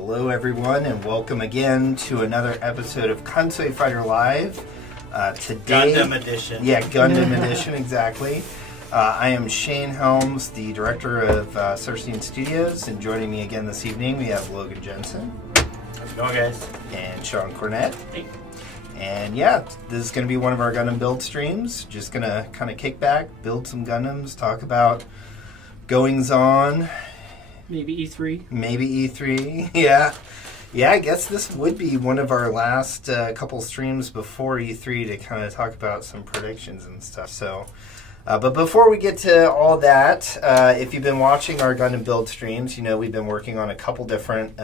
Hello everyone and welcome again to another episode of Konsui Fighter Live. Today, Gundam Edition. Yeah, Gundam Edition, exactly. I am Shane Helms, the director of Cersei Studios, and joining me again this evening we have Logan Jensen. How's it going, guys? And Sean Cornett. Hey. And yeah, this is going to be one of our Gundam build streams. Just going to kind of kick back, build some Gundams, talk about goings-on. Maybe E3. Maybe E3, yeah. Yeah, I guess this would be one of our last couple streams before E3 to kind of talk about some predictions and stuff. So, but before we get to all that, if you've been watching our Gundam build streams, you know we've been working on a couple different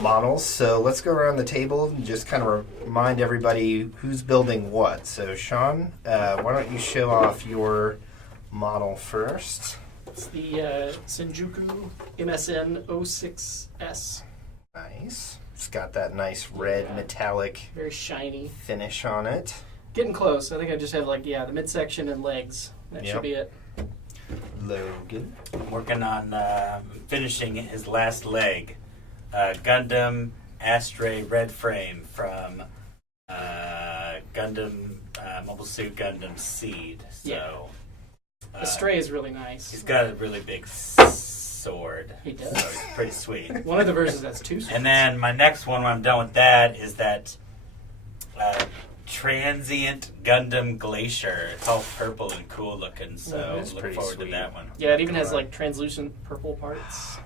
models. So let's go around the table and just kind of remind everybody who's building what. So Sean, why don't you show off your model first? It's the Senjuku MSN 06S. Nice. It's got that nice red metallic Very shiny. finish on it. Getting close. I think I just have the midsection and legs. That Yep. should be it. Logan. Working on finishing his last leg. Gundam Astray Red Frame from Gundam Mobile Suit Gundam Seed. So, The Stray is really nice. he's got a really big sword. He does. So it's pretty sweet. One of the versions has two swords. And then my next one, when I'm done with that, is that transient Gundam Glacier. It's all purple and cool looking, so It's look pretty forward sweet. to that one. Yeah, it even has translucent purple parts.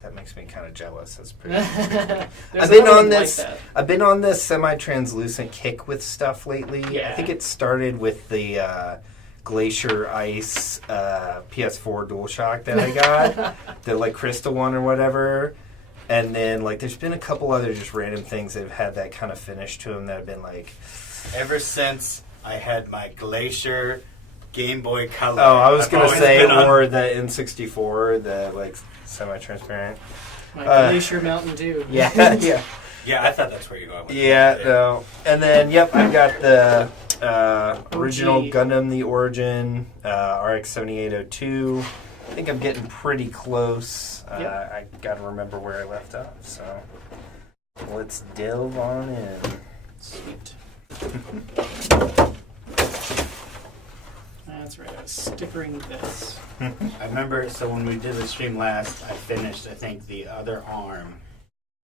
That makes me kind of jealous. That's pretty. There's I've been another on one this. Like that. I've been on this semi-translucent kick with stuff lately. I Yeah. think it started with the Glacier Ice PS4 DualShock that I got, the crystal one or whatever. And then there's been a couple other just random things that have had that kind of finish to them that have been Ever since I had my Glacier Game Boy Color. Oh, I was going to always say, been on- or the N64, the semi-transparent. My Glacier Mountain Dew. Yeah, yeah. Yeah, I thought that's where you're going with Yeah, that. no. And then, yep, I've got the original OG. Gundam The Origin, RX-7802. I think I'm getting pretty close. Yep. I got to remember where I left off, so let's delve on in. Sweet. That's right. I was stickering this. I remember, so when we did the stream last, I finished, I think, the other arm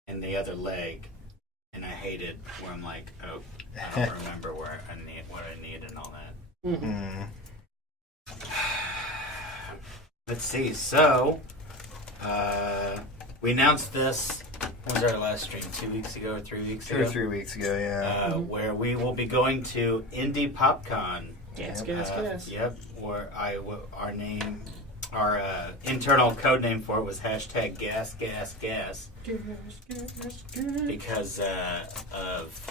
and the other leg, and I hated where I'm like, oh, I don't remember what I need and all that. Mm-hmm. Let's see. So, we announced this. When was our last stream? 2 weeks ago or 3 weeks 2 ago? or 3 weeks ago, yeah. Where we will be going to Indie PopCon. Yes, Yep. yes, yes. Yep. Where our internal code name for it was #gas because of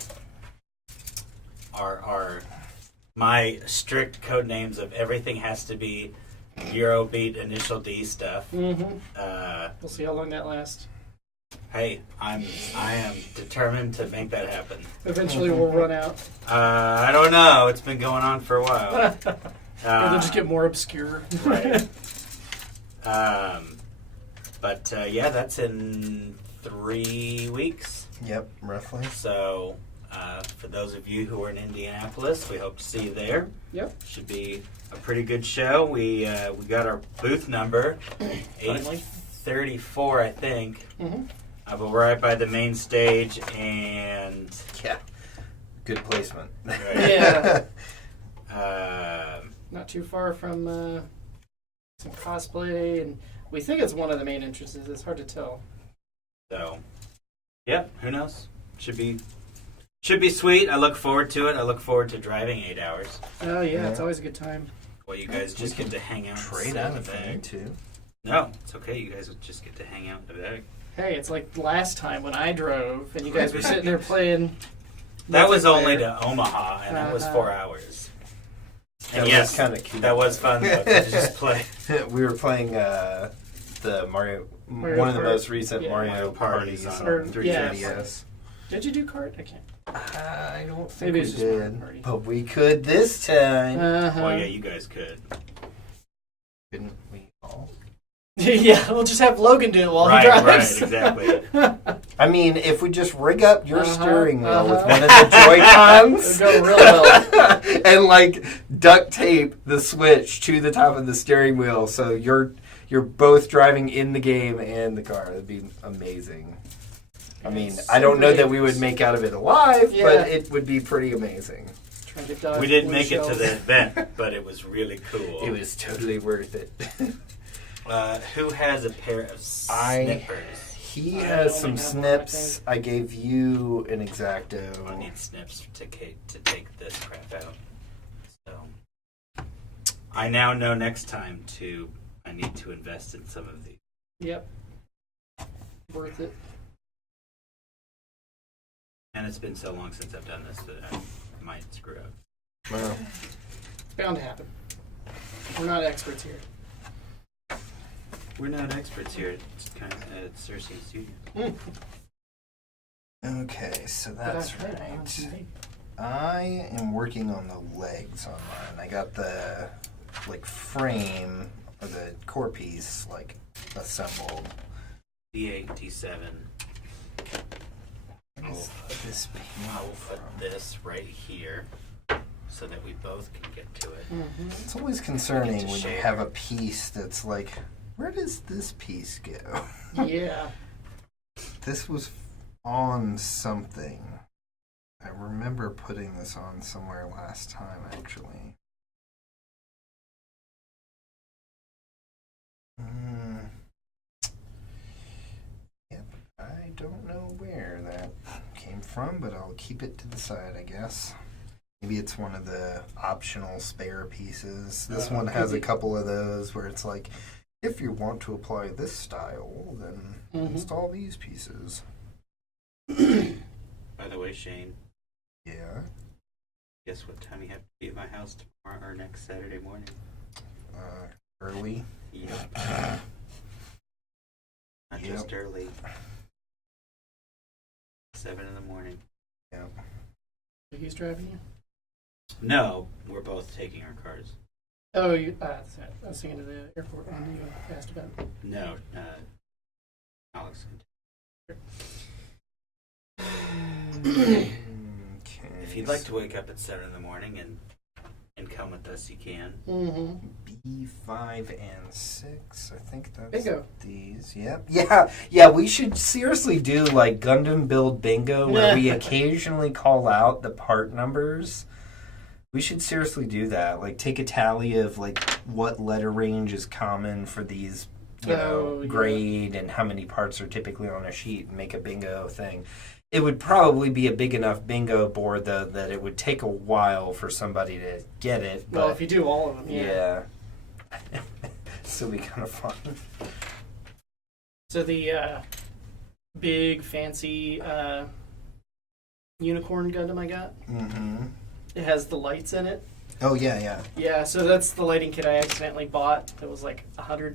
my strict code names of everything has to be Eurobeat initial D stuff. Mm-hmm. Uh, We'll see how long that lasts. hey, I am determined to make that happen. Eventually, we'll run out. I don't know. It's been going on for a while. Or they'll just get more obscure. Right. But yeah, that's in 3 weeks. Yep, roughly. So for those of you who are in Indianapolis, we hope to see you there. Yep. Should be a pretty good show. We got our booth number, Finally. 834, I think. Mm-hmm. But we're right by the main stage, and Yeah. Good placement. Yeah. uh, Not too far from some cosplay, and we think it's one of the main entrances. It's hard to tell. so yeah, who knows? Should be sweet. I look forward to it. I look forward to driving 8 hours. Oh, yeah, Yeah. it's always a good time. Well, you guys just get to hang out. and Trade sit out in if the I back. need to. No, it's okay. You guys would just get to hang out in the back. Hey, it's like last time when I drove, and you guys were sitting there playing. That was only multiplayer. to Omaha, and that was 4 hours. That And was yes, kind of cute. that was fun though, to just play. We were playing the Mario one of the Kart. most recent Yeah. Mario Parties parties on on 3DS. 3DS. Did you do kart? I can't. I don't think Maybe we it's just Mario did, Party. but we could this time. Uh-huh. Well, yeah, you guys could. Couldn't we all? Yeah, we'll just have Logan do it while he Right, drives. exactly. I mean, if we just rig up your steering wheel with uh-huh. one of the Joy-Cons It'll go real well. and like duct tape the switch to the top of the steering wheel, so you're both driving in the game and the car. That'd be amazing. I mean, I don't know that we would make out of it alive, Yeah. but it would be pretty amazing. Trying to dodge We didn't make it to windshells. the event, but it was really cool. It was totally worth it. Who has a pair of snippers? He I has only some have one, I snips. I gave you an Exacto. I need snips to take this crap out. So I now know next time I need to invest in some of these. Yep. Worth it. And it's been so long since I've done this that I might screw up. Well, It's bound to happen. We're not experts here. We're not experts here at Cersei Studios. okay, so that's But I right. I am working on the legs on mine. I got the frame or the core piece assembled. D8, D7. This I'll put this right here so that we both can get to it. Mm-hmm. It's always concerning to when you share. have a piece that's like, where does this piece go? Yeah. This was on something. I remember putting this on somewhere last time, actually. Yep, I don't know where that came from, but I'll keep it to the side, I guess. Maybe it's one of the optional spare pieces. This one has a couple of those where it's like, if you want to apply this style, then install these pieces. By the way, Shane, Yeah. guess what time you have to be at my house tomorrow or next Saturday morning? Early. Yep. Not Yep. just early. 7 in the morning. Yeah. He's driving you? No, we're both taking our cars. Oh, that's it. I was thinking of the airport one you asked about. No, Alex can. Okay. If you'd like to wake up at 7 in the morning and come with us, you can. Mm-hmm. B5 and 6. I think that's Bingo. these. Yep. Yeah. We should seriously do like Gundam build bingo, where we occasionally call out the part numbers. We should seriously do that. Like, take a tally of like what letter range is common for these, Yeah. grade, and how many parts are typically on a sheet, and make a bingo thing. It would probably be a big enough bingo board, though, that it would take a while for somebody to get it. But Well, if you do all of them, yeah. Still be kind of fun. So the big, fancy unicorn Gundam I got, Mm-hmm. it has the lights in it. Oh, yeah. Yeah, so that's the lighting kit I accidentally bought. It was like $100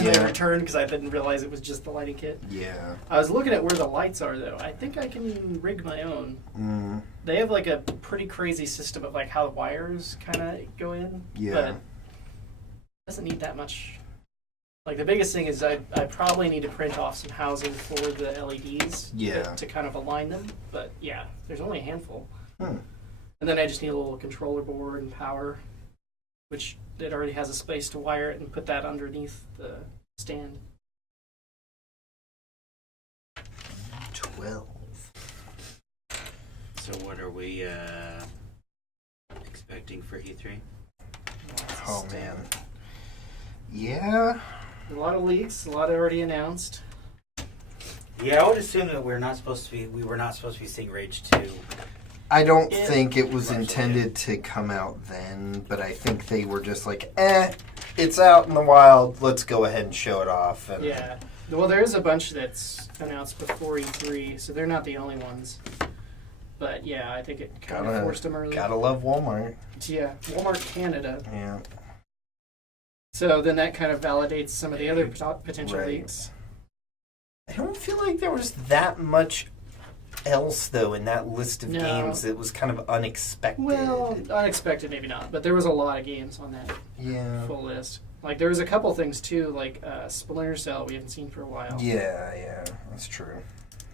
and I Yeah. returned because I didn't realize it was just the lighting kit. Yeah. I was looking at where the lights are, though. I think I can rig my own. Mm. They have like a pretty crazy system of like how the wires kind of go in. Yeah. But it doesn't need that much. Like the biggest thing is I probably need to print off some housing for the LEDs. Yeah. To kind of align them. But yeah, there's only a handful. Hmm. And then I just need a little controller board and power, which it already has a space to wire it and put that underneath the stand. 12. So what are we expecting for E3? Oh, man. Yeah. A lot of leaks, a lot already announced. Yeah, I would assume that we were not supposed to be seeing Rage 2. I don't Yeah. think it was Russia, intended to come out then, but I think they were just like, it's out in the wild, let's go ahead and show it off. And Yeah. Well, there is a bunch that's announced before E3, so they're not the only ones. But yeah, I think it kind of forced them early. Gotta love Walmart. Yeah, Walmart Canada. Yeah. So then that kind of validates some of the other potential Right. leaks. I don't feel like there was that much else, though, in that list of No. games that was kind of unexpected. Well, unexpected maybe not, but there was a lot of games on that yeah. full list. Like there was a couple things too, like Splinter Cell we haven't seen for a while. Yeah, that's true.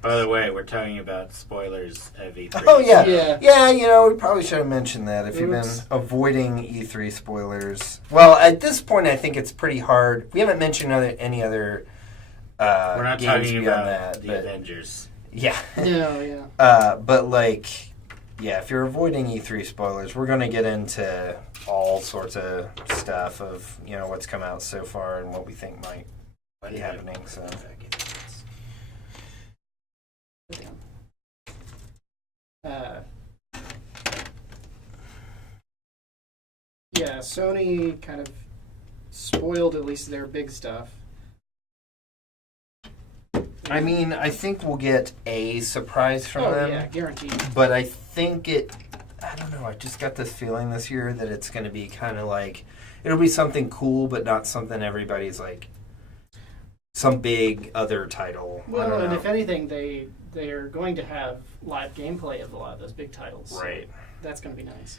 By the way, we're talking about spoilers of E3. Oh, yeah. Yeah. We probably should have mentioned that if you've been Oops. avoiding E3 spoilers. Well, at this point, I think it's pretty hard. We haven't mentioned any other We're not games talking beyond about that. the But, Avengers. yeah. No, yeah. But, like, yeah, if you're avoiding E3 spoilers, we're going to get into all sorts of stuff of, what's come out so far and what we think might be happening. So. Yeah, Sony kind of spoiled at least their big stuff. I mean, I think we'll get a surprise from them. Yeah, guaranteed. But I think I don't know, I just got this feeling this year that it's going to be kind of like, it'll be something cool, but not something everybody's like, some big other title. Well, and if anything, they're going to have live gameplay of a lot of those big titles. Right. So that's going to be nice.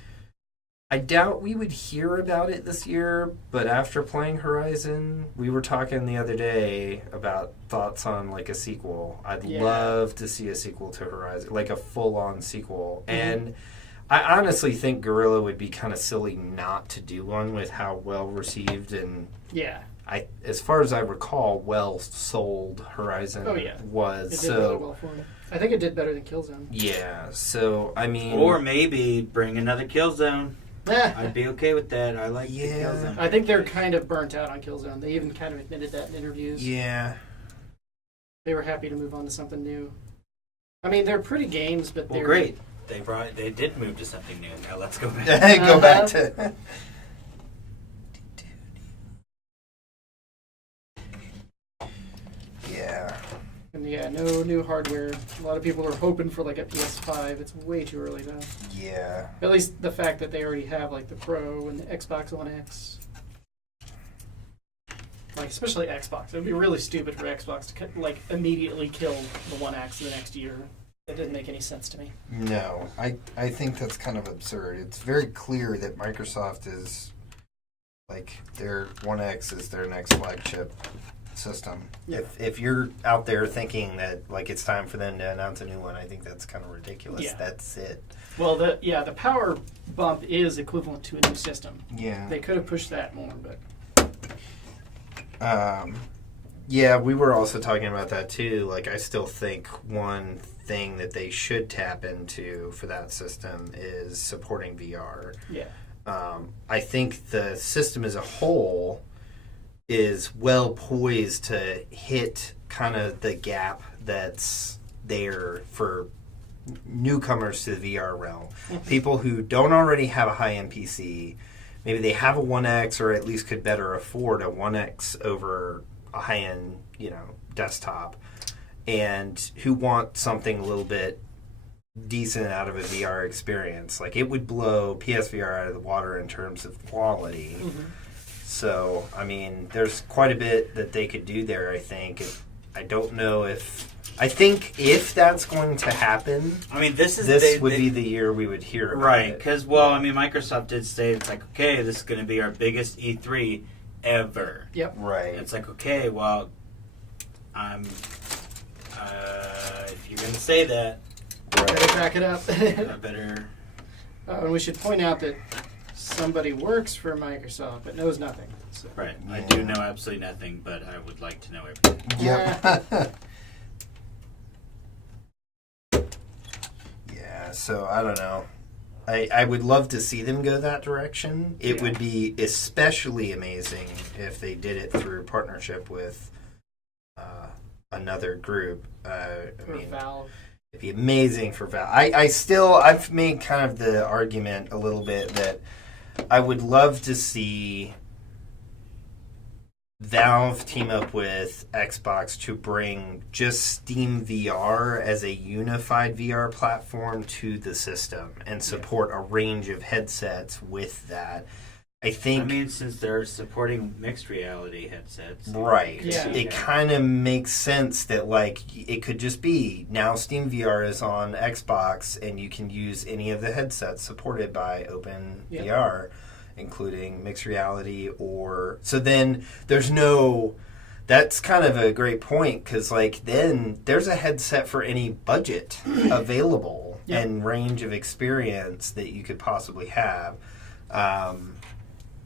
I doubt we would hear about it this year, but after playing Horizon, we were talking the other day about thoughts on like a sequel. I'd love to see a sequel to Horizon, like a full-on sequel. Mm-hmm. And I honestly think Guerrilla would be kind of silly not to do one with how well received and as far as I recall, well sold Horizon was. It did really well for me. I think it did better than Killzone. Yeah, so I mean, or maybe bring another Killzone. I'd be okay with that. I like the Killzone. I think they're kind of burnt out on Killzone. They even kind of admitted that in interviews. Yeah. They were happy to move on to something new. I mean, they're pretty games, but they're... great. They did move to something new. Now let's go back. Go back to... Yeah. And no new hardware. A lot of people are hoping for like a PS5. It's way too early though. Yeah. At least the fact that they already have like the Pro and the Xbox One X. Like especially Xbox. It would be really stupid for Xbox to like immediately kill the One X the next year. It didn't make any sense to me. No, I think that's kind of absurd. It's very clear that Microsoft is like their One X is their next flagship system. Yeah. If you're out there thinking that like it's time for them to announce a new one, I think that's kind of ridiculous. Yeah. That's it. Well, the power bump is equivalent to a new system. Yeah. They could have pushed that more, but yeah, we were also talking about that too. Like I still think one thing that they should tap into for that system is supporting VR. Yeah. I think the system as a whole is well poised to hit kind of the gap that's there for newcomers to the VR realm. People who don't already have a high-end PC, maybe they have a 1X or at least could better afford a 1X over a high-end, desktop, and who want something a little bit decent out of a VR experience. Like it would blow PSVR out of the water in terms of quality. Mm-hmm. So, I mean, there's quite a bit that they could do there, I think. I don't know I think if that's going to happen, I mean, this would be the year we would hear about right, it. because, Microsoft did say, it's like, okay, this is going to be our biggest E3 ever. Yep. Right. It's like, okay, well, if you're going to say that, Better back it up. I better... And we should point out that somebody works for Microsoft but knows nothing. So. Right. Yeah. I do know absolutely nothing, but I would like to know everything. Yep. Yeah, so I don't know. I would love to see them go that direction. It would be especially amazing if they did it through partnership with another group. Valve. It'd be amazing for Valve. I've made kind of the argument a little bit that I would love to see Valve team up with Xbox to bring just Steam VR as a unified VR platform to the system and support a range of headsets with that. I think... since they're supporting mixed reality headsets. Right. Yeah. It kind of makes sense that, like, it could just be now Steam VR is on Xbox and you can use any of the headsets supported by OpenVR. including mixed reality or... So then there's no... That's kind of a great point because, like, then there's a headset for any budget available and range of experience that you could possibly have.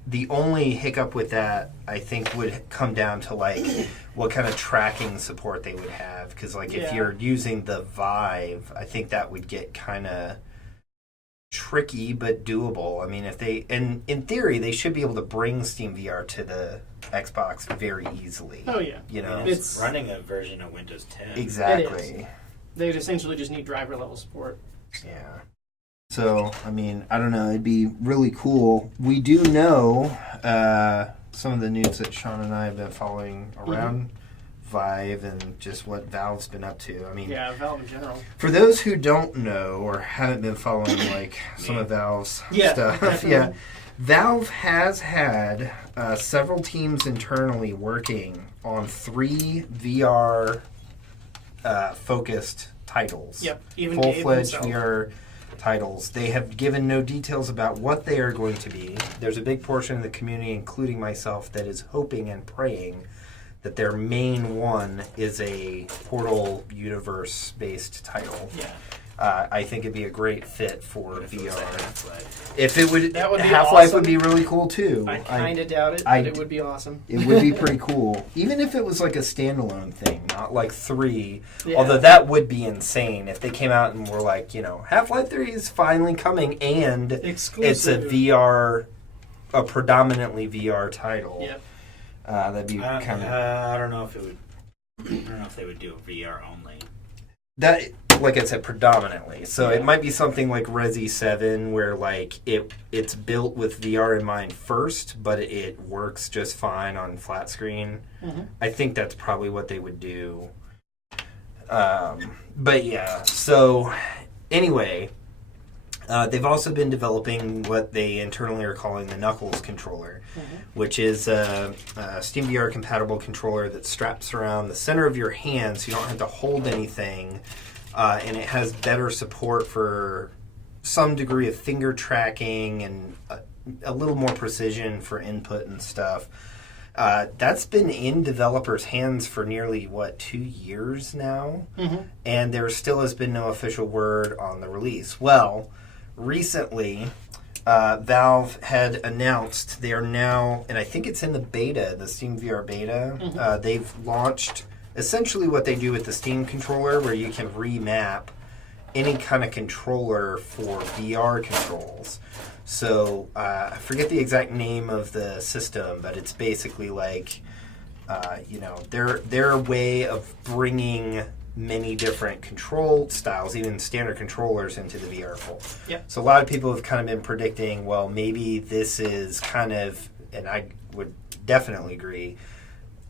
The only hiccup with that, I think, would come down to, like, what kind of tracking support they would have. Because, like, if you're using the Vive, I think that would get kind of tricky but doable. I mean, if they... And in theory, they should be able to bring Steam VR to the Xbox very easily. Oh, yeah. You know? It's running a version of Windows 10. Exactly. They essentially just need driver level support. Yeah. So, I mean, I don't know. It'd be really cool. We do know some of the news that Sean and I have been following around Vive and just what Valve's been up to. I mean, yeah, Valve in general. For those who don't know or haven't been following like some of Valve's stuff, Valve has had several teams internally working on 3 VR focused titles. Yep, even full-fledged VR titles. They have given no details about what they are going to be. There's a big portion of the community, including myself, that is hoping and praying that their main one is a Portal universe-based title. Yeah. I think it'd be a great fit for VR. If it would, that would be Half-Life awesome. would be really cool too. I kind of doubt it, but it would be awesome. It would be pretty cool, even if it was like a standalone thing, not like 3. Yeah. Although that would be insane if they came out and were like, you know, Half-Life 3 is finally coming, and exclusive. it's a predominantly VR title. Yep. That'd be kind of. I don't know if it would. I don't know if they would do VR only. That, like I said, predominantly. So it might be something like Resi 7, where like it's built with VR in mind first, but it works just fine on flat screen. Mm-hmm. I think that's probably what they would do. But yeah. So anyway, they've also been developing what they internally are calling the Knuckles controller, which is a Steam VR compatible controller that straps around the center of your hand so you don't have to hold anything, and it has better support for some degree of finger tracking and a little more precision for input and stuff. That's been in developers' hands for nearly, 2 years now? Mm-hmm. And there still has been no official word on the release. Well, recently, Valve had announced they are now, and I think it's in the beta, the Steam VR beta, they've launched essentially what they do with the Steam controller, where you can remap any kind of controller for VR controls. So I forget the exact name of the system, but it's basically like, their way of bringing many different control styles, even standard controllers, into the VR fold. Yep. So a lot of people have kind of been predicting, well, maybe this is kind of, and I would definitely agree,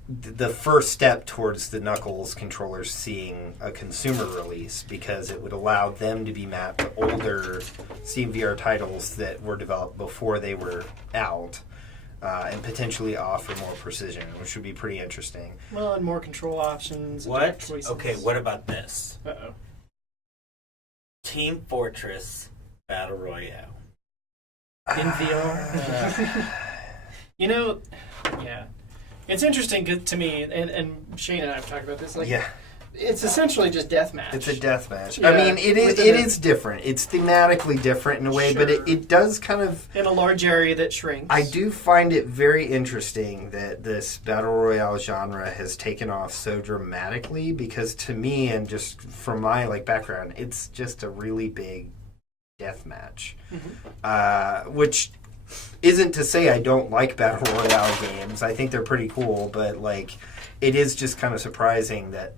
the first step towards the Knuckles controllers seeing a consumer release, because it would allow them to be mapped to older Steam VR titles that were developed before they were out, and potentially offer more precision, which would be pretty interesting. Well, and more control options. What? Choices. Okay, what about this? Uh-oh. Team Fortress Battle Royale. In VR? Yeah. It's interesting to me, and Shane and I have talked about this. It's essentially just deathmatch. It's a deathmatch. Yeah, I mean, it is different. It's thematically different in a way, but it does kind of... In a large area that shrinks. I do find it very interesting that this Battle Royale genre has taken off so dramatically, because to me, and just from my background, it's just a really big deathmatch. Which isn't to say I don't like Battle Royale games. I think they're pretty cool, but it is just kind of surprising that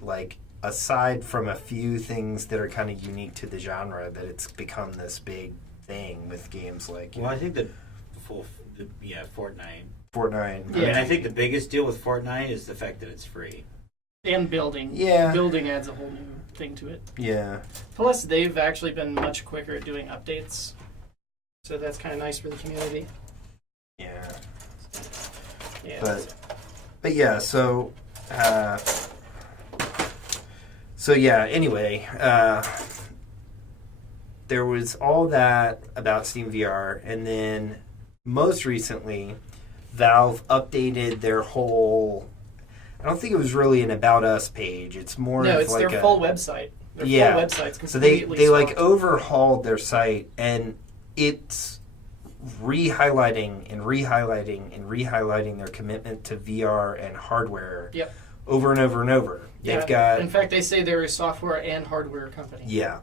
aside from a few things that are kind of unique to the genre, that it's become this big thing with games like... Well, I think Fortnite. Fortnite. I mean, I think the biggest deal with Fortnite is the fact that it's free. And building. Yeah. Building adds a whole new thing to it. Yeah. Plus, they've actually been much quicker at doing updates. So that's kind of nice for the community. Yeah. Yeah. But yeah, so... anyway, there was all that about Steam VR, and then most recently, Valve updated their whole. I don't think it was really an About Us page. It's more No, of it's like their full website. Their Yeah. full website's So they completely like swapped. overhauled their site, and it's re-highlighting and re-highlighting and re-highlighting their commitment to VR and hardware Yep. over and over and over. Yeah. They've got In fact, they say they're a software and hardware company. yeah.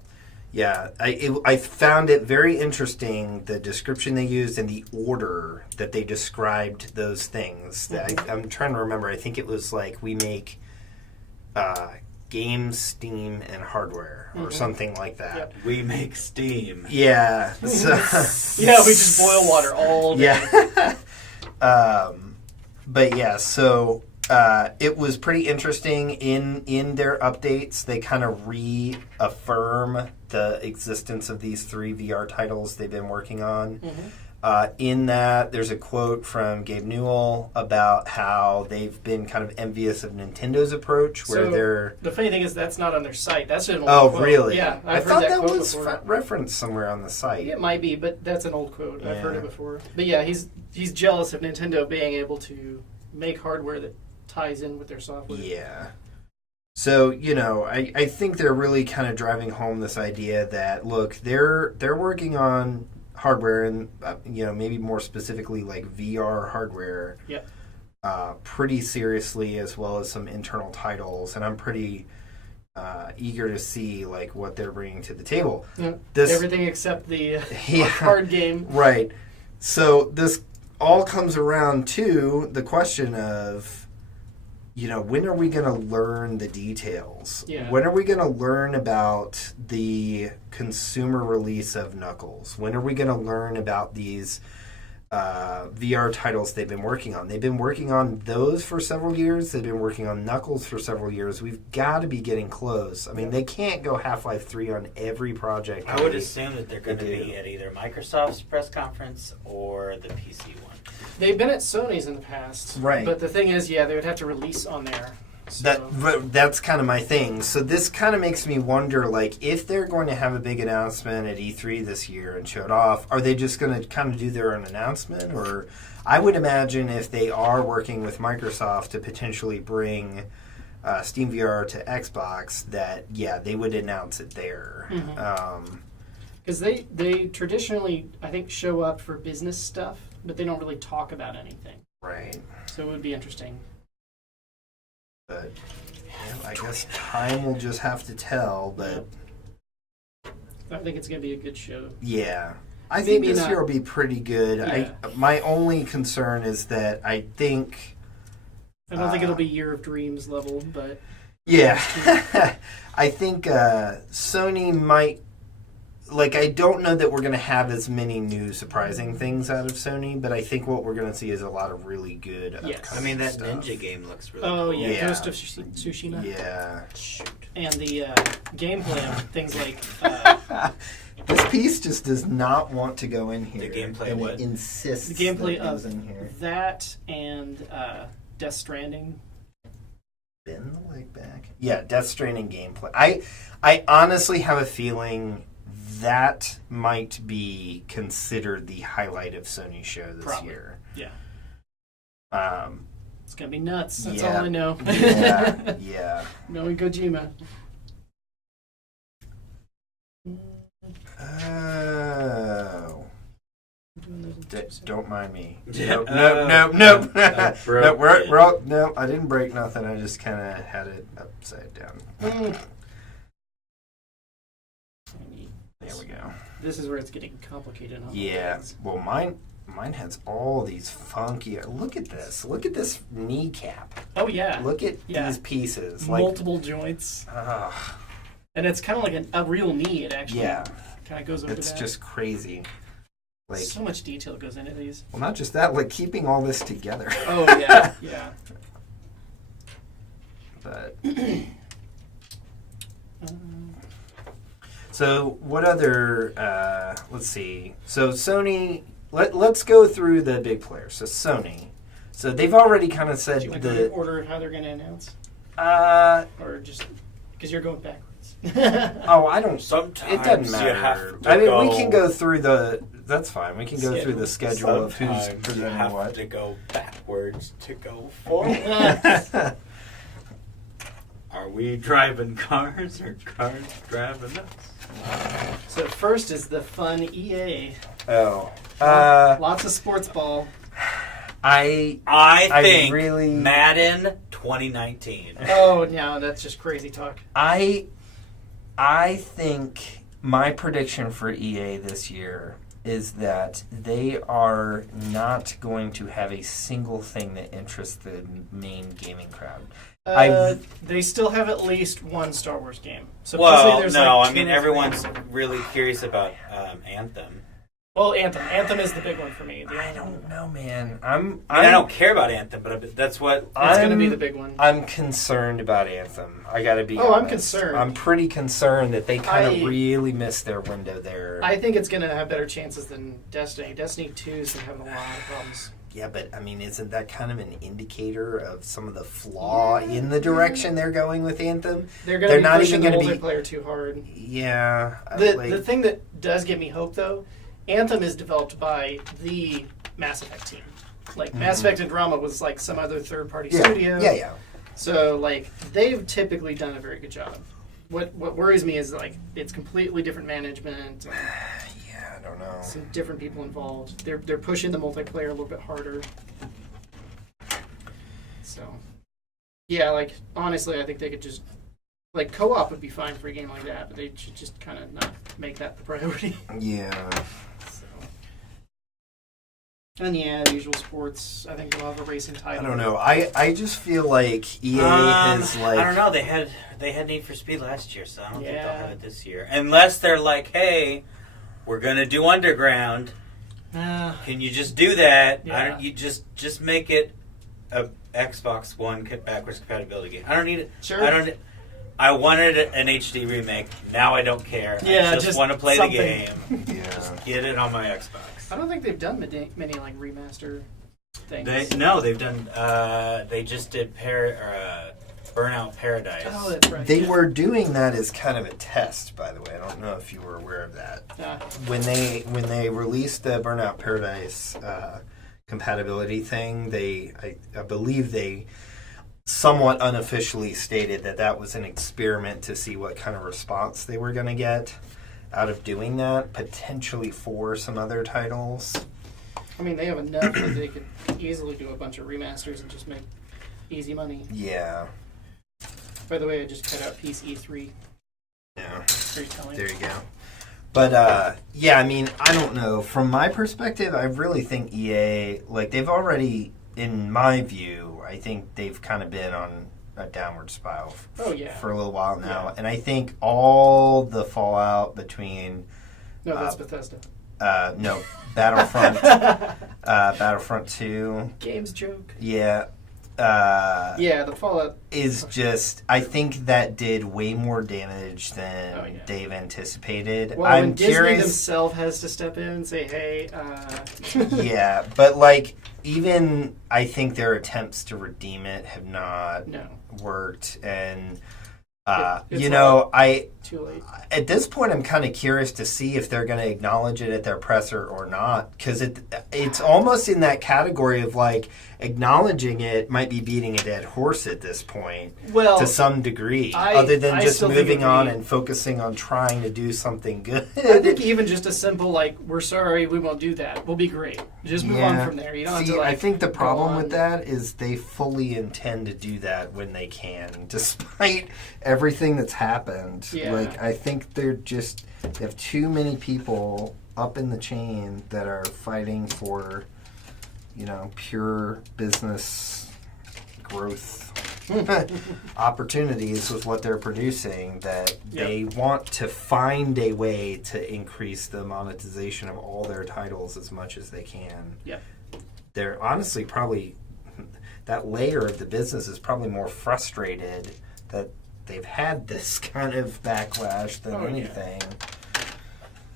I found it very interesting, the description they used and the order that they described those things. I'm trying to remember. I think it was like we make games, Steam, and hardware, or something like that. Yep. We make Steam. Yeah. So, Yeah, we just boil water all day. yeah. But yeah, so it was pretty interesting in their updates. They kind of reaffirm the existence of these 3 VR titles they've been working on. In that, there's a quote from Gabe Newell about how they've been kind of envious of Nintendo's approach, where So, they're... The funny thing is that's not on their site. That's an old Oh, quote. really? Yeah, I I've heard thought that that quote was before. referenced somewhere on the site. It might be, but that's an old quote. I've heard Yeah. it before. But yeah, he's jealous of Nintendo being able to make hardware that ties in with their software. Yeah. So, I think they're really kind of driving home this idea that, look, they're working on hardware and, maybe more specifically like VR hardware Yep. pretty seriously, as well as some internal titles. And I'm pretty eager to see like what they're bringing to the table. Yeah. This- Everything except the Yeah. card game. Right. So this all comes around to the question of, when are we going to learn the details? Yeah. When are we going to learn about the consumer release of Knuckles? When are we going to learn about these VR titles they've been working on? They've been working on those for several years. They've been working on Knuckles for several years. We've got to be getting close. I mean, they can't go Half-Life 3 on every project. I would assume that they're going to They do. be at either Microsoft's press conference or the PC one. They've been at Sony's in the past. Right. But the thing is, yeah, they would have to release on there. So, That's kind of my thing. So this kind of makes me wonder, like, if they're going to have a big announcement at E3 this year and show it off, are they just going to kind of do their own announcement? Or I would imagine if they are working with Microsoft to potentially bring Steam VR to Xbox, that, yeah, they would announce it there. because they traditionally, I think, show up for business stuff, but they don't really talk about anything. Right. So it would be interesting. But I guess time will just have to tell, but... I think it's going to be a good show. Yeah. I think Maybe this not. year will be pretty good. Yeah. My only concern is that I think... I don't think it'll be Year of Dreams level, but Yeah. I think Sony might... Like, I don't know that we're going to have as many new surprising things out of Sony, but I think what we're going to see is a lot of really good Yes. I mean, that stuff. Ninja game looks really oh cool. yeah, Yeah. Ghost of Tsushima. Yeah. Shoot. And the gameplay on things like This piece just does not want to go in here. The gameplay and what? It insists the gameplay that it goes of in here. that and Death Stranding. Bend the leg back. Yeah, Death Stranding gameplay. I honestly have a feeling that might be considered the highlight of Sony's show this Probably. year. Yeah. Um, It's gonna be nuts. That's Yeah. all I know. yeah, yeah. Knowing Kojima. Oh. Don't mind me. Yeah. Nope, nope, nope, nope. I broke Nope, it. we're all, no, I didn't break nothing. I just kind of had it upside down. There we go. This is where it's getting complicated. On Yeah. Well, mine has all these funky. Look at this. Look at this kneecap. Oh yeah. Look at Yeah. these pieces. Like, Multiple joints, ah, and it's kind of like a real knee. It actually yeah, kind of goes over it's that. just crazy. Like, So much detail goes into these. well, not just that. Like keeping all this together. Oh yeah, yeah. But so, what other? Let's see. So Sony. Let's go through the big players. So Sony. So they've already kind of said Do you like the. order of how they're going to announce, or just because you're going backwards? Oh, I don't. Sometimes It doesn't you have matter. to I mean, go. we can go through the That's fine. We can go through the schedule of who's Sometimes you presenting have what. to go backwards to go forward. Are we driving cars or cars driving us? So first is the fun EA. Oh. Lots of sports ball. I think really Madden 2019. Oh no, that's just crazy talk. I think my prediction for EA this year is that they are not going to have a single thing that interests the main gaming crowd. They still have at least one Star Wars game. Well, there's no, like I mean two or everyone's three. really curious about Anthem. Well, Anthem. Anthem is the big one for me. I don't know, man. I don't care about Anthem, but that's what It's going to be the big one. I'm concerned about Anthem. I got to be. Oh, honest. I'm concerned. I'm pretty concerned that they kind of I- really missed their window there. I think it's going to have better chances than Destiny. Destiny 2 is going to have a lot of problems. Yeah, but I mean, isn't that kind of an indicator of some of the flaw in the direction they're going with Anthem? They're going They're to be not pushing even the gonna be- multiplayer too hard. Yeah. The thing that does give me hope, though, Anthem is developed by the Mass Effect team. Like, Mass Effect Andromeda was like some other third-party studio. Yeah. So, like, they've typically done a very good job. What worries me is, like, it's completely different management. And Yeah, I don't know. some different people involved. They're pushing the multiplayer a little bit harder. So, yeah, like, honestly, I think they could just, like, co-op would be fine for a game like that, but they should just kind of not make that the priority. Yeah. So. And yeah, the usual sports. I think we'll have a racing I title. don't know. I just feel like EA has like. I don't know. They had Need for Speed last year, so I don't think they'll Yeah. have it this year. Unless they're like, hey, we're gonna do Underground. Can you just do that? Yeah. You just make it a Xbox One backwards compatibility game. I don't need it. Sure. I wanted an HD remake. Now I don't care. Yeah, I just want to play something. the game. Yeah. Just get it on my Xbox. I don't think they've done many like remaster things. They've done. They just did Burnout Paradise. Oh, that's right. They yeah. were doing that as kind of a test, by the way. I don't know if you were aware of that. When they released the Burnout Paradise compatibility thing, I believe they somewhat unofficially stated that was an experiment to see what kind of response they were going to get out of doing that, potentially for some other titles. I mean, they have enough that they could easily do a bunch of remasters and just make easy money. Yeah. By the way, I just cut out piece E3. Yeah. Very telling. There you go. But, yeah, I mean, I don't know. From my perspective, I really think EA, like, they've already, in my view, I think they've kind of been on a downward spiral for a little while now. Yeah. And I think all the fallout between... No, that's Bethesda. No, Battlefront, Battlefront 2. Games joke. Yeah. Yeah, the Fallout is just, I think that did way more damage than they've anticipated. Well, I'm when Disney curious. themselves has to step in and say, "Hey," Yeah, but like even I think their attempts to redeem it have not worked, and it's you know, too late. at this point I'm kind of curious to see if they're going to acknowledge it at their presser or not, because it's almost in that category of like acknowledging it might be beating a dead horse at this point, Well, to some degree, I other than just still think moving it'd on be- and focusing on trying to do something good. I think even just a simple like, "We're sorry, we won't do that," will be great. Just move on from there. You don't have to like. I think the go problem with on. that is they fully intend to do that when they can, despite everything that's happened. Yeah. Like, I think they have too many people up in the chain that are fighting for, you know, pure business growth opportunities with what they're producing, that they want to find a way to increase the monetization of all their titles as much as they can. Yep. They're honestly probably, that layer of the business is probably more frustrated that they've had this kind of backlash than anything.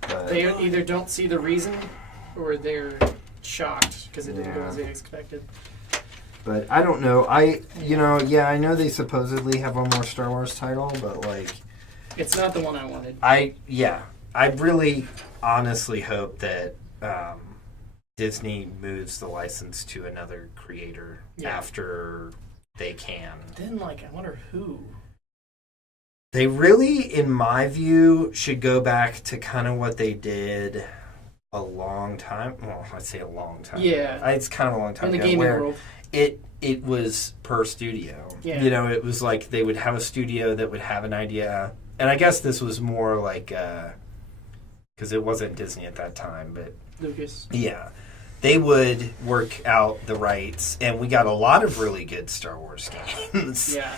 But They either don't see the reason, or they're shocked because it didn't go as they expected. But I don't know. I know they supposedly have one more Star Wars title, but like, It's not the one I wanted. I really honestly hope that Disney moves the license to another creator after they can. Then, I wonder who. They really, in my view, should go back to kind of what they did a long time. Well, I'd say a long time. Yeah, it's kind of a long time in the ago. gaming Where world. it was per studio. Yeah. It was like they would have a studio that would have an idea, and I guess this was more like because it wasn't Disney at that time, but Lucas. Yeah. They would work out the rights, and we got a lot of really good Star Wars games. Yeah.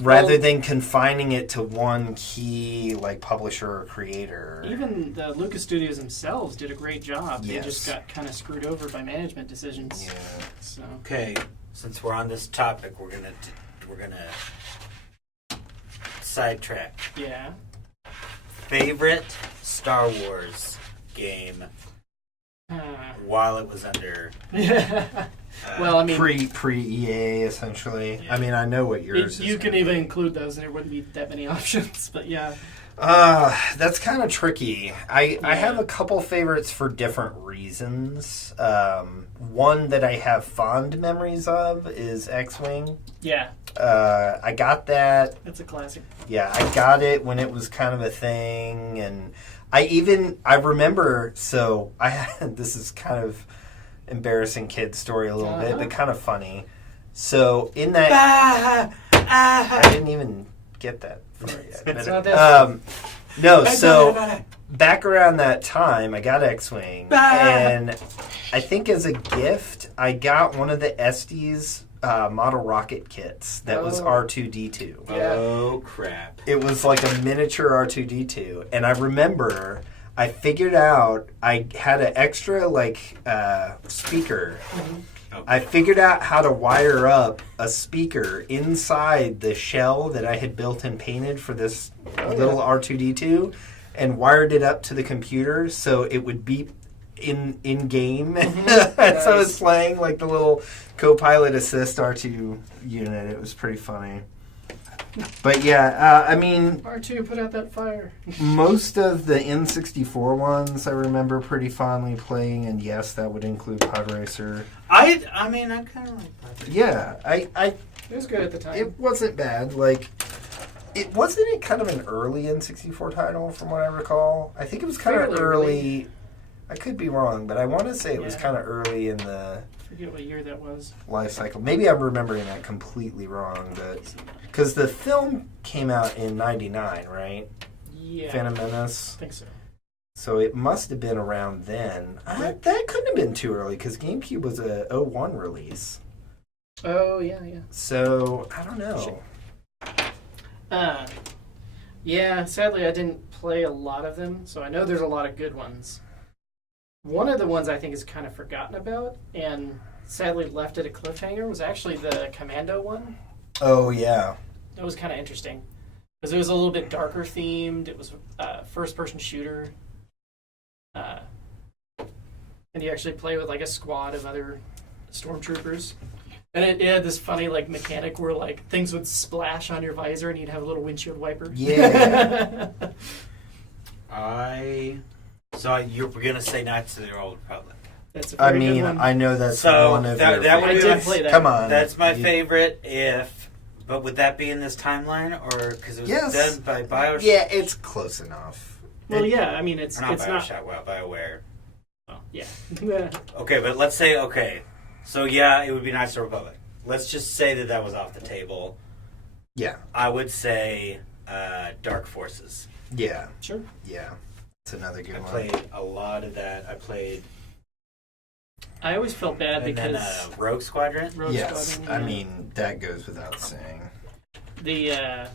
Rather than confining it to one key, publisher or creator. Even the Lucas Studios themselves did a great job. They Yes. just got kind of screwed over by management decisions. Yeah. So Okay, since we're on this topic, we're gonna sidetrack. yeah. Favorite Star Wars game while it was under. Well, I mean, Pre EA essentially. Yeah. I mean, I know what yours is. you can even include those, and there wouldn't be that many options. But yeah, that's kind of tricky. I have a couple favorites for different reasons. One that I have fond memories of is X-Wing. yeah, I got that. that's a classic. Yeah, I got it when it was kind of a thing, and I remember. So I had this is kind of embarrassing kid story a little bit, but kind of funny. So in that, I didn't even get that far yet. It's not that No, so back around that time, I got X-Wing, and I think as a gift, I got one of the Estes model rocket kits that was R2-D2. Yeah. Oh crap! It was like a miniature R2-D2, and I remember I figured out I had an extra speaker. Mm-hmm. I figured out how to wire up a speaker inside the shell that I had built and painted for this little R2-D2 and wired it up to the computer so it would beep in game. As I was playing the little co-pilot assist R2 unit. It was pretty funny. But yeah, I mean, R2 put out that fire. most of the N64 ones I remember pretty fondly playing, and yes, that would include Pod Racer. I mean, I kind of like that. Yeah, It was good at the time. it wasn't bad. It wasn't kind of an early N64 title from what I recall. I think it was kind of Fairly early. I could be wrong, but I want to say it was Yeah. kind of early in the I forget what year that was. life cycle. Maybe I'm remembering that completely wrong, but because the film came out in '99, right? Yeah, Phantom Menace. I think so. So it must have been around then. That couldn't have been too early because GameCube was a '01 release. Oh yeah. So I don't know. Yeah, sadly I didn't play a lot of them, so I know there's a lot of good ones. One of the ones I think is kind of forgotten about and sadly left at a cliffhanger was actually the Commando one. Oh yeah. That was kind of interesting because it was a little bit darker themed. It was first-person shooter, and you actually play with a squad of other stormtroopers. And it had this funny mechanic where things would splash on your visor and you'd have a little windshield wiper. Yeah. You were gonna say Knights of the Old Republic. That's a very good one. I know that's So one of that your would I be favorites. did play that. Come on. That's my favorite. But would that be in this timeline, or because it was Yes. done by Bioshock? Yeah, it's close enough. Well, yeah, I mean it's Or not it's not. Bioshock. Well, BioWare. Oh, yeah. Okay, but let's say So yeah, it would be Knights of the Republic. Let's just say that was off the table. Yeah. I would say Dark Forces. Yeah. Sure. Yeah. It's another good I one. played a lot of that. I played I always felt bad and because then Rogue Squadron. Rogue Yes. Squadron, I yeah. mean, that goes without saying. The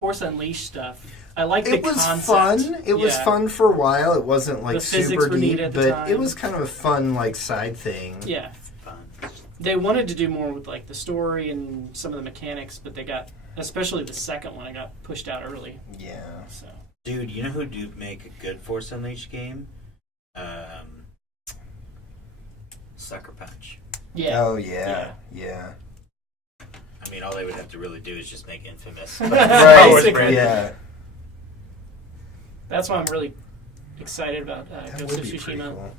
Force Unleashed stuff. I like the It was concept. fun. It was Yeah. fun for a while. It wasn't The physics super were neat deep, at the but time. it was kind of a fun side thing. Yeah. Fun. They wanted to do more with the story and some of the mechanics, but they got, especially the second one, it got pushed out early. Yeah. So Dude, you know who would make a good Force Unleashed game? Sucker Punch. yeah. Oh yeah. Yeah. I mean, all they would have to really do is just make Infamous. Right. Basically. Yeah. That's why I'm really excited about That Ghost would of be pretty Tsushima.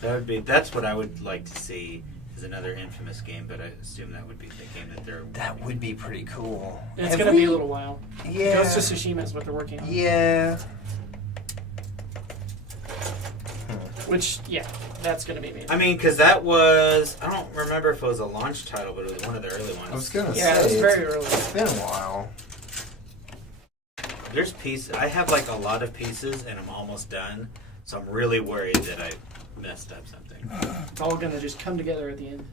cool. That's what I would like to see is another Infamous game, but I assume that would be the game that they're. That would be pretty cool. And it's going to be a little while. Yeah. Ghost of Tsushima is what they're working on. Yeah. Which, yeah, that's going to be amazing. I mean, because that was, I don't remember if it was a launch title, but it was one of the early ones. I was gonna Yeah, say it was very early. It's been a while. There's pieces, I have like a lot of pieces and I'm almost done, so I'm really worried that I messed up something. It's all going to just come together at the end.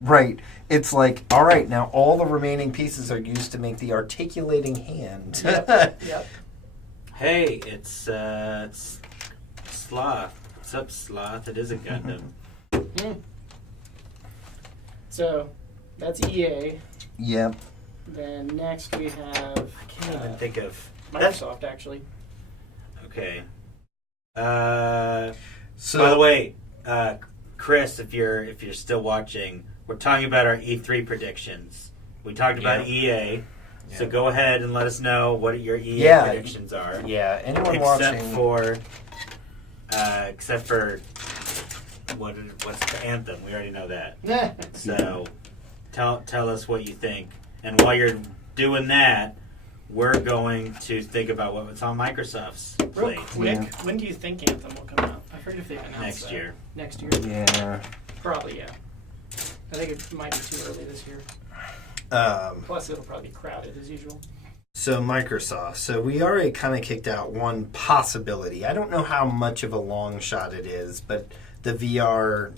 Right. It's like, all right, now all the remaining pieces are used to make the articulating hand. Yep. Hey, it's Sloth. What's up, Sloth? It is a Gundam. So, that's EA. Yep. Then next we have I can't even think of. Microsoft, actually. Okay. So, By the way, Chris, if you're still watching, we're talking about our E3 predictions. We talked about EA, so go ahead and let us know what your EA predictions are. yeah, anyone Except watching. Except for what's the Anthem? We already know that. So tell us what you think, and while you're doing that, we're going to think about what's on Microsoft's Real plate quick, when do you think Anthem will come out? I forget if they've announced next that. year. Next year? Yeah. Probably, yeah. I think it might be too early this year. Plus, it'll probably be crowded as usual. So Microsoft. So we already kind of kicked out one possibility. I don't know how much of a long shot it is, but the VR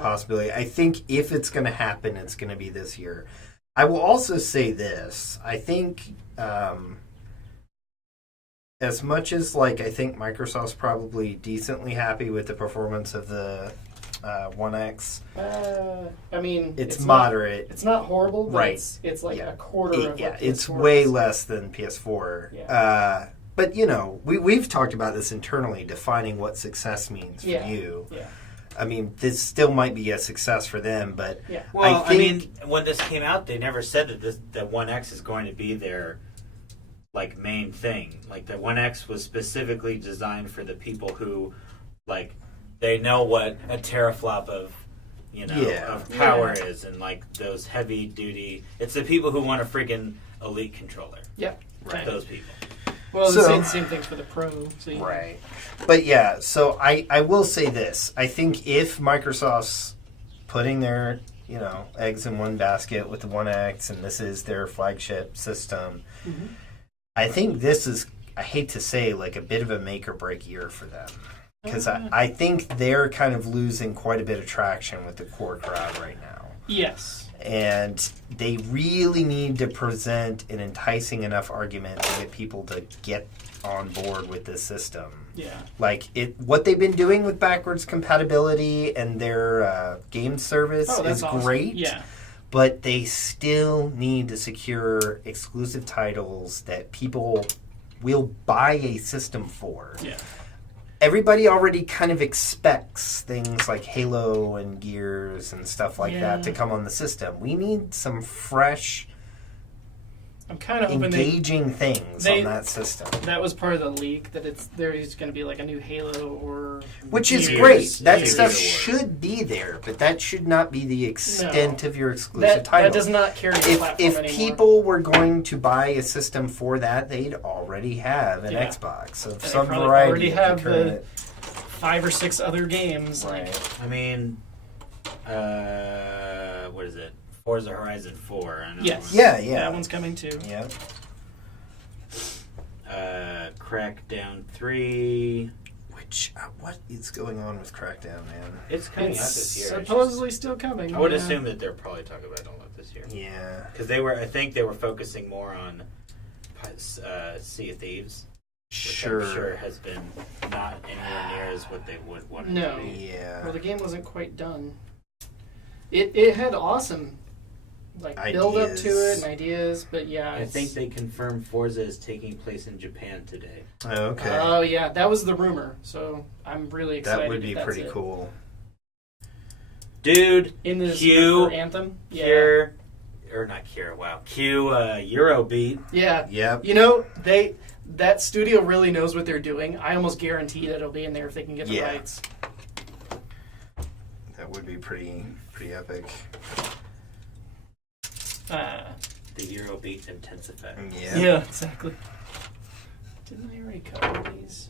possibility. I think if it's going to happen, it's going to be this year. I will also say this. I think as much as like I think Microsoft's probably decently happy with the performance of the One X. I mean, It's moderate. It's not horrible, but Right. it's like a quarter of what it's PS4 way is. less than PS4. Yeah. But you know, we've talked about this internally, defining what success means for you. Yeah. I mean, this still might be a success for them, but Yeah. Well, I think, mean, when this came out, they never said that One X is going to be their like main thing. Like the One X was specifically designed for the people who like they know what a teraflop of of power is, and like those heavy duty. It's the people who want a freaking elite controller. Yep. Right. Those people. Well, So- the same thing for the Pro. So right. But yeah, so I will say this. I think if Microsoft's putting their, eggs in one basket with the One X and this is their flagship system, I think this is, I hate to say, like a bit of a make or break year for them. Because I think they're kind of losing quite a bit of traction with the core crowd right now. Yes. And they really need to present an enticing enough argument to get people to get on board with this system. Yeah. Like what they've been doing with backwards compatibility and their game service is awesome. great. Yeah. But they still need to secure exclusive titles that people will buy a system for. Yeah. Everybody already kind of expects things like Halo and Gears and stuff like that to come on the system. We need some fresh, I'm kind of hoping engaging things on that system. That was part of the leak, that there's going to be like a new Halo or Which is Gears. great. That Gears. stuff should be there, but that should not be the extent of your exclusive title. That does not carry the platform If anymore. people were going to buy a system for that, they'd already have an Xbox of some probably variety. already of have the current- 5 or 6 other games. Like, I mean, what is it? Forza Horizon 4. I know. yes. Yeah. That one's coming too. Yeah. Crackdown 3. Which, what is going on with Crackdown, man? It's coming out It's this year. supposedly still coming. I would assume that they're probably talking about all of this year. Yeah. Because I think they were focusing more on Sea of Thieves. Which I'm sure has been not anywhere near as what they would want it No. to be. Yeah. Well, the game wasn't quite done. It had awesome build up to it and ideas, but yeah. I think they confirmed Forza is taking place in Japan today. Okay. Oh yeah, that was the rumor. So I'm really excited. That would be if that's pretty it. cool. Dude, In this Q, for Anthem, Q Eurobeat. Yeah. Yep. that studio really knows what they're doing. I almost guarantee that it'll be in there if they can get the rights. That would be pretty epic. The Euro beats Intense Effect. Yeah, exactly. Didn't I already cover these?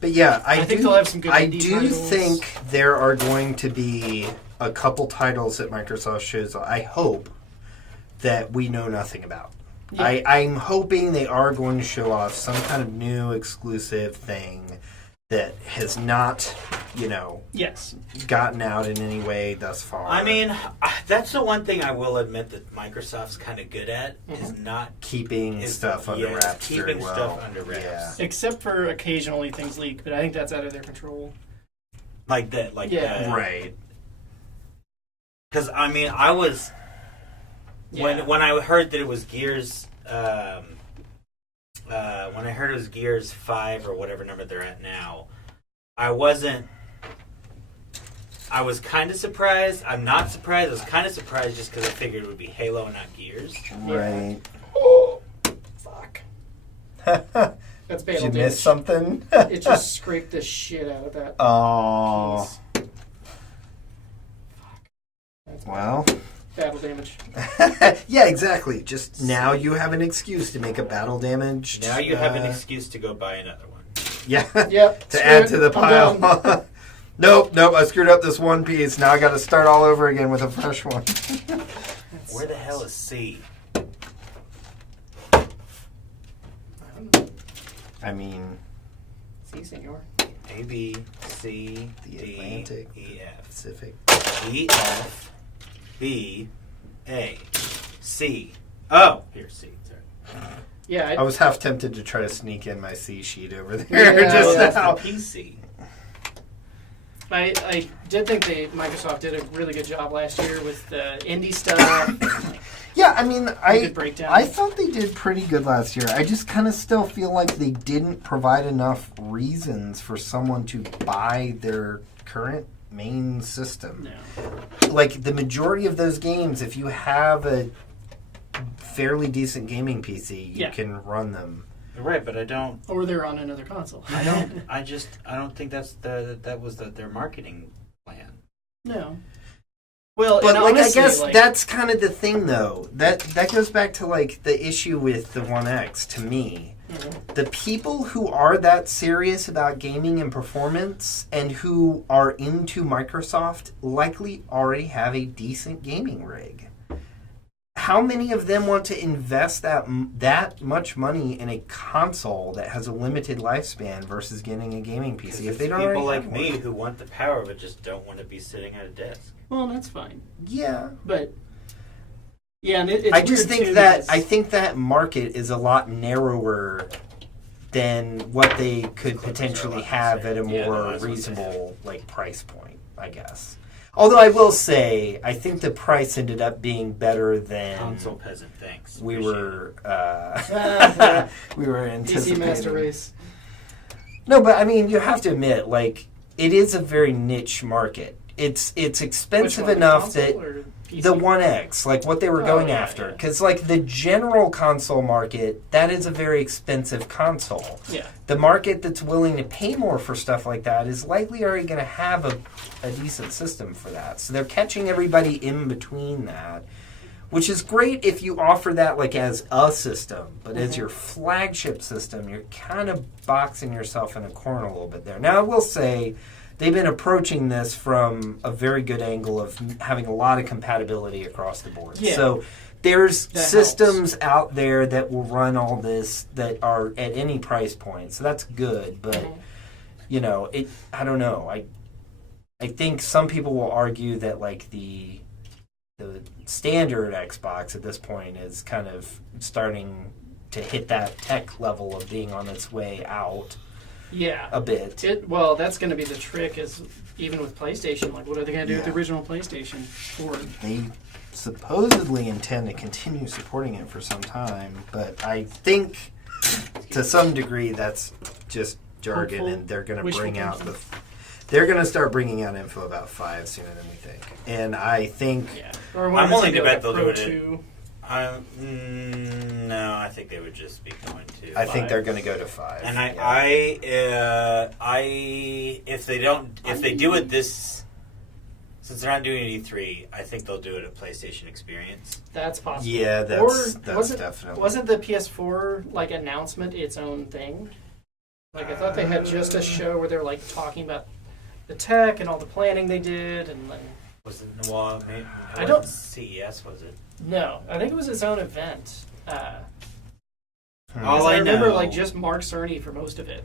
But yeah, I think they'll have some good I indie do titles. think there are going to be a couple titles that Microsoft shows. I hope that we know nothing about. Yeah. I'm hoping they are going to show off some kind of new exclusive thing that has not, Yes. gotten out in any way thus far. I mean, that's the one thing I will admit that Microsoft's kind of good at is not keeping stuff under wraps very keeping well. stuff under wraps. Yeah. Except for occasionally things leak, but I think that's out of their control. Like that, Right. Because I mean, I was when I heard that it was Gears. When I heard it was Gears 5 or whatever number they're at now, I was kind of surprised. I'm not surprised. I was kind of surprised just because I figured it would be Halo and not Gears. Right. Oh, fuck. That's Did battle you damage. miss something? It just scraped the shit out of that. Oh. piece. That's Well. battle damage. Yeah, exactly. Just now you have an excuse to make a battle damaged. Now you have an excuse to go buy another one. Yeah. Yep. To add to the I'm pile. done. Nope. I screwed up this one piece. Now I got to start all over again with a fresh one. Where the hell is C? I mean, See, senor. A, B, C, the D, Atlantic, E, F. Pacific. E, F, B, A, C. Oh, here's C. Sorry. Yeah, I was half tempted to try to sneak in my C sheet over there Yeah, just Oh, that's now. the PC. I did think Microsoft did a really good job last year with the indie stuff. Yeah, I mean, good breakdown. I thought they did pretty good last year. I just kind of still feel like they didn't provide enough reasons for someone to buy their current main system. No. Like, the majority of those games, if you have a fairly decent gaming PC, you can run them. Right, but I don't. Or they're on another console. I don't. I don't think that's that was their marketing plan. No. Well, But and like, honestly, I guess that's kind of the thing, though. That goes back to like the issue with the One X. To me, the people who are that serious about gaming and performance, and who are into Microsoft, likely already have a decent gaming rig. How many of them want to invest that much money in a console that has a limited lifespan versus getting a gaming PC if they don't people already like have me one? who want the power but just don't want to be sitting at a desk. Well, that's fine. Yeah. But yeah, and it's I just weird, think too, that because- that market is a lot narrower than what they could potentially have at a Yeah, more that's what they reasonable price point, I guess. Although I will say, I think the price ended up being better than Console peasant, thanks. we Appreciate were PC anticipating. Master Race. No, but I mean, you have to admit, it is a very niche market. It's expensive Which one, enough console that or PC? the One X, what they were going yeah, after, yeah. because the general console market, that is a very expensive console. Yeah. The market that's willing to pay more for stuff like that is likely already going to have a decent system for that. So they're catching everybody in between that, which is great if you offer that as a system, but as your flagship system, you're kind of boxing yourself in a corner a little bit there. Now, I will say, they've been approaching this from a very good angle of having a lot of compatibility across the board. Yeah. So there's That systems out there that will run all this that are at any price point. So that's good. But, I don't know. I think some people will argue that the standard Xbox at this point is kind of starting to hit that tech level of being on its way out. Yeah. A bit. Well, that's going to be the trick is even with PlayStation, what are they going to do with the Yeah. original PlayStation 4? They supposedly intend to continue supporting it for some time, but I think to some degree that's just jargon, Hopeful, and they're going to wishful bring out thinking. they're going to start bringing out info about 5 sooner than we think. And I think Yeah. Or I'm willing to like bet a they'll Pro do it. 2. No, I think they would just be going to. I think 5. they're going to go to 5. And yeah. if they do it this, since they're not doing it E3, I think they'll do it at PlayStation Experience. That's possible. Yeah, that's definitely. Wasn't the PS4 like announcement its own thing? Like I thought they had just a show where they're like talking about the tech and all the planning they did, and then Was it? Well, maybe, I don't- CES was it? no, I think it was its own event. All I I remember know- like just Mark Cerny for most of it.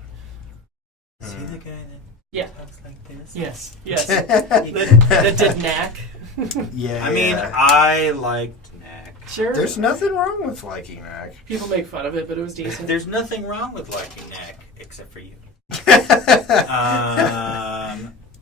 Is he the guy that Yeah. talks like this? Yes. Yes. that did knack. Yeah. I mean, I liked Knack. Sure. there's nothing wrong with liking Knack. People make fun of it, but it was decent. There's nothing wrong with liking Knack, except for you.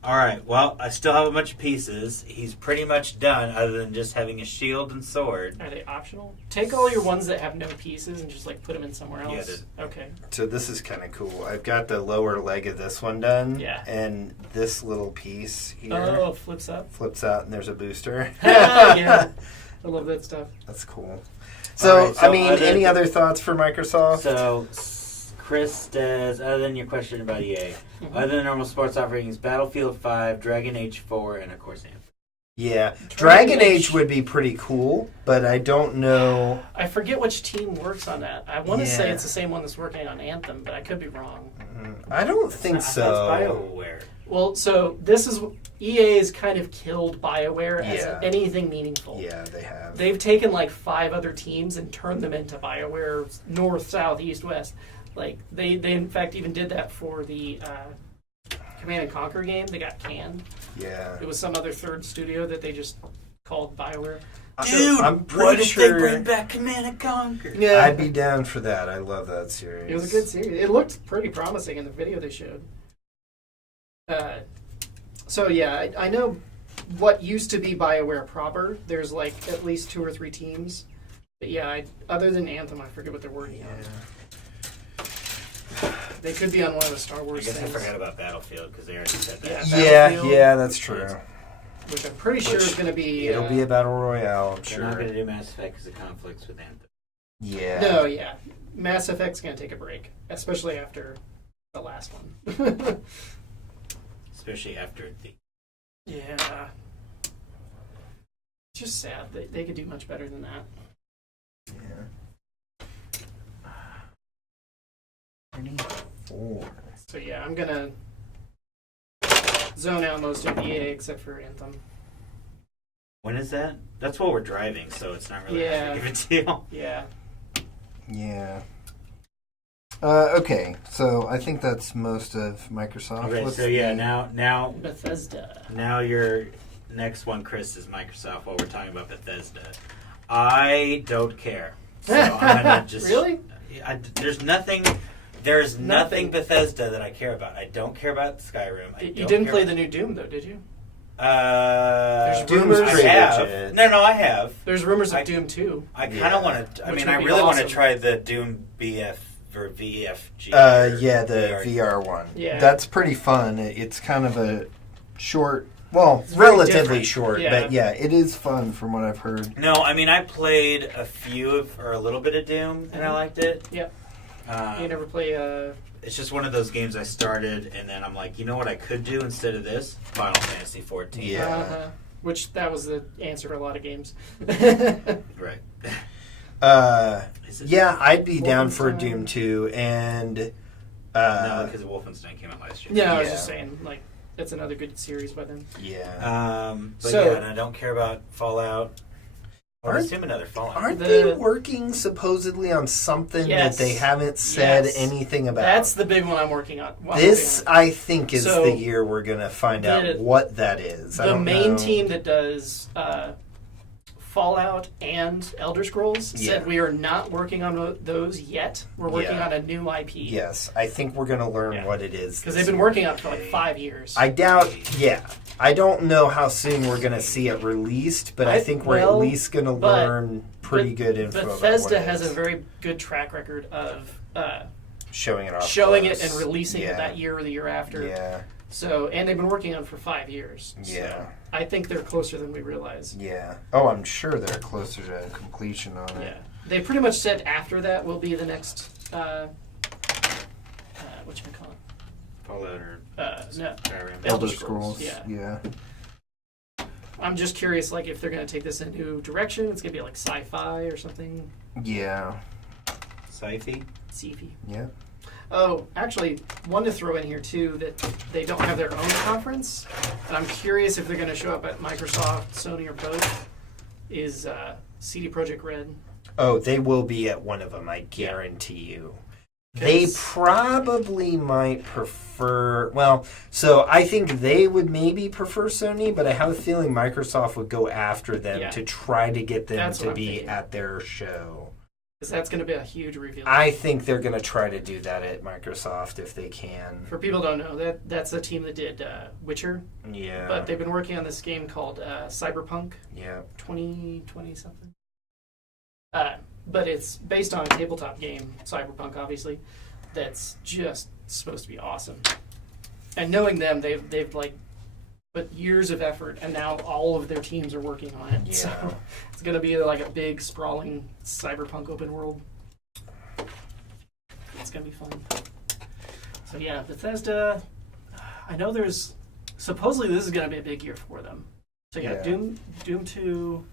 All right. Well, I still have a bunch of pieces. He's pretty much done, other than just having a shield and sword. Are they optional? Take all your ones that have no pieces and just like put them in somewhere Yeah, else. Okay. So this is kind of cool. I've got the lower leg of this one done. Yeah. And this little piece here Oh, flips up. flips out, and there's a booster. Yeah. I love that stuff. That's cool. So, right, so I mean, other any th- other thoughts for Microsoft? So, Chris says, other than your question about EA, other than normal sports offerings, Battlefield 5, Dragon Age 4, and of course Anthem. Yeah. Dragon Dragon Age Age would be pretty cool, but I don't know. I forget which team works on that. I want to say Yeah. it's the same one that's working on Anthem, but I could be wrong. I don't think That's so. BioWare. Well, so this is EA has kind of killed BioWare as Yeah. anything meaningful. Yeah, they have. They've taken like 5 other teams and turned them into BioWare north, south, east, west. Like they in fact even did that for the Command and Conquer game. They got canned. Yeah. It was some other third studio that they just called BioWare. Dude, I'm pretty what if sure they bring back Command and Conquer? Yeah, I'd be down for that. I love that series. it was a good series. It looked pretty promising in the video they showed. So yeah, I know what used to be BioWare proper. There's like at least 2 or 3 teams. But yeah, other than Anthem, I forget what they're working on. They could be on one of the Star I Wars guess I things, forgot about Battlefield because they already said that. Yeah. Yeah, Battlefield. yeah, that's true. which I'm pretty sure is going to be. It'll be a battle royale, I'm They're not sure. going to do Mass Effect because it conflicts with Anthem. Yeah. No, yeah. Mass Effect's going to take a break, especially after the last one. Especially after the... Yeah. It's just sad. They could do much better than that. Yeah. 24. So yeah, I'm going to zone out most of EA except for Anthem. When is that? That's while we're driving, so it's not really Yeah. that big of a deal. Yeah. Yeah. Okay, so I think that's most of Microsoft. Okay, Let's so yeah, see. now Bethesda. your next one, Chris, is Microsoft while we're talking about Bethesda. I don't care. So I'm gonna just Really? There's nothing Nothing. Bethesda that I care about. I don't care about Skyrim. You didn't play the new Doom, though, did you? There's rumors- I pretty have. legit. No, I have. There's rumors of I- Doom 2. I kind Yeah. of want to. I Which mean, would I be really want to awesome. try the Doom BF or VFG. Yeah, the VR one. Yeah. That's pretty fun. It's kind of a short, well, It's very relatively different. short, Yeah. but yeah, it is fun from what I've heard. No, I mean, I played a little bit of Doom, and I liked it. Yep. Um, You never play It's just one of those games I started, and then I'm like, you know what I could do instead of this? Final Fantasy 14. Yeah. which that was the answer to a lot of games. Right. Is it? Yeah, I'd be down for Wolfenstein. Doom 2, and No, because Wolfenstein came out last year. Yeah, I was Yeah. just saying, like, that's another good series by then. yeah. But So- yeah, and I don't care about Fallout. I would Aren't- assume another Fallout. Aren't the- they working supposedly on something Yes. that they haven't said Yes. anything about? That's the big one I'm working on. This, I think, is So, the year we're going to find out the- what that is. I The don't main know. team that does Fallout and Elder Scrolls Yeah. said we are not working on those yet. We're working Yeah. on a new IP. Yes, I think we're going to learn Yeah. what it is. Because this they've been year. working on it for like 5 years. I doubt, yeah. I don't know how soon we're going to see it released, but I think we're at least going to but- learn pretty good info about what Bethesda it has is. a very good track record of showing it off showing close. it and releasing Yeah. it that year or the year after. Yeah, So, and they've been working on it for 5 years. So Yeah. I think they're closer than we realize. yeah. Oh, I'm sure they're closer to completion on it. Yeah. they pretty much said after that will be the next. What you call it? Fallout or No. Skyrim. Elder Scrolls. Yeah. I'm just curious, like, if they're going to take this in a new direction. It's going to be like sci-fi or something. Yeah. Sci-fi? Sci-fi. Yeah. Oh, actually, one to throw in here, too, that they don't have their own conference. And I'm curious if they're going to show up at Microsoft, Sony, or both, is CD Projekt Red. Oh, they will be at one of them, I guarantee you. They probably might prefer... Well, so I think they would maybe prefer Sony, but I have a feeling Microsoft would go after them to try to get them to be at their show. Because that's going to be a huge reveal. I think they're going to try to do that at Microsoft if they can. For people who don't know, that's the team that did Witcher. Yeah. But they've been working on this game called Cyberpunk 2020-something. But it's based on a tabletop game, Cyberpunk, obviously, that's just supposed to be awesome. And knowing them, they've like put years of effort, and now all of their teams are working on it. Yeah. So it's going to be like a big, sprawling Cyberpunk open world. It's going to be fun. So yeah, Bethesda, I know there's... Supposedly this is going to be a big year for them. So yeah, Doom 2...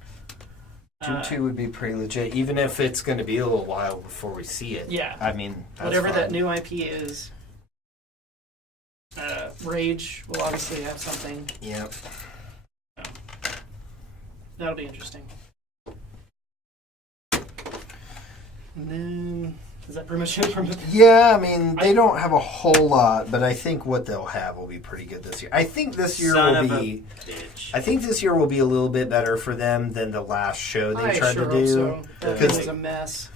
Doom 2 would be pretty legit, even if it's going to be a little while before we see it. Yeah. I mean, whatever that new IP is. Rage will obviously have something. Yep. So, that'll be interesting. And then, is that pretty much it from Bethesda? Yeah, I mean, they don't have a whole lot, but I think what they'll have will be pretty good this year. I think this year I think this year will be a little bit better for them than the last show they tried to do. So. That was a mess.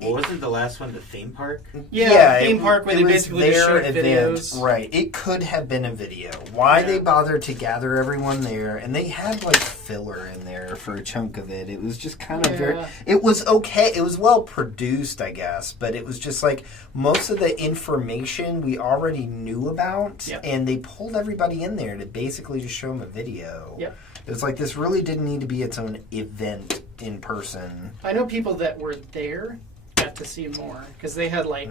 Well, wasn't the last one the theme park? Yeah, theme park where they basically just showed videos. Right. It could have been a video. Why they bothered to gather everyone there, and they had like filler in there for a chunk of it. It was just kind of very... It was okay. It was well produced, I guess, but it was just like most of the information we already knew about, and they pulled everybody in there to basically just show them a video. Yep. It was like this really didn't need to be its own event in person. I know people that were there got to see more because they had like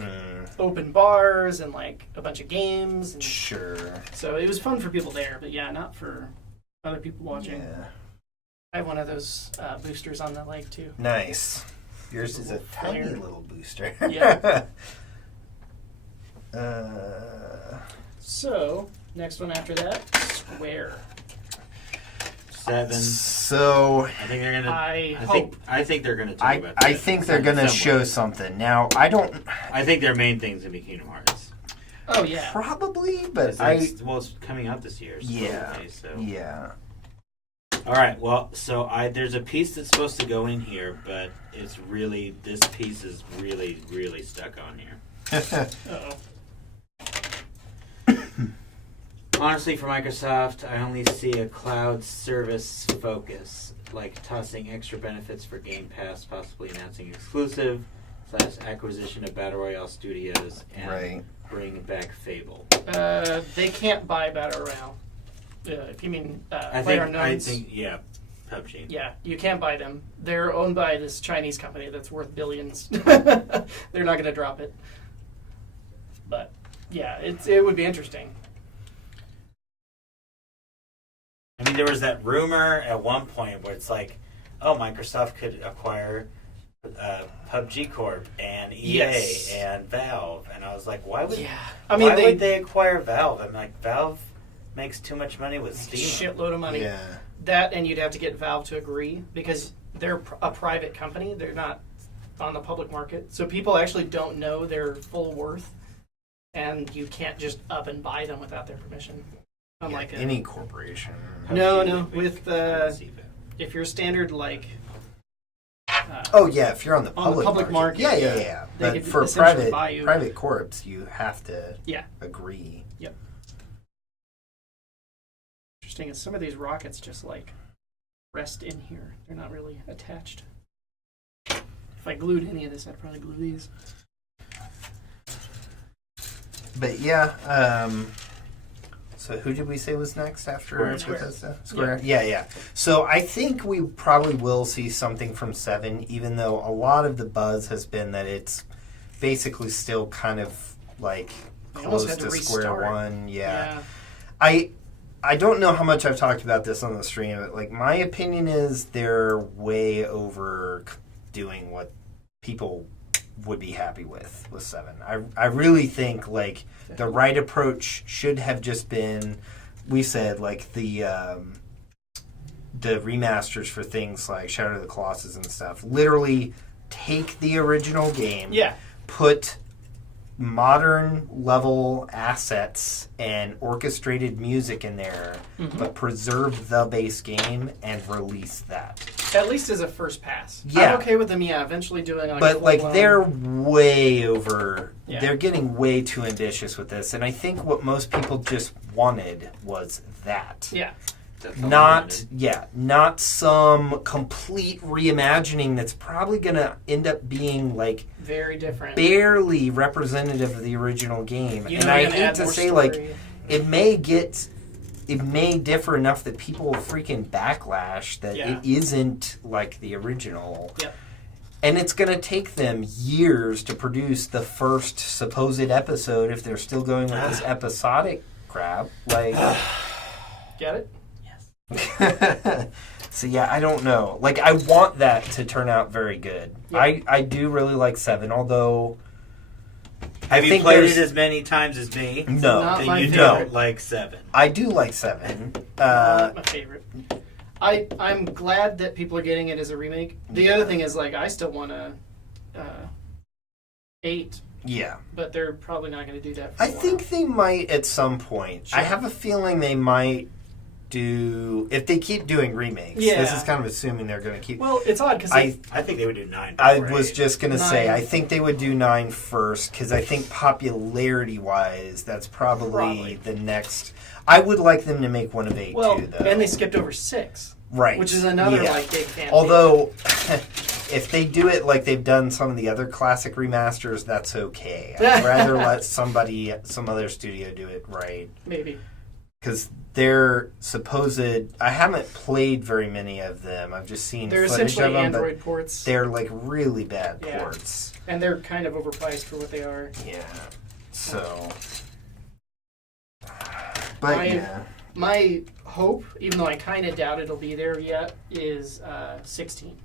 open bars and like a bunch of games. And sure. So it was fun for people there, but yeah, not for other people watching. Yeah. I have one of those boosters on the lake too. Nice. Yours is a tiny little booster. Yeah. So next one after that, Square. 7. So I think they're gonna. I think they're gonna. I think they're gonna show something. Now I don't. I think their main thing's gonna be Kingdom Hearts. Oh yeah, probably, but it's coming out this year. Yeah. All right. Well, so there's a piece that's supposed to go in here, but it's really this piece is really stuck on here. Uh-oh. Honestly, for Microsoft, I only see a cloud service focus, like tossing extra benefits for Game Pass, possibly announcing exclusive / acquisition of Battle Royale studios, and bring back Fable. They can't buy Battle Royale. If you mean I think PUBG. Yeah, you can't buy them. They're owned by this Chinese company that's worth billions. They're not going to drop it. But yeah, it would be interesting. I mean, there was that rumor at one point where it's like, oh, Microsoft could acquire PUBG Corp and EA and Valve, and I was like, why would they acquire Valve? I'm like, Valve makes too much money with Steam. Shitload of money. Yeah. That, and you'd have to get Valve to agree because they're a private company. They're not on the public market, so people actually don't know their full worth, and you can't just up and buy them without their permission. Unlike any corporation. No. With if you're standard like. If you're on the public market. Yeah. But for private corps, you have to agree. Yep. Interesting is some of these rockets just like rest in here. They're not really attached. If I glued any of this, I'd probably glue these. But yeah, so So who did we say was next after Square. Bethesda? Square. Yeah. So I think we probably will see something from 7, even though a lot of the buzz has been that it's basically still kind of like They almost close had to to square restart. one. Yeah. I don't know how much I've talked about this on the stream, but like my opinion is they're way over doing what people would be happy with 7. I really think like the right approach should have just been, we said like the remasters for things like Shadow of the Colossus and stuff. Literally take the original game, put modern level assets and orchestrated music in there, but preserve the base game and release that. At least as a first pass. Yeah. I'm okay with them, eventually doing like But like full-blown- they're way over. Yeah. They're getting way too ambitious with this, and I think what most people just wanted was that. Yeah. Not some complete reimagining that's probably going to end up being like Very different. barely representative of the original game. You And know I you're gonna hate add to more say story. like it may differ enough that people will freaking backlash that Yeah. it isn't like the original. Yep. And it's going to take them years to produce the first supposed episode if they're still going with this episodic crap. Like, Get it? so yeah, I don't know. Like, I want that to turn out very good. Yeah. I do really like 7, although Have you think played there's- it as many times as me? No. Not Then my you favorite. don't like 7. I do like 7. Not my favorite. I'm glad that people are getting it as a remake. The other thing is like I still want a 8, Yeah. but they're probably not going to do that. For I a while. think they might at some point. Sure. I have a feeling they might do, if they keep doing remakes. Yeah. This is kind of assuming they're going to keep. Well, it's odd because I I think they would do 9. I before was 8. just going to say, 9. I think they would do 9 first, because I think popularity-wise, that's probably the next. I would like them to make one of 8, well, too, though. and they skipped over 6, right. which is another Yeah. like big fan. Although, if they do it like they've done some of the other classic remasters, that's okay. I'd rather let some other studio do it right. maybe. Because they're supposed. I haven't played very many of them. I've just seen They're footage essentially of them, Android but ports, they're like really bad Yeah. ports. and they're kind of overpriced for what they are. Yeah. So. But I- yeah. My hope, even though I kind of doubt it'll be there yet, is 16.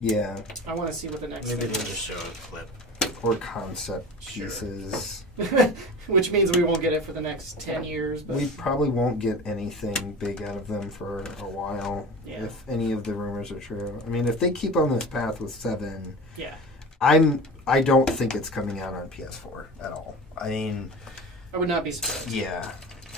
Yeah. I want to see what the next Maybe thing they'll is. just show a clip. Or concept Sure. pieces. Which means we won't get it for the next 10 years. But We probably won't get anything big out of them for a while, Yeah. if any of the rumors are true. I mean, if they keep on this path with 7, yeah, I don't think it's coming out on PS4 at all. I mean, I would not be surprised. yeah,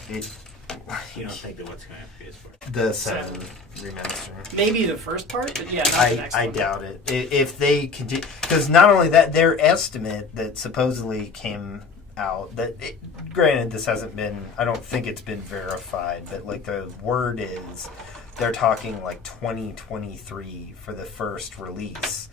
You don't think that what's going to be is for the 7 remaster. Maybe the first part, but yeah, not the next I one. doubt it. If they continue, because not only that, their estimate that supposedly came out granted, this hasn't been. I don't think it's been verified, but like the word is, they're talking like 2023 for the first release.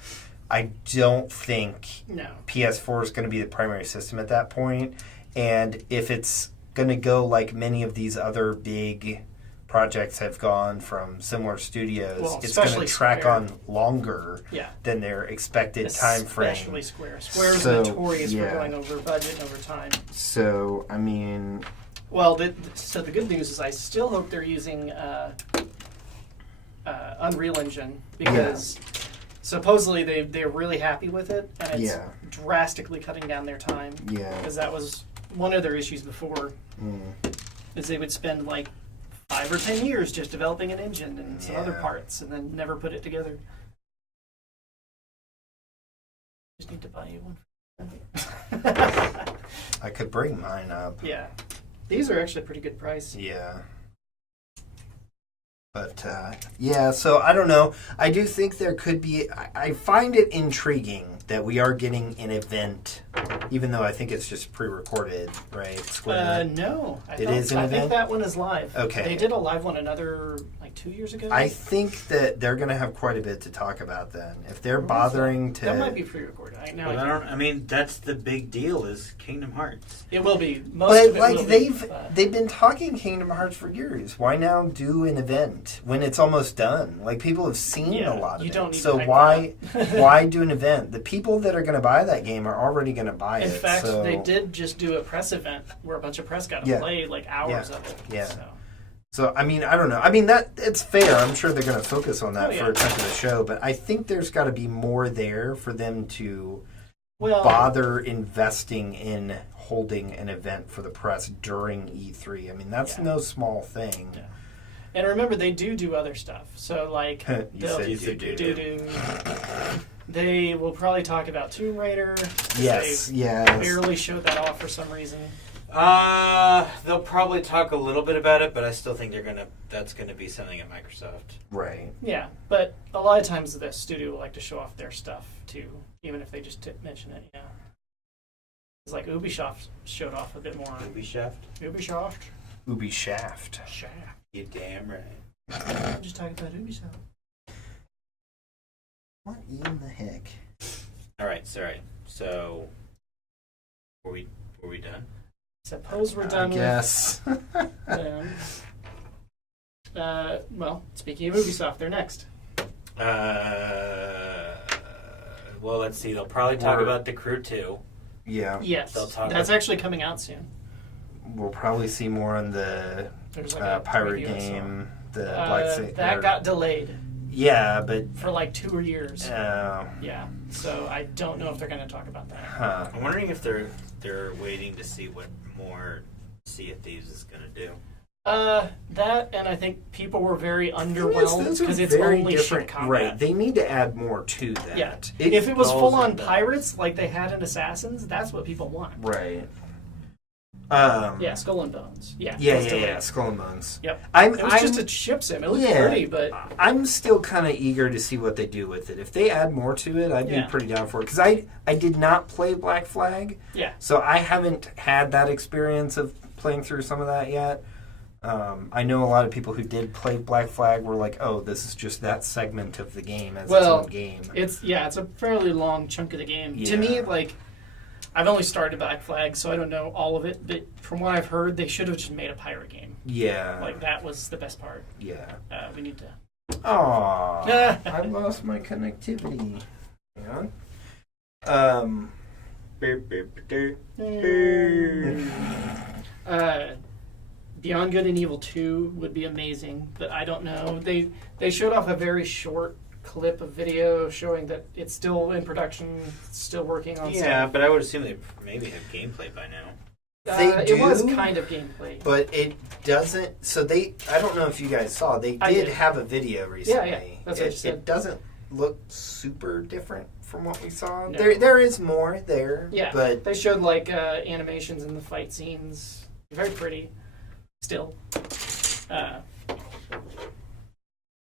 I don't think No. PS4 is going to be the primary system at that point, and if it's going to go like many of these other big projects have gone from similar studios, Well, it's going to especially track Square. on longer Yeah. than their expected time frame. Especially Square. Square's So, notorious yeah. for going over budget and over time. So, I mean, Well, so the good news is I still hope they're using Unreal Engine because supposedly they're really happy with it and it's Yeah. drastically cutting down their time yeah. because that was one of their issues before Mm, is they would spend like 5 or 10 years just developing an engine and some other Yeah. parts and then never put it together. Just need to buy you one. I could bring mine up. Yeah. These are actually a pretty good price. Yeah. But, yeah, so I don't know. I do think there could be. I find it intriguing that we are getting an event Even though I think it's just pre-recorded, right? Square. No. It is an I event? think that one is live. Okay. They did a live one another, 2 years ago. I think that they're going to have quite a bit to talk about then. If they're bothering to... That might be pre-recorded. I mean, that's the big deal is Kingdom Hearts. It will be. But they've been talking Kingdom Hearts for years. Why now do an event when it's almost done? Like, people have seen a lot of it. Don't need so to why do an event? The people that are going to buy that game are already going to buy it. In fact, so... they did just do a press event where a bunch of press got to play hours of it. Yeah. So I mean, I don't know. I mean, that it's fair. I'm sure they're going to focus on that for a chunk of the show, but I think there's got to be more there for them to bother investing in holding an event for the press during E3. I mean, that's no small thing. Yeah. And remember, they do other stuff. So, they will probably talk about Tomb Raider. Yes. They barely showed that off for some reason. They'll probably talk a little bit about it, but I still think that's gonna be something at Microsoft. Right. Yeah, but a lot of times the studio will like to show off their stuff too, even if they just mention it. Yeah. It's like Ubisoft showed off a bit more. Ubisoft. Ubi Shaft. You damn right. I'm just talking about Ubisoft. What in the heck? All right, sorry. So, were we done? Suppose we're done. Yes. Them. Well, speaking of Ubisoft, they're next. Well, let's see. They'll probably talk about The Crew 2. Yeah. Yes, that's actually coming out soon. We'll probably see more on the pirate game. The Black Saint. That got delayed. Yeah, but for 2 years. Yeah, so I don't know if they're going to talk about that. I'm wondering if they're waiting to see what more Sea of Thieves is going to do. That, and I think people were very underwhelmed because it's very only different. ship combat. Right, they need to add more to that. Yeah, if it was full-on pirates like they had in Assassins, that's what people want. Right. Yeah, Skull and Bones. Yeah, Skull and Bones. Yep. It was just a ship sim. It looked pretty, but I'm still kind of eager to see what they do with it. If they add more to it, I'd be pretty down for it. Because I did not play Black Flag. Yeah. So I haven't had that experience of playing through some of that yet. I know a lot of people who did play Black Flag were like, "Oh, this is just that segment of the game as its own game." It's a fairly long chunk of the game. Yeah. To me, I've only started Black Flag, so I don't know all of it. But from what I've heard, they should have just made a pirate game. Yeah. That was the best part. Yeah. We need to. Aww. I lost my connectivity. Hang on. Beyond Good and Evil 2 would be amazing, but I don't know. They showed off a very short clip of video showing that it's still in production, still working on stuff. Yeah, but I would assume they maybe have gameplay by now. They do, it was kind of gameplay. But it doesn't... So I don't know if you guys saw, they did have a video recently. Yeah, that's what I just said. It doesn't look super different from what we saw. No. There is more there. Yeah, but they showed animations in the fight scenes. Very pretty. Still.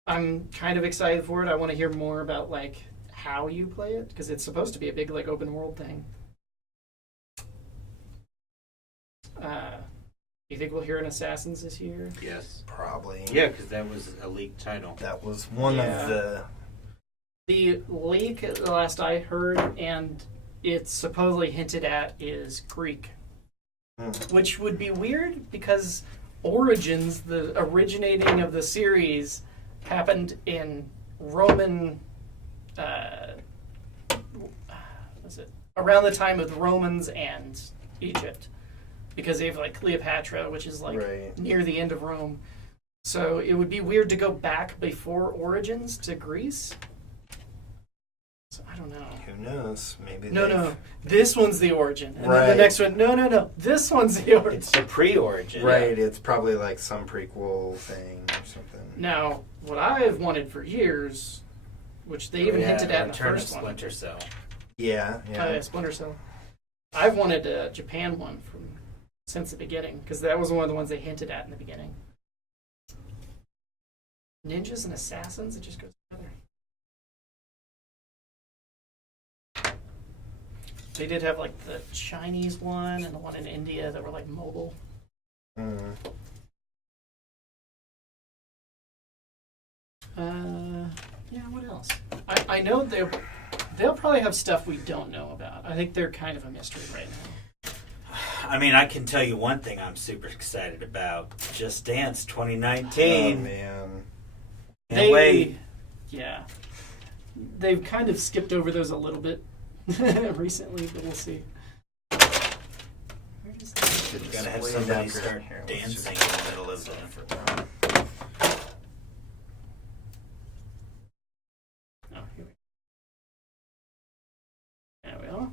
I'm kind of excited for it. I want to hear more about how you play it, because it's supposed to be a big open world thing. You think we'll hear an Assassins this year? Yes. Probably. Yeah, because that was a leaked title. That was one of the... The leak, the last I heard, and it's supposedly hinted at, is Greek. Which would be weird, because Origins, the originating of the series, happened in Roman... around the time of the Romans and Egypt. Because they have Cleopatra, which is near the end of Rome. So it would be weird to go back before Origins to Greece. So I don't know. Who knows? Maybe No. This one's the origin. And right. then the next one, no. This one's the origin. It's the pre-origin. Right, it's probably some prequel thing or something. Now, what I've wanted for years, which they even hinted at in the first one. Splinter Cell. Yeah. Splinter Cell. I've wanted a Japan one since the beginning, because that was one of the ones they hinted at in the beginning. Ninjas and assassins, it just goes together. They did have like the Chinese one and the one in India that were like mobile. Mm. Yeah, what else? I know they'll probably have stuff we don't know about. I think they're kind of a mystery right now. I mean, I can tell you one thing I'm super excited about. Just Dance Oh 2019. man. Can't wait. Yeah. They've kind of skipped over those a little bit recently, but we'll see. Where does that- You gotta have somebody start dancing in the middle of the... Oh, here we go. There we are.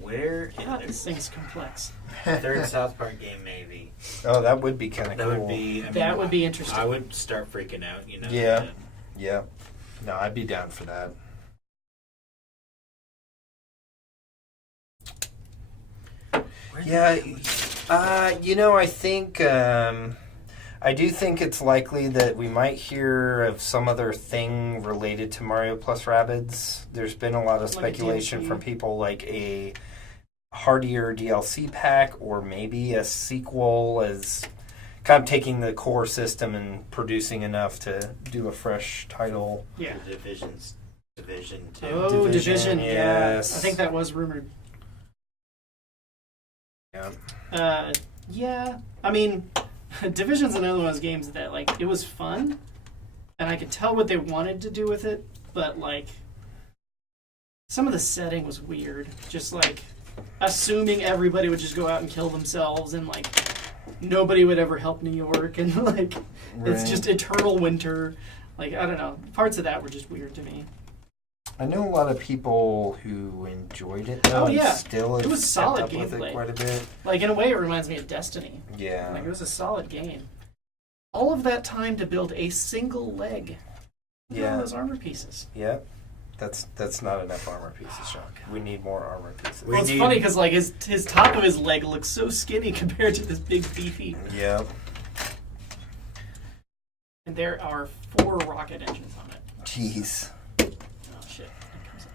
Where God, is this thing's complex. third South Park game, maybe? Oh, that would be kind of That cool. would be... I mean, That would be interesting. I would start freaking out, you know? Yeah. Yeah. No, I'd be down for that. Yeah, I think I do think it's likely that we might hear of some other thing related to Mario plus Rabbids. There's been a lot of Like a speculation DLC. from people like a hardier DLC pack or maybe a sequel as kind of taking the core system and producing enough to do a fresh title. Yeah. The Division 2. Oh, Division. yes. Yeah. I think that was rumored. Yeah. Yeah. I mean, Division's another one of those games that, like, it was fun, and I could tell what they wanted to do with it, but, like, some of the setting was weird. Just, like, assuming everybody would just go out and kill themselves, and, like, nobody would ever help New York, and, like, it's Right. just eternal winter. Like, I don't know. Parts of that were just weird to me. I know a lot of people who enjoyed it though. Oh, yeah. And still have It was stepped solid up with it gameplay. quite a bit. Like, in a way, it reminds me of Destiny. Yeah. Like, it was a solid game. All of that time to build a single leg. Look at all Yeah. those armor pieces. Yeah. That's not enough armor pieces, Sean. We need more armor pieces. We Well, it's need- funny because, like, his top of his leg looks so skinny compared to this big beefy. Yeah. And there are 4 rocket engines on it. Jeez. Oh shit! It comes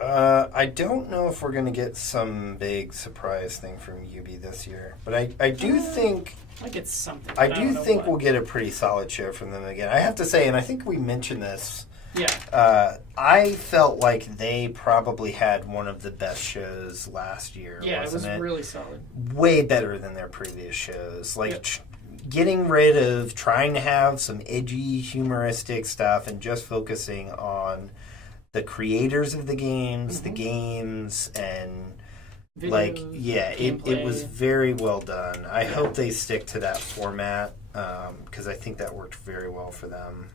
up. I don't know if we're gonna get some big surprise thing from Yubi this year, but I do think I get something. I but do don't know think what. we'll get a pretty solid show from them again. I have to say, and I think we mentioned this. Yeah. I felt like they probably had one of the best shows last year. Yeah, it was wasn't really solid. way better than their previous shows. Like Yep. getting rid of trying to have some edgy, humoristic stuff and just focusing on the creators of the games, the games, and like, Videos, yeah, it was gameplay. very well done. I hope they stick to that format because I think that worked very well for them.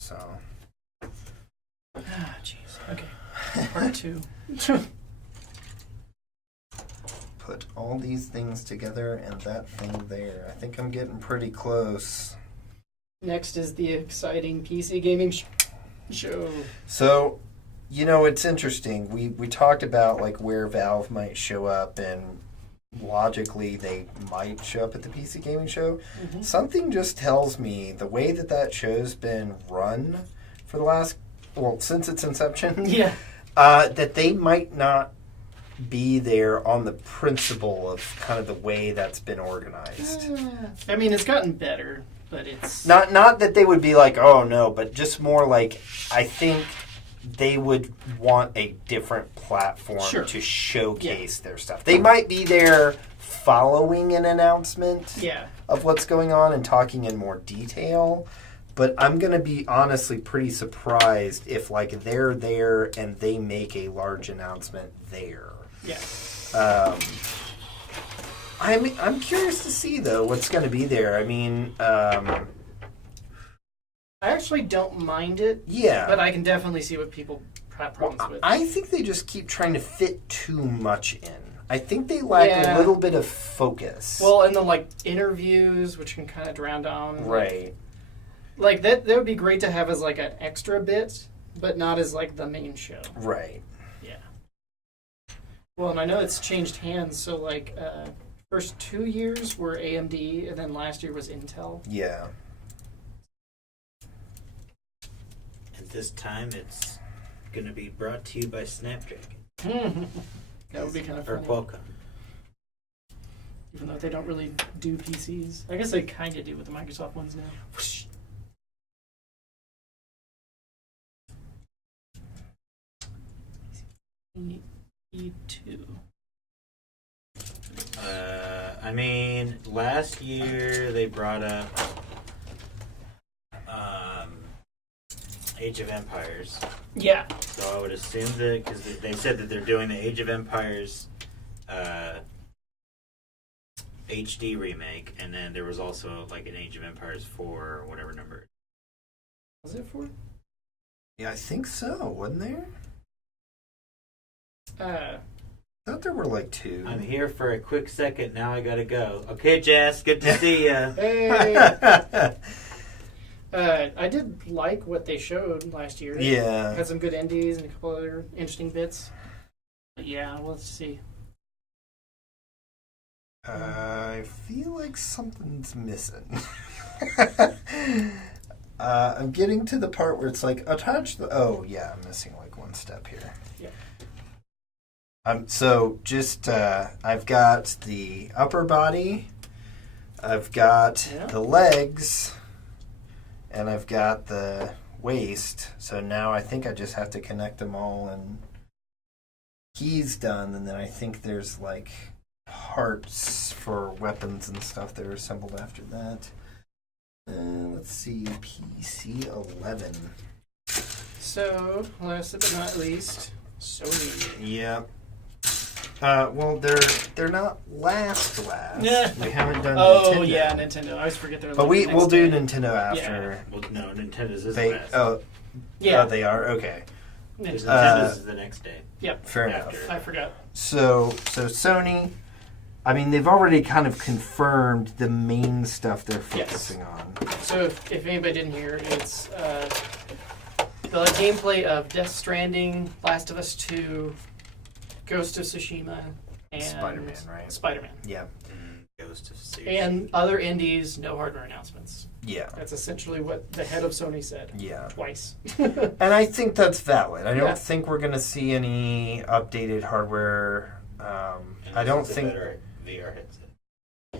So, Ah, jeez. Okay. Part 2. put all these things together and that thing there. I think I'm getting pretty close. Next is the exciting PC gaming show. So, it's interesting. We talked about like where Valve might show up, and logically they might show up at the PC gaming show. Mhm. Something just tells me the way that show's been run for the last, since its inception, Yeah. that they might not be there on the principle of kind of the way that's been organized. I mean, it's gotten better, but it's Not that they would be like, oh no, but just more like I think they would want a different platform Sure. to showcase their stuff. They might be there following an announcement yeah. of what's going on and talking in more detail, but I'm going to be honestly pretty surprised if like they're there and they make a large announcement there. Yeah. I'm curious to see though what's going to be there. I mean, I actually don't mind it, yeah. but I can definitely see what people have problems with. I think they just keep trying to fit too much in. I think they lack Yeah. a little bit of focus. Well, and the like interviews, which can kind of drown down. right. Like that would be great to have as like an extra bit, but not as like the main show. Right. Yeah. Well, and I know it's changed hands. So like first 2 years were AMD, and then last year was Intel. Yeah. And this time it's going to be brought to you by Snapdragon. That would be kind of Or funny. Qualcomm. Even though they don't really do PCs. I guess they kind of do with the Microsoft ones now. E2. I mean, last year they brought up Age of Empires. Yeah. So I would assume that, because they said that they're doing the Age of Empires HD remake, and then there was also like an Age of Empires 4 or whatever number. Was it 4? Yeah, I think so. Wasn't there? Uh, I thought there were like 2. I'm here for a quick second. Now I gotta go. Okay, Jess. Good to see ya. hey! I did like what they showed last year. Yeah. Had some good indies and a couple other interesting bits. But yeah, we'll see. I feel like something's missing. I'm getting to the part where it's like, attach the... Oh, yeah, I'm missing like one step here. Yeah. So just, I've got the upper body, I've got the legs, and I've got the waist. So now I think I just have to connect them all, and he's done. And then I think there's like parts for weapons and stuff that are assembled after that. Let's see, PC 11. So, last but not least, Sony. Yeah. Well, they're not last. Yeah. We haven't done Oh Nintendo. yeah, Nintendo. I always forget they're. But like we'll do day. Nintendo after. Well, no, Nintendo's is They last. Yeah. oh, they are okay. Because Nintendo. Nintendo's is the next day. Yep. Fair After. enough. I forgot. So Sony. I mean, they've already kind of confirmed the main stuff they're focusing on. So if anybody didn't hear, it's the gameplay of Death Stranding, Last of Us 2, Ghost of Tsushima, and Spider-Man, right? Spider-Man. Yeah. Ghost of Tsushima. And other indies, no hardware announcements. Yeah. That's essentially what the head of Sony said. Yeah. Twice. And I think that's valid. I don't Yeah. think we're going to see any updated hardware. And I don't this is a think. better VR headset.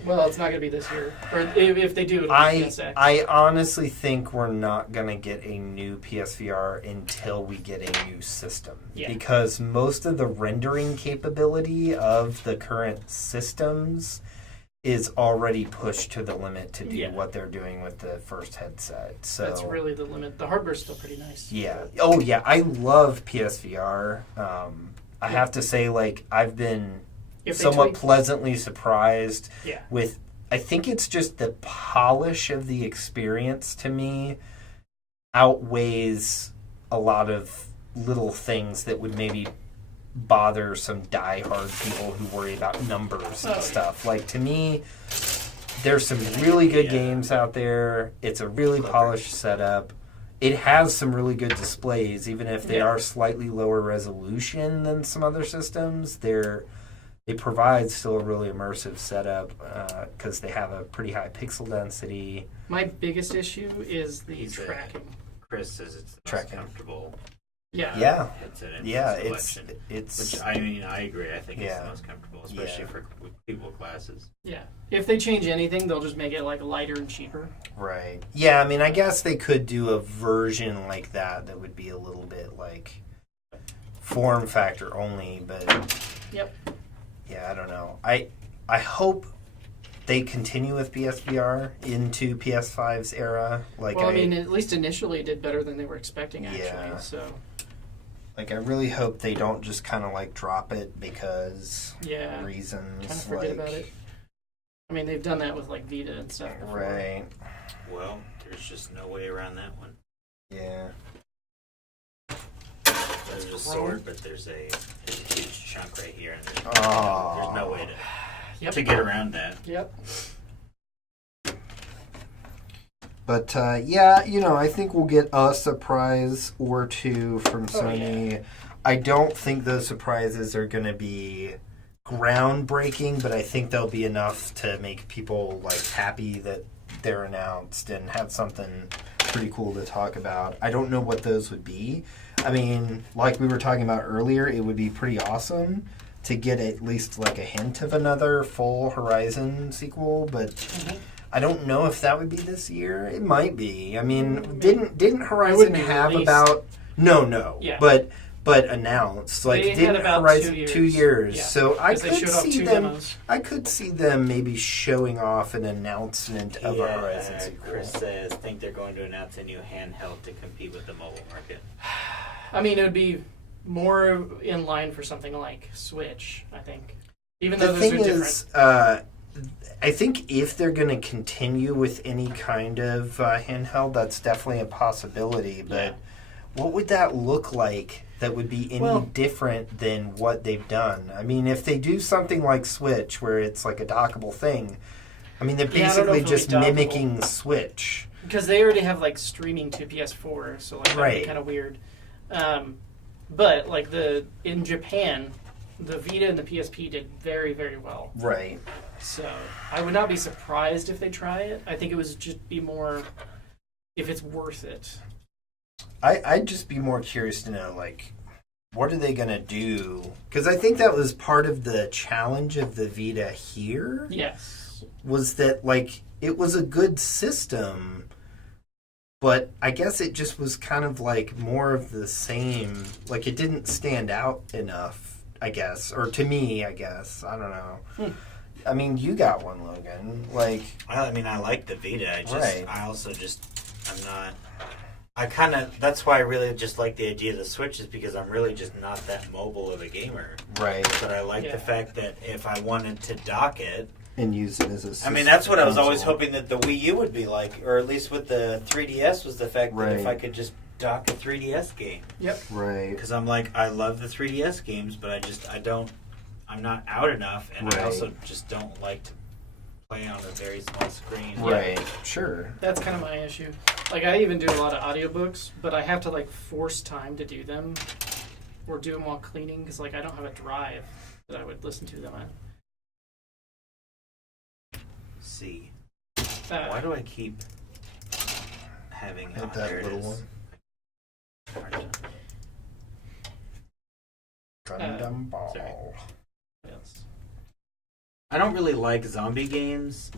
Well, it's not going to be this year. Or if they do, it'll be PSX. I honestly think we're not going to get a new PSVR until we get a new system. Yeah. Because most of the rendering capability of the current systems is already pushed to the limit to do what they're doing with the first headset. So That's really the limit. The hardware's still pretty nice. Yeah. Oh, yeah. I love PSVR. I have to say, like, I've been If they somewhat tweak- pleasantly surprised Yeah. with, I think it's just the polish of the experience to me outweighs a lot of little things that would maybe bother some diehard people who worry about numbers and stuff. Like, to me, there's some really good games out there. It's a really polished setup. It has some really good displays, even if they are slightly lower resolution than some other systems. They provide still a really immersive setup because they have a pretty high pixel density. My biggest issue is the He said- tracking. Chris says it's the Tracking. most comfortable Yeah. Yeah, headset in yeah, the it's selection. Which, I mean, I agree. I think it's the Yeah. most comfortable, especially Yeah. for people with glasses. Yeah. If they change anything, they'll just make it like lighter and cheaper. right. Yeah, I mean, I guess they could do a version like that that would be a little bit like form factor only, but Yep. yeah, I don't know. I hope they continue with PSVR into PS5's era. Like, Well, I mean, at least initially it did better than they were expecting, actually. Yeah. So, like, I really hope they don't just kind of like drop it because yeah. reasons. Kind of forget like, about it. I mean, they've done that with like Vita and stuff before. Right. Well, there's just no way around that one. Yeah. There's a sword, but there's a huge chunk right here, and there's no way to get around that. Yep. But yeah, you know, I think we'll get a surprise or two from Sony. yeah. I don't think those surprises are going to be groundbreaking, but I think they'll be enough to make people like happy that they're announced and have something pretty cool to talk about. I don't know what those would be. I mean, like we were talking about earlier, it would be pretty awesome to get at least like a hint of another full Horizon sequel, but I don't know if that would be this year. It might be. I mean, didn't Horizon have released. about no, Yeah. but announced like They had didn't about Horizon 2 years. Yeah. So I 'Cause they could showed off see 2 them. demos. I could see them maybe showing off an announcement of a Horizon sequel. Chris says, think they're going to announce a new handheld to compete with the mobile market. I mean, it would be more in line for something like Switch, I think. Even though The those thing are different. is, I think if they're going to continue with any kind of handheld, that's definitely a possibility. But Yeah. what would that look like that would be any different than what they've done? I mean, if they do something like Switch, where it's like a dockable thing, I mean, they're Yeah, I don't know basically if it'll just be dockable. mimicking Switch. Because they already have like streaming to PS4, so like that would Right. be kind of weird. But like in Japan, the Vita and the PSP did very, very well. Right. So I would not be surprised if they try it. I think it would just be more if it's worth it. I'd just be more curious to know, like, what are they going to do? Because I think that was part of the challenge of the Vita here. Yes. Was that, like, it was a good system, but I guess it just was kind of like more of the same. Like, it didn't stand out enough, I guess. Or to me, I guess. I don't know. I mean, you got one, Logan. Like, Well, I mean, I like the Vita. Right. I also just, I'm not. I kind of. That's why I really just like the idea of the Switch, is because I'm really just not that mobile of a gamer. right. But I like the fact that if I wanted to dock it, And use it as a I system mean, that's what I was always console. hoping that the Wii U would be like, or at least with the 3DS, was the fact that if Right. I could just dock a 3DS game. Yep. Right. Because I'm like, I love the 3DS games, but I'm not out enough, and I Right. also just don't like to play on a very small screen. Right. Sure. That's kind of my issue. Like, I even do a lot of audiobooks, but I have to, like, force time to do them or do them while cleaning because, like, I don't have a drive that I would listen to them on. See, why do I keep having Hit there that it little is. one. Hard to- Gundam Ball. sorry. What else? I don't really like zombie games.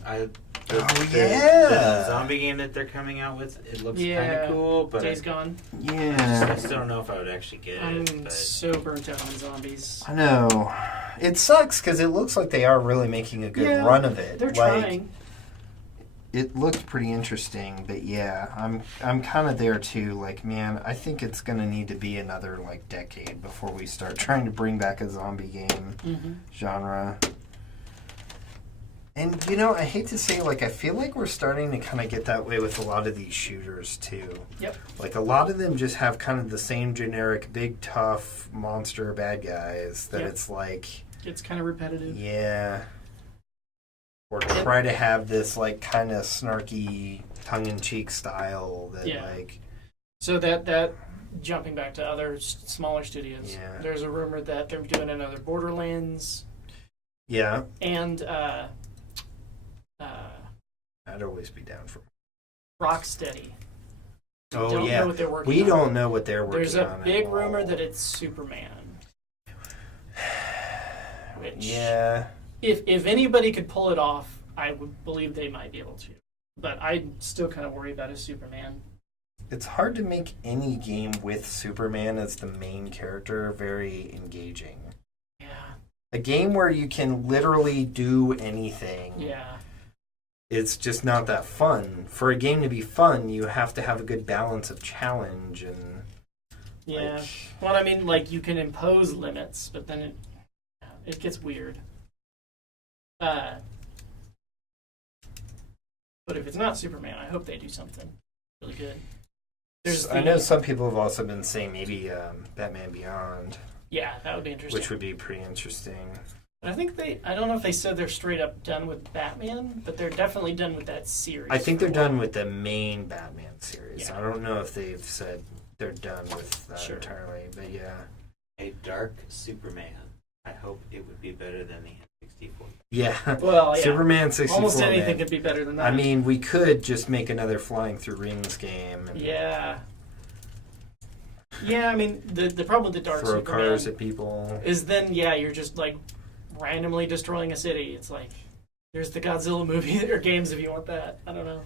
The zombie game that they're coming out with, it looks kind Yeah. of cool, but Days Gone. I Yeah. still don't know if I would actually get it. I'm But so burnt out on zombies. I know. It sucks because it looks like they are really making a good Yeah, run of it. They're Like, trying. it looked pretty interesting, but yeah, I'm kind of there too. Like, man, I think it's gonna need to be another like decade before we start trying to bring back a zombie game Mm-hmm. genre. And you know, I hate to say, like, I feel like we're starting to kind of get that way with a lot of these shooters too. Yep. Like, a lot of them just have kind of the same generic big tough monster bad guys that Yep. it's like, It's kind of repetitive. yeah. Or try to have this like kind of snarky tongue-in-cheek style that Yeah. like, So that jumping back to other smaller studios, Yeah. there's a rumor that they're doing another Borderlands yeah, and I'd always be down for. Rocksteady. Oh Don't yeah, know what they're working we on. don't know what they're working There's on. a big at rumor all. that it's Superman. Which, Yeah, if anybody could pull it off, I would believe they might be able to. But I still kind of worry about his Superman. it's hard to make any game with Superman as the main character very engaging. Yeah. A game where you can literally do anything. Yeah. It's just not that fun. For a game to be fun, you have to have a good balance of challenge and. Yeah. like, Well, I mean, like, you can impose limits, but then it gets weird. But if it's not Superman, I hope they do something really good. I know some people have also been saying maybe Batman Beyond, Yeah, that would be interesting. which would be pretty interesting. But I think I don't know if they said they're straight up done with Batman, but they're definitely done with that series. I think for they're a while. done with the main Batman series. Yeah. I don't know if they've said they're done with that Sure. entirely, but yeah. a dark Superman. I hope it would be better than the N64. Yeah. Well, yeah. Superman 64. Almost anything man. could be better than that. I mean, we could just make another Flying Through Rings game. And yeah. Yeah, I mean, the problem with the Dark throw Superman cars at people. is then, yeah, you're just, like, randomly destroying a city. It's like, there's the Godzilla movie or games if you want that. I don't know.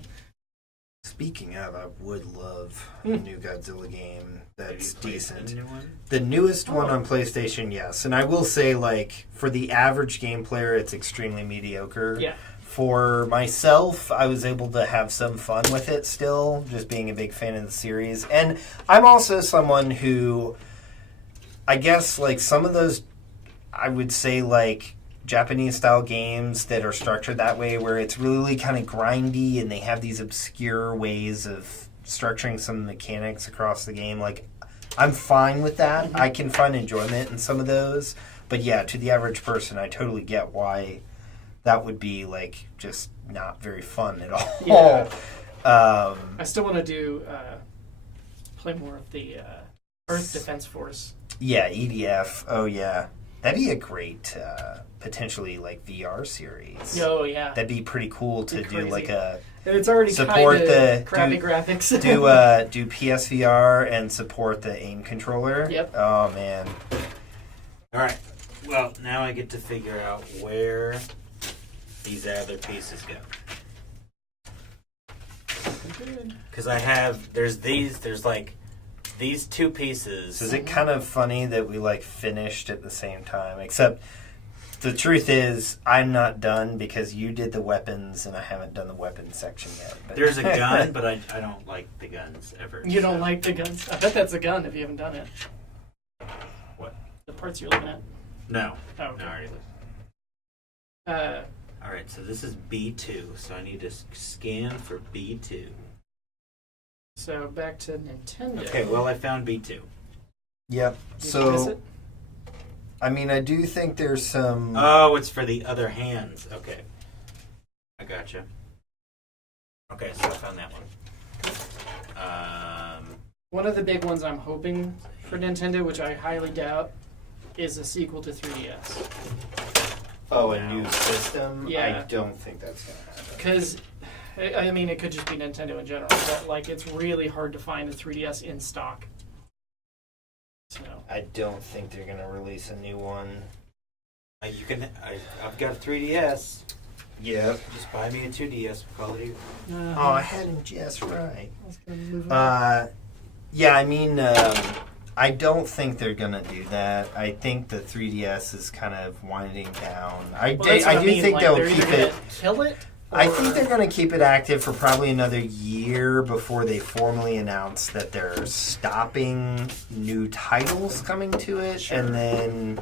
Speaking of, I would love a new Godzilla game that's Have you played decent. The new one? The newest one Oh. on PlayStation, yes. And I will say, like, for the average game player, it's extremely mediocre. Yeah. For myself, I was able to have some fun with it still, just being a big fan of the series. And I'm also someone who, I guess, like, some of those, I would say, like, Japanese-style games that are structured that way, where it's really kind of grindy and they have these obscure ways of structuring some mechanics across the game. Like, I'm fine with that. Mm-hmm. I can find enjoyment in some of those. But yeah, to the average person, I totally get why that would be, like, just not very fun at all. Yeah. Um, I still want to do, play more of the Earth Defense Force. yeah, EDF. Oh, yeah. That'd be a great, potentially, like, VR series. Oh, yeah. That'd be pretty cool to Be do, crazy. like, a... And it's already support kind the- of crappy do- graphics. do PSVR and support the aim controller. Yep. Oh, man. All right. Well, now I get to figure out where these other pieces go. Because there's like these two pieces. So is it kind of funny that we, like, finished at the same time? Except the truth is, I'm not done because you did the weapons and I haven't done the weapons section yet. But There's a gun, but I don't like the guns ever. You don't so- like the guns? I bet that's a gun if you haven't done it. What? The parts you're looking at. No. Oh, okay. No, I already looked. All right, so this is B2, so I need to scan for B2. So back to Nintendo. Okay, well, I found B2. Yep. Did you miss So, it? I mean, I do think there's some... Oh, it's for the other hands. Okay. I gotcha. Okay, so I found that one. One of the big ones I'm hoping for Nintendo, which I highly doubt, is a sequel to 3DS. Oh, a new system? Yeah. I don't think that's going to happen. Because, I mean, it could just be Nintendo in general, but, like, it's really hard to find a 3DS in stock. So, I don't think they're going to release a new one. you can. I've got a 3DS. Yep. Just buy me a 2DS. We'll call it even. Oh, I had him just right. I was gonna move on. Yeah, I mean, I don't think they're going to do that. I think the 3DS is kind of winding down. Well, that's what I do mean, think like, they'll they're keep either it... gonna kill it? I or- think they're going to keep it active for probably another year before they formally announce that they're stopping new titles coming to it. Sure. And then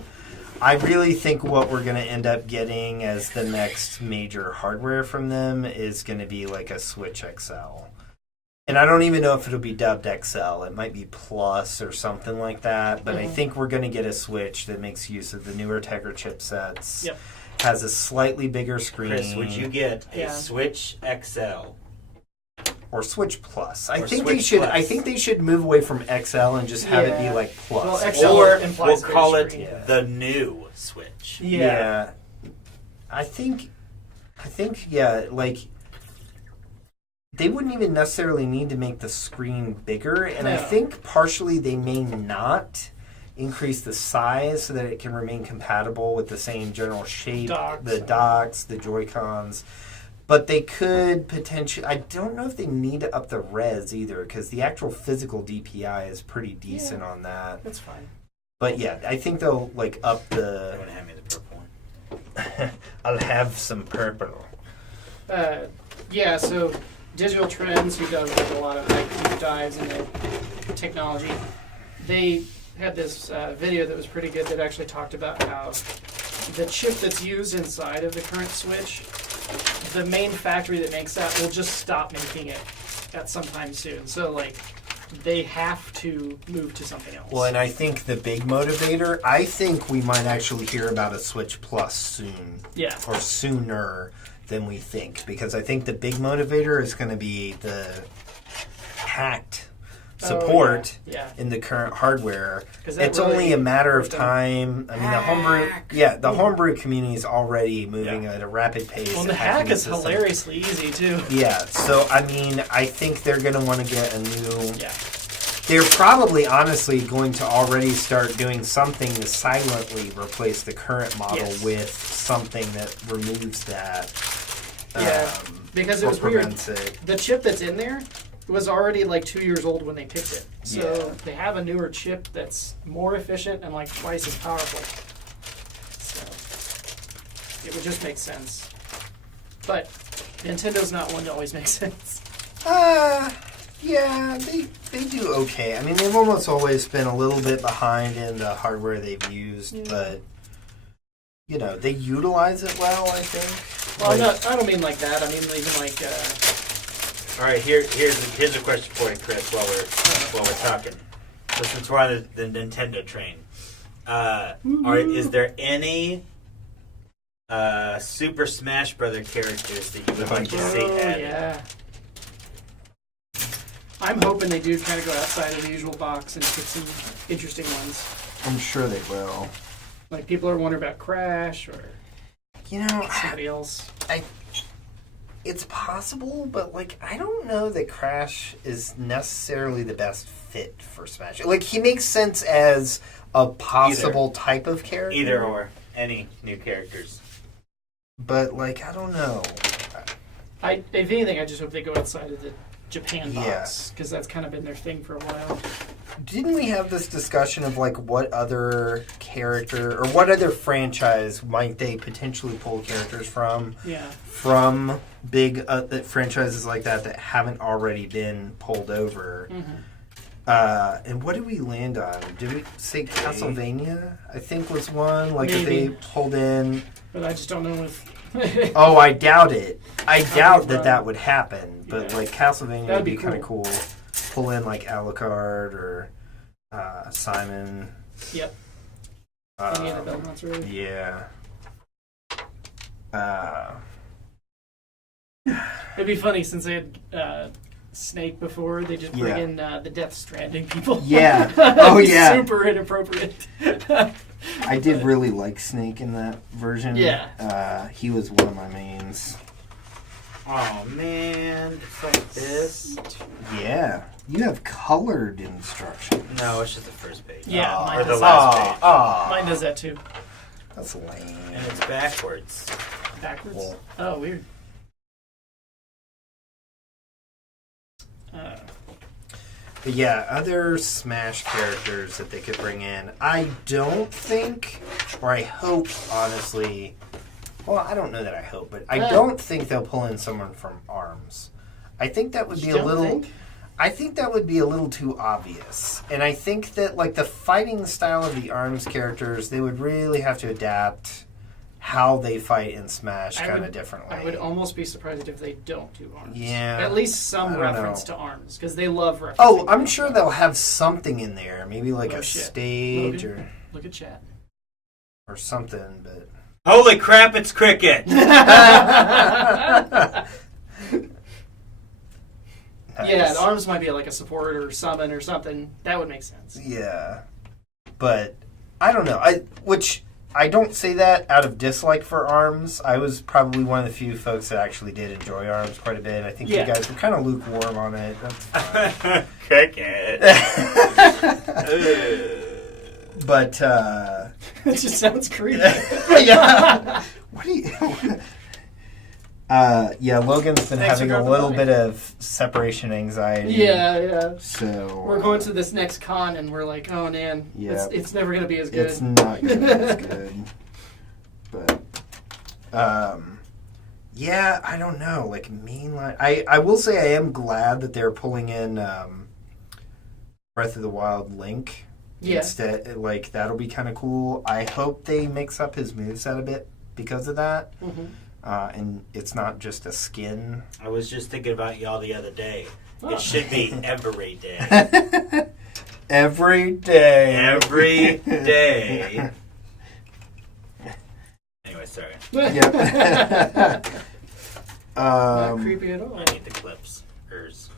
I really think what we're going to end up getting as the next major hardware from them is going to be like a Switch XL. And I don't even know if it'll be dubbed XL. It might be Plus or something like that. But I think we're going to get a Switch that makes use of the newer Tegra chipsets. Yep. Has a slightly bigger screen. Chris, would you get a Yeah. Switch XL? Or Switch Plus. I Or think Switch they should. Plus. I think they should move away from XL and just have it be Yeah. like Plus. Well, XL Or implies we'll bigger call it screen. Yeah. the new Switch. Yeah. I think. Yeah. Like they wouldn't even necessarily need to make the screen bigger, and I No. think partially they may not increase the size so that it can remain compatible with the same general shape, Docks. the docks, the Joy-Cons. But they could potentially... I don't know if they need to up the res either, because the actual physical DPI is pretty decent on that. That's fine. But yeah, I think they'll like up You the... want to hand me the purple one? I'll have some purple. Yeah, so Digital Trends, who does like a lot of like deep dives into technology, they had this video that was pretty good that actually talked about how the chip that's used inside of the current Switch, the main factory that makes that will just stop making it at some time soon. So like they have to move to something else. Well, and I think the big motivator, I think we might actually hear about a Switch Plus soon. Yeah. Or sooner than we think. Because I think the big motivator is going to be the hacked support Yeah. in the current hardware. 'Cause that It's really only a matter of hurt them. time. I mean, the homebrew community is already moving at a rapid pace. Well, the and hack hacking is systems. hilariously easy too. Yeah, so I mean, I think they're going to want to get a new. Yeah. They're probably honestly going to already start doing something to silently replace the current model with something that removes that. Yeah, because it or was weird. prevents it. The chip that's in there was already like 2 years old when they picked it. So Yeah. they have a newer chip that's more efficient and like twice as powerful. So it would just make sense. But Nintendo's not one to always make sense. Yeah, they do okay. I mean, they've almost always been a little bit behind in the hardware they've used, but you know, they utilize it well, I think. Well, I don't mean like that. I mean even like All right, here's a question for you, Chris. While we're talking, so since we're on the Nintendo train, is there any Super Smash Brother characters that you would like to see added? yeah. I'm hoping they do kind of go outside of the usual box and pick some interesting ones. I'm sure they will. Like people are wondering about Crash or You know, somebody else. it's possible, but like I don't know that Crash is necessarily the best fit for Smash. Like he makes sense as a possible type of character. Either or, any new characters. But like I don't know. If anything, I just hope they go outside of the Japan box because that's kind of been their thing for a while. Didn't we have this discussion of like what other character or what other franchise might they potentially pull characters from? Yeah. From big franchises like that haven't already been pulled over. Mm-hmm. And what did we land on? Did we say Castlevania? I think was one. Like if Maybe. they pulled in. But I just don't know if. Oh, I doubt it. I doubt that would happen. But Yeah. like Castlevania That'd would be be kind of cool. Pull in like Alucard or Simon. Yep. Any of the Belmonts, really. Yeah. It'd be funny since they had Snake before. They just bring in the Death Stranding people. Yeah. Oh, It'd be yeah. Super inappropriate. I did really like Snake in that version. Yeah. He was one of my mains. Oh man, it's like this. Yeah. You have colored instructions. No, it's just the first page. Yeah, mine or the does last that. page. Mine does that too. That's lame. And it's backwards. Backwards? Well. Oh, weird. But yeah, other Smash characters that they could bring in. I don't think, or I hope, honestly. Well, I don't know that I hope, but I don't think they'll pull in someone from ARMS. I think that would be a little. Think? I think that would be a little too obvious, and I think that like the fighting style of the ARMS characters, they would really have to adapt how they fight in Smash kind of differently. I would almost be surprised if they don't do ARMS. Yeah. At least some I don't reference know. to ARMS, because they love referencing. Oh, I'm ARMS. sure they'll have something in there, maybe like Oh, a shit. stage Logan, look at chat. or something, but. Holy crap! It's Cricket. Yeah, the ARMS might be like a support or summon or something. That would make sense. Yeah, but I don't know. Which I don't say that out of dislike for ARMS. I was probably one of the few folks that actually did enjoy ARMS quite a bit. I think you guys were kind of lukewarm on it. That's fine. Cricket. But It just sounds creepy. yeah, what do you? Yeah, Logan's been Thanks for having a dropping little by. bit of separation anxiety. Yeah. So We're going to this next con, and we're like, oh man, Yeah. it's never going to be as good. It's not going to be as good. But, yeah, I don't know. Like, mainline. I will say I am glad that they're pulling in Breath of the Wild Link. Yeah. Instead, like, that'll be kind of cool. I hope they mix up his moveset a bit because of that. Mm-hmm. And it's not just a skin. I was just thinking about y'all the other day. Oh. It should be every day. Every day. Every day. Anyway, sorry. Yep. Not creepy at all. I need the clips. Hers.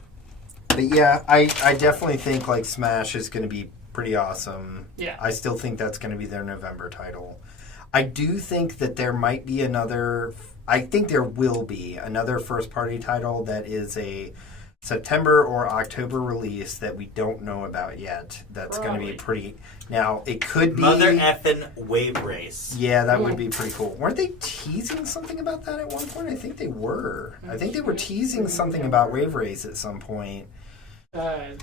But yeah, I definitely think like Smash is going to be pretty awesome. Yeah. I still think that's going to be their November title. I do think that there might be another. I think there will be another first party title that is a September or October release that we don't know about yet. That's going to be pretty. Now it could be Mother effing Wave Race. Yeah, that would be pretty cool. Weren't they teasing something about that at one point? I think they were. I think they were teasing something about Wave Race at some point. So there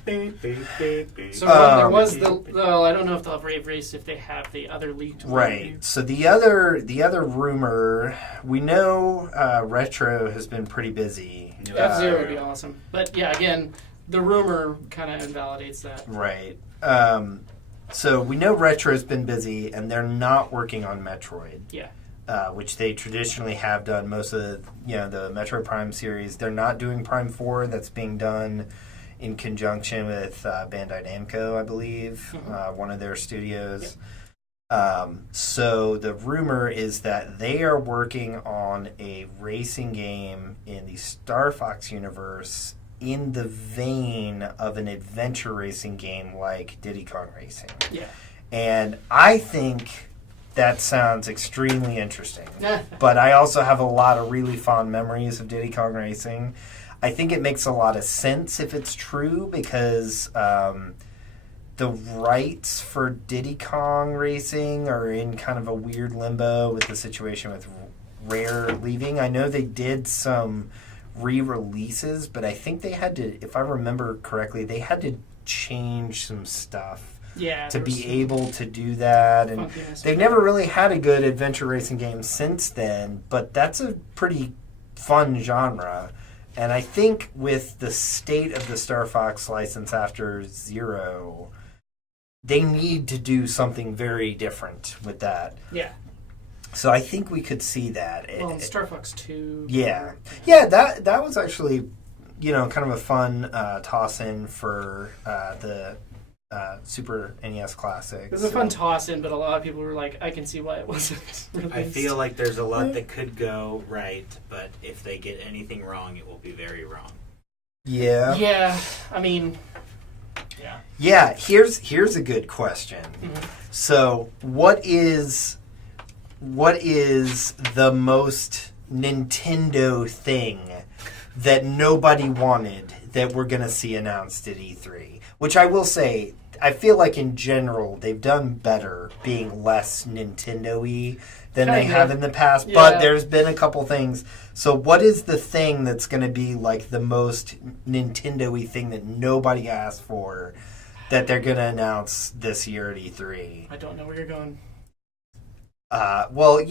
was well, I don't know if they'll have Rave Race if they have the other leaked one. Right. So the other rumor, we know Retro has been pretty busy. F-Zero would be awesome. But yeah, again, the rumor kind of invalidates that. Right. So we know Retro's been busy, and they're not working on Metroid. Yeah. Which they traditionally have done most of the Metro Prime series. They're not doing Prime 4. That's being done in conjunction with Bandai Namco, I believe, one of their studios. So the rumor is that they are working on a racing game in the Star Fox universe in the vein of an adventure racing game like Diddy Kong Racing. Yeah. And I think that sounds extremely interesting. But I also have a lot of really fond memories of Diddy Kong Racing. I think it makes a lot of sense if it's true because the rights for Diddy Kong Racing are in kind of a weird limbo with the situation with Rare leaving. I know they did some re-releases, but I think they had to, if I remember correctly, they had to change some stuff to be able to do that. And they've never really had a good adventure racing game since then, but that's a pretty fun genre. And I think with the state of the Star Fox license after Zero, they need to do something very different with that. Yeah. So I think we could see that. Well, Star Fox 2. Yeah. Yeah, that was actually, kind of a fun toss-in for the Super NES Classic. It was a fun toss-in, but a lot of people were like, I can see why it wasn't released. I feel like there's a lot that could go right, but if they get anything wrong, it will be very wrong. Yeah. Yeah, I mean... Yeah. Yeah, here's a good question. Mm-hmm. So, what is the most Nintendo thing that nobody wanted that we're going to see announced at E3? Which I will say, I feel like in general they've done better being less Nintendo-y than they have in the past. Yeah. But there's been a couple things. So what is the thing that's going to be like the most Nintendo-y thing that nobody asked for that they're going to announce this year at E3? I don't know where you're going. Well,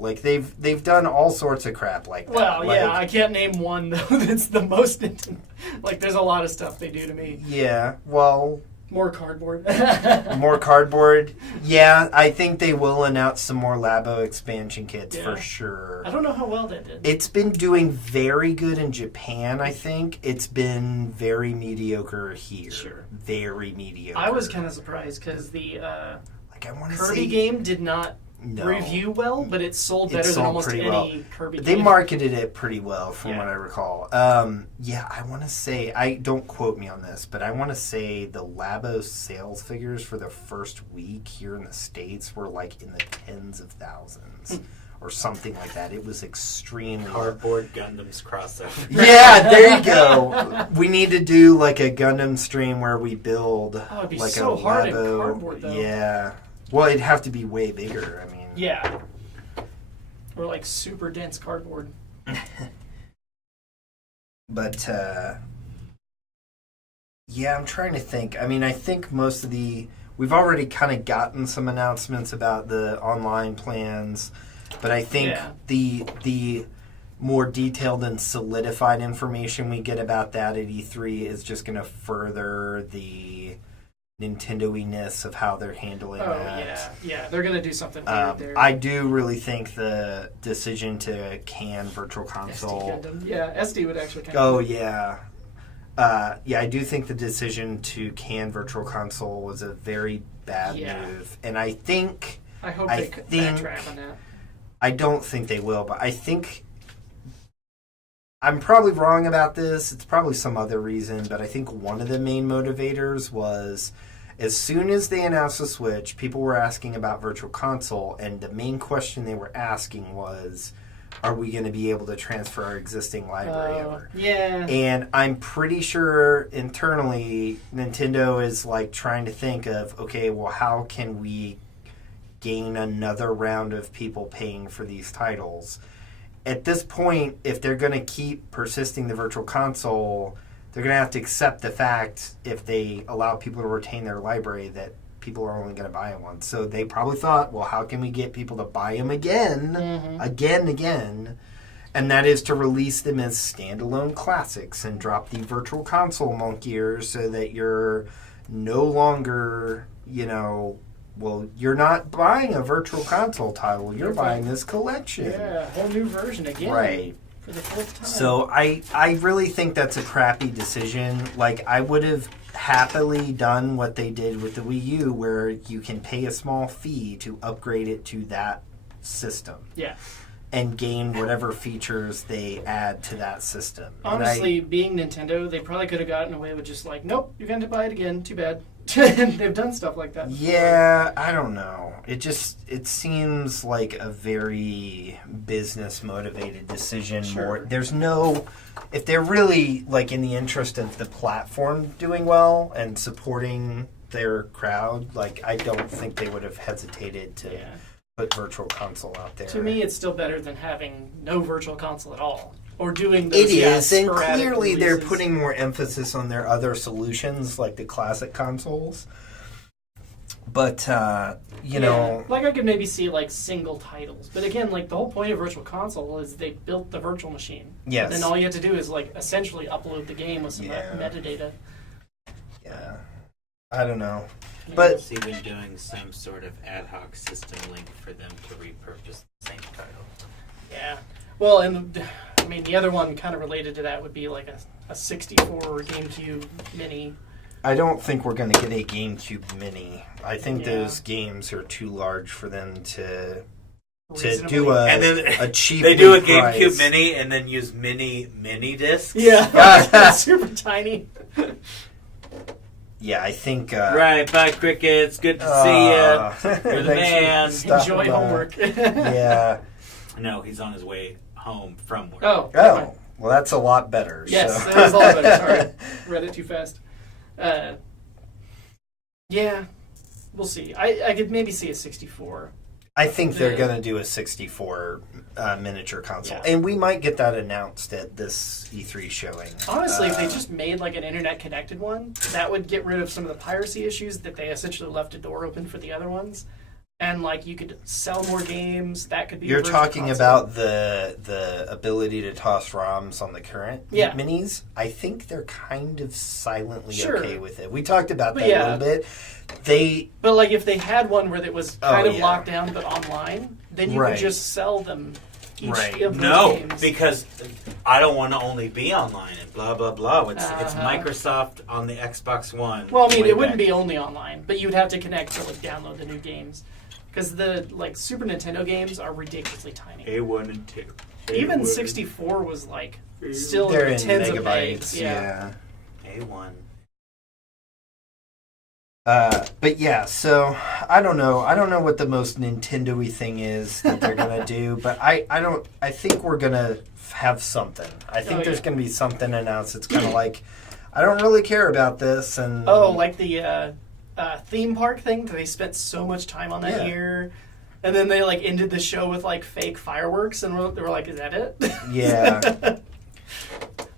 like they've done all sorts of crap like that. Well, yeah, I can't name one though that's the most Nintendo. Like, there's a lot of stuff they do to me. Yeah, well, more cardboard. More cardboard. Yeah, I think they will announce some more Labo expansion kits for sure. I don't know how well that did. It's been doing very good in Japan, I think. It's been very mediocre here. Sure. Very mediocre. I was kind of surprised because the Kirby say, game did not review well, but it sold better than almost any Kirby game. They marketed it pretty well from what I recall. I want to say, don't quote me on this, but I want to say the Labo sales figures for the first week here in the States were like in the tens of thousands. Or something like that. It was extremely... Cardboard Gundams crossover. Yeah, there you go. We need to do like a Gundam stream where we build it'd be like so a hard in Labo. cardboard, though. Yeah. Well, it'd have to be way bigger. I mean... Yeah. Or like super dense cardboard. But, I'm trying to think. I mean, I think most of we've already kind of gotten some announcements about the online plans, but I think the more detailed and solidified information we get about that at E3 is just going to further the Nintendo-iness of how they're handling that. Yeah, they're going to do something weird there. I do really think the decision to can Virtual Console... SD Gundam. Yeah, SD would actually kind of... Oh, yeah. I do think the decision to can Virtual Console was a very bad move. And I think... I hope they backtrack on that. I don't think they will, but I think I'm probably wrong about this. It's probably some other reason, but I think one of the main motivators was as soon as they announced the Switch, people were asking about Virtual Console, and the main question they were asking was, are we going to be able to transfer our existing library over? Yeah. And I'm pretty sure internally Nintendo is like trying to think of, okay, well, how can we gain another round of people paying for these titles? At this point, if they're going to keep persisting the Virtual Console, they're going to have to accept the fact, if they allow people to retain their library, that people are only going to buy one. So they probably thought, well, how can we get people to buy them again, again? And that is to release them as standalone classics and drop the Virtual Console monkey ears so that you're no longer, well, you're not buying a Virtual Console title. You're buying this collection. Yeah, a whole new version again. Right. For the fourth time. So I really think that's a crappy decision. Like, I would have happily done what they did with the Wii U, where you can pay a small fee to upgrade it to that system. Yeah. And gain whatever features they add to that system. Honestly, being Nintendo, they probably could have gotten away with just like, nope, you're going to buy it again. Too bad. They've done stuff like that. Yeah, I don't know. It seems like a very business motivated decision. Sure. There's no, if they're really like in the interest of the platform doing well and supporting their crowd, like I don't think they would have hesitated to put Virtual Console out there. To me, it's still better than having no Virtual Console at all. Or doing those, It is, and sporadic clearly releases. they're putting more emphasis on their other solutions, like the classic consoles. But, like I could maybe see like single titles. But again, like the whole point of Virtual Console is they built the virtual machine. Yes. And all you have to do is like essentially upload the game with some metadata. Yeah. I don't know. Yeah. But It's even doing some sort of ad hoc system link for them to repurpose the same title. Yeah. Well, and I mean, the other one kind of related to that would be like a 64 or GameCube Mini. I don't think we're going to get a GameCube Mini. I think Yeah. those games are too large for them to Reasonably. do And then a cheap. they do a price. GameCube Mini and then use mini discs. Yeah. Super tiny. Yeah, I think. Right, bye crickets. Good to see you. You're the man. Enjoy homework. Yeah. No, he's on his way home from work. Oh. Oh, well, that's a lot better. Yes, so. that is a lot better. Sorry, read it too fast. Yeah, we'll see. I could maybe see a 64. I think they're going to do a 64 miniature console. Yeah. And we might get that announced at this E3 showing. Honestly, if they just made like an internet-connected one, that would get rid of some of the piracy issues that they essentially left a door open for the other ones. And like you could sell more games. That could be. You're a virtual talking console. about the ability to toss ROMs on the current minis. I think they're kind of silently okay with it. We talked about that a little bit. But like if they had one where it was kind of yeah. locked down but online, then you could just sell them. Each of those No, games. because I don't want to only be online and blah blah blah. It's Microsoft on the Xbox One. Well, I mean, way it wouldn't back. be only online, but you'd have to connect to like download the new games. Because the like Super Nintendo games are ridiculously tiny. A1 and 2. Even 64 was like still They're in tens of megabytes. megs. Yeah. A1. But yeah, so I don't know. I don't know what the most Nintendo-y thing is that they're gonna do, but I think we're gonna have something. I think there's gonna be something announced. It's kind of like, I don't really care about this, and like the theme park thing that they spent so much time on that year, and then they like ended the show with like fake fireworks, and they were like, "Is that it?" Yeah.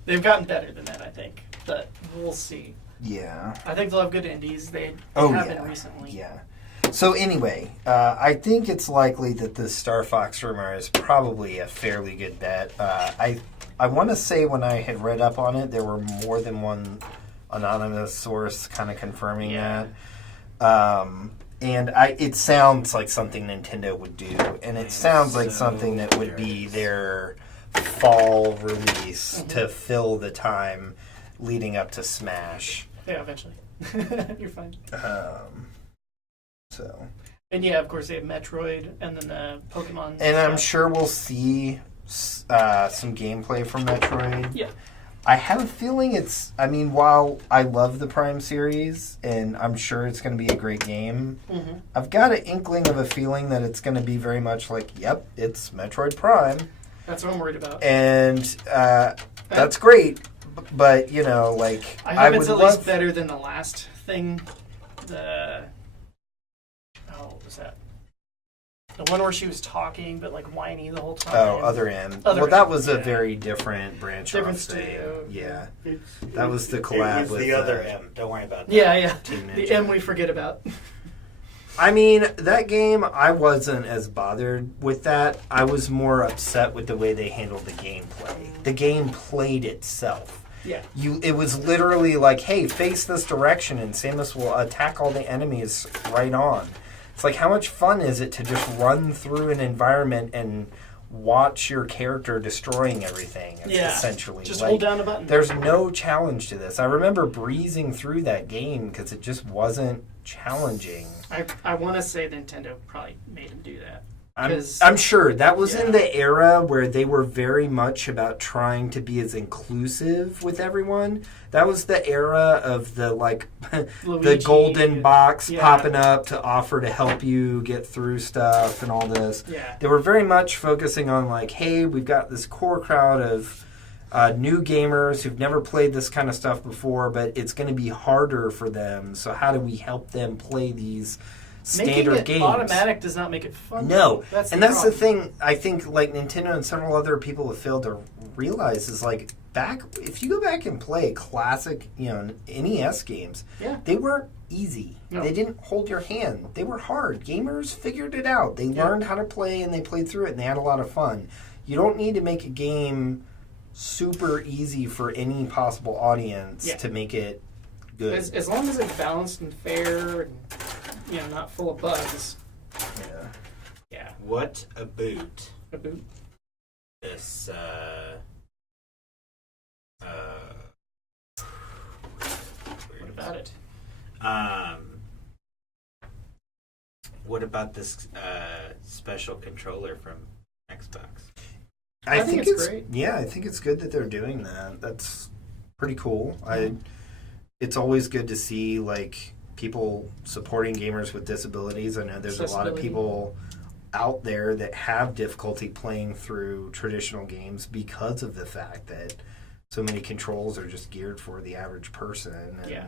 They've gotten better than that, I think, but we'll see. Yeah. I think they'll have good indies. They have been recently. Yeah. So anyway, I think it's likely that the Star Fox rumor is probably a fairly good bet. I want to say when I had read up on it, there were more than one anonymous source kind of confirming that. And it sounds like something Nintendo would do, and it sounds like something that would be their fall release to fill the time leading up to Smash. Yeah, eventually. You're fine. So. And yeah, of course they have Metroid and then the Pokemon. And I'm stuff. sure we'll see some gameplay from Metroid. Yeah. I have a feeling it's. I mean, while I love the Prime series and I'm sure it's going to be a great game, I've got an inkling of a feeling that it's going to be very much like, yep, it's Metroid Prime. That's what I'm worried about. And that's great, but you know, like I hope it's would at least love better than the last thing. What was that? The one where she was talking but like whiny the whole time. Oh, Other M. Other Well, that M, was a yeah. very different branch Different off thing. studio. Yeah, It's, that was the collab it's with the other M. Don't worry about that. Yeah. Team The Ninja. M we forget about. I mean, that game, I wasn't as bothered with that. I was more upset with the way they handled the gameplay. The game played itself. Yeah. It was literally like, hey, face this direction and Samus will attack all the enemies right on. It's like, how much fun is it to just run through an environment and watch your character destroying everything, essentially. Just like, hold down a button. There's no challenge to this. I remember breezing through that game because it just wasn't challenging. I want to say Nintendo probably made him do that. I'm sure that was Yeah. in the era where they were very much about trying to be as inclusive with everyone. That was the era of the the Luigi, golden box yeah. popping up to offer to help you get through stuff and all this. Yeah. They were very much focusing on like, hey, we've got this core crowd of new gamers who've never played this kind of stuff before, but it's going to be harder for them. So how do we help them play these standard Making it games? automatic does not make it fun. No, that's the problem. thing I think like Nintendo and several other people have failed to realize is like if you go back and play classic, NES games, Yeah. they weren't easy. No. They didn't hold your hand. They were hard. Gamers figured it out. They Yeah. learned how to play and they played through it and they had a lot of fun. You don't need to make a game super easy for any possible audience Yeah. to make it good. As long as it's balanced and fair and not full of bugs. Yeah. Yeah. What about A boot. this? What about it? What about this special controller from Xbox? I think it's great. Yeah, I think it's good that they're doing that. That's pretty cool. It's always good to see like people supporting gamers with disabilities. I know there's a lot of Accessibility. people out there that have difficulty playing through traditional games because of the fact that so many controls are just geared for the average person. And Yeah.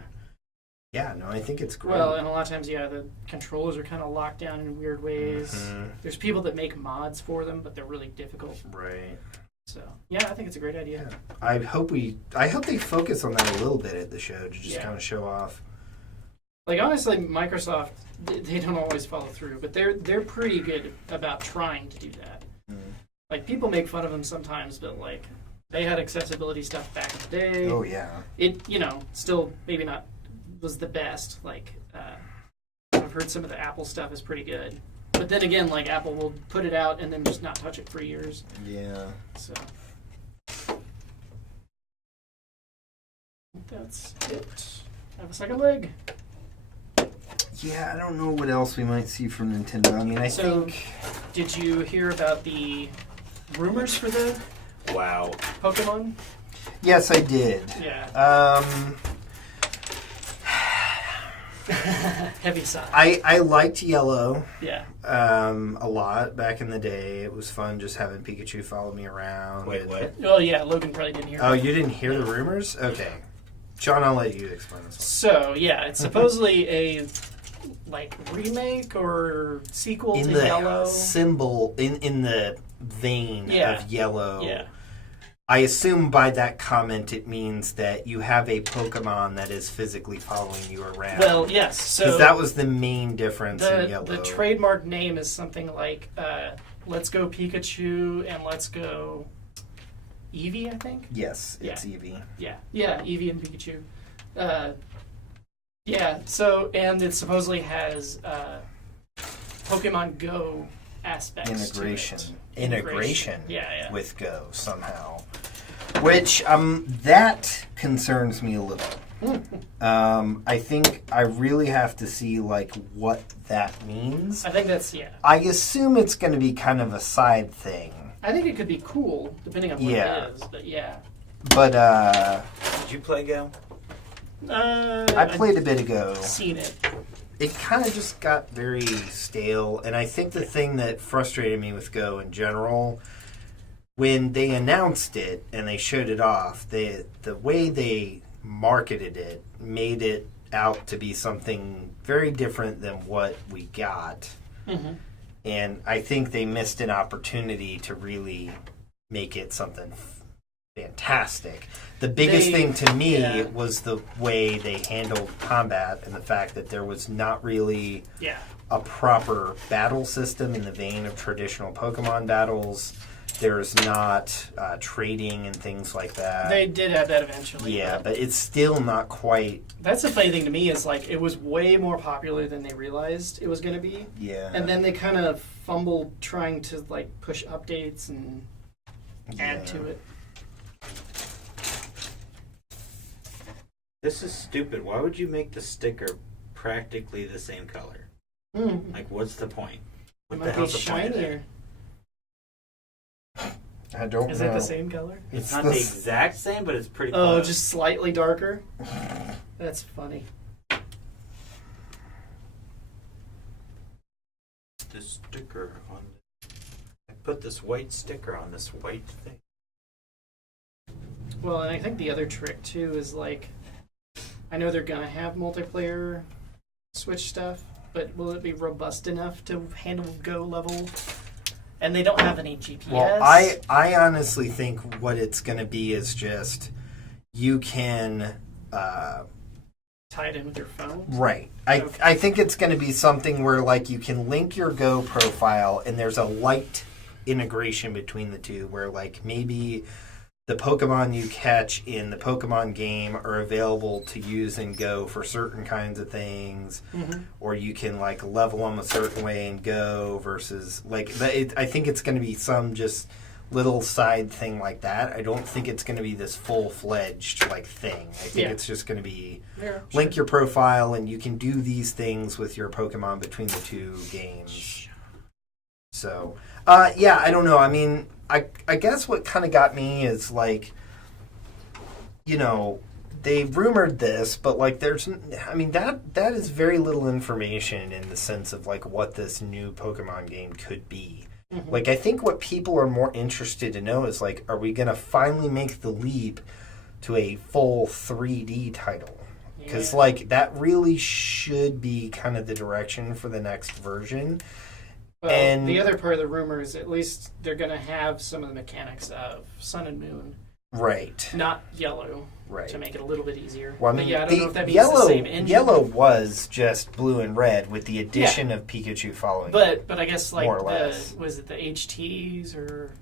Yeah, no, I think it's great. Well, and a lot of times, the controllers are kind of locked down in weird ways. Mhm. There's people that make mods for them, but they're really difficult. Right. So, yeah, I think it's a great idea. I hope they focus on that a little bit at the show to just Yeah. kind of show off. Like, honestly, Microsoft, they don't always follow through, but they're pretty good about trying to do that. Like, people make fun of them sometimes, but, like, they had accessibility stuff back in the day. Oh yeah. It, still maybe not was the best. Like, I've heard some of the Apple stuff is pretty good. But then again, like, Apple will put it out and then just not touch it for years. Yeah. So that's it. Have a second leg. Yeah, I don't know what else we might see from Nintendo. I mean, I So- think Did you hear about the rumors for the Wow. Pokemon? yes, I did. Yeah. Heavy sigh. I liked Yellow Yeah. a lot back in the day. It was fun just having Pikachu follow me around. Wait, what? Oh yeah, Logan probably didn't hear. Oh, that. you didn't hear the rumors? Okay. Sean, I'll let you explain this So yeah, it's supposedly a remake or sequel one. In to the Yellow. symbol, in the vein Yeah. of Yellow, Yeah. I assume by that comment it means that you have a Pokemon that is physically following you around. Well, yes. So because that was the main difference in Yellow. the trademark name is something like "Let's Go Pikachu" and "Let's Go Eevee," I think. Yes, Yeah. it's Eevee. Yeah, Eevee and Pikachu. Yeah. So and it supposedly has Pokemon Go aspects. Integration. To it. Integration. Yeah. With Go somehow, which that concerns me a little. I think I really have to see what that means. I think that's I assume it's going to be kind of a side thing. I think it could be cool, depending on what Yeah. it is. But yeah. But Did you play Go? I played a bit ago. Seen it. It kind of just got very stale, and I think the thing that frustrated me with Go in general, when they announced it and they showed it off, the way they marketed it made it out to be something very different than what we got. Mm-hmm. And I think they missed an opportunity to really make it something fantastic. The biggest thing to me was the way they handled combat and the fact that there was not really a proper battle system in the vein of traditional Pokemon battles. There's not trading and things like that. They did have that eventually. Yeah, but it's still not quite... That's the funny thing to me is, like, it was way more popular than they realized it was going to be. Yeah. And then they kind of fumbled trying to, like, push updates and add to it. This is stupid. Why would you make the sticker practically the same color? Mm. Like, what's the point? What It the might be hell's the point of shinier. I don't know. Is it the same color? It's not the exact same, but it's pretty close. Oh, just slightly darker? That's funny. This sticker on... I put this white sticker on this white thing. Well, and I think the other trick, too, is, like, I know they're going to have multiplayer Switch stuff, but will it be robust enough to handle Go level? And they don't have any GPS. Well, I honestly think what it's going to be is just you can... tie it in with your phone? Right. I think it's going to be something where, like, you can link your Go profile and there's a light integration between the two where, like, maybe the Pokemon you catch in the Pokemon game are available to use in Go for certain kinds of things, or you can, like, level them a certain way in Go versus, like, I think it's going to be some just little side thing like that. I don't think it's going to be this full-fledged, like, thing. I think it's just going to be link your profile and you can do these things with your Pokemon between the two games. So, yeah, I don't know. I mean, I guess what kind of got me is, like, you know, they rumored this, but, like, there's, I mean, that is very little information in the sense of, like, what this new Pokemon game could be. Mm-hmm. Like, I think what people are more interested to know is, like, are we going to finally make the leap to a full 3D title? Because, like, that really should be kind of the direction for the next version. Well, and the other part of the rumor is at least they're going to have some of the mechanics of Sun and Moon. Right. Not Yellow. Right. To make it a little bit easier. Well, I mean, but yeah, I don't know if that means Yellow, the same engine. Yellow was just blue and red with the addition of Pikachu following. But I guess, like, more or less. Was it the HTs or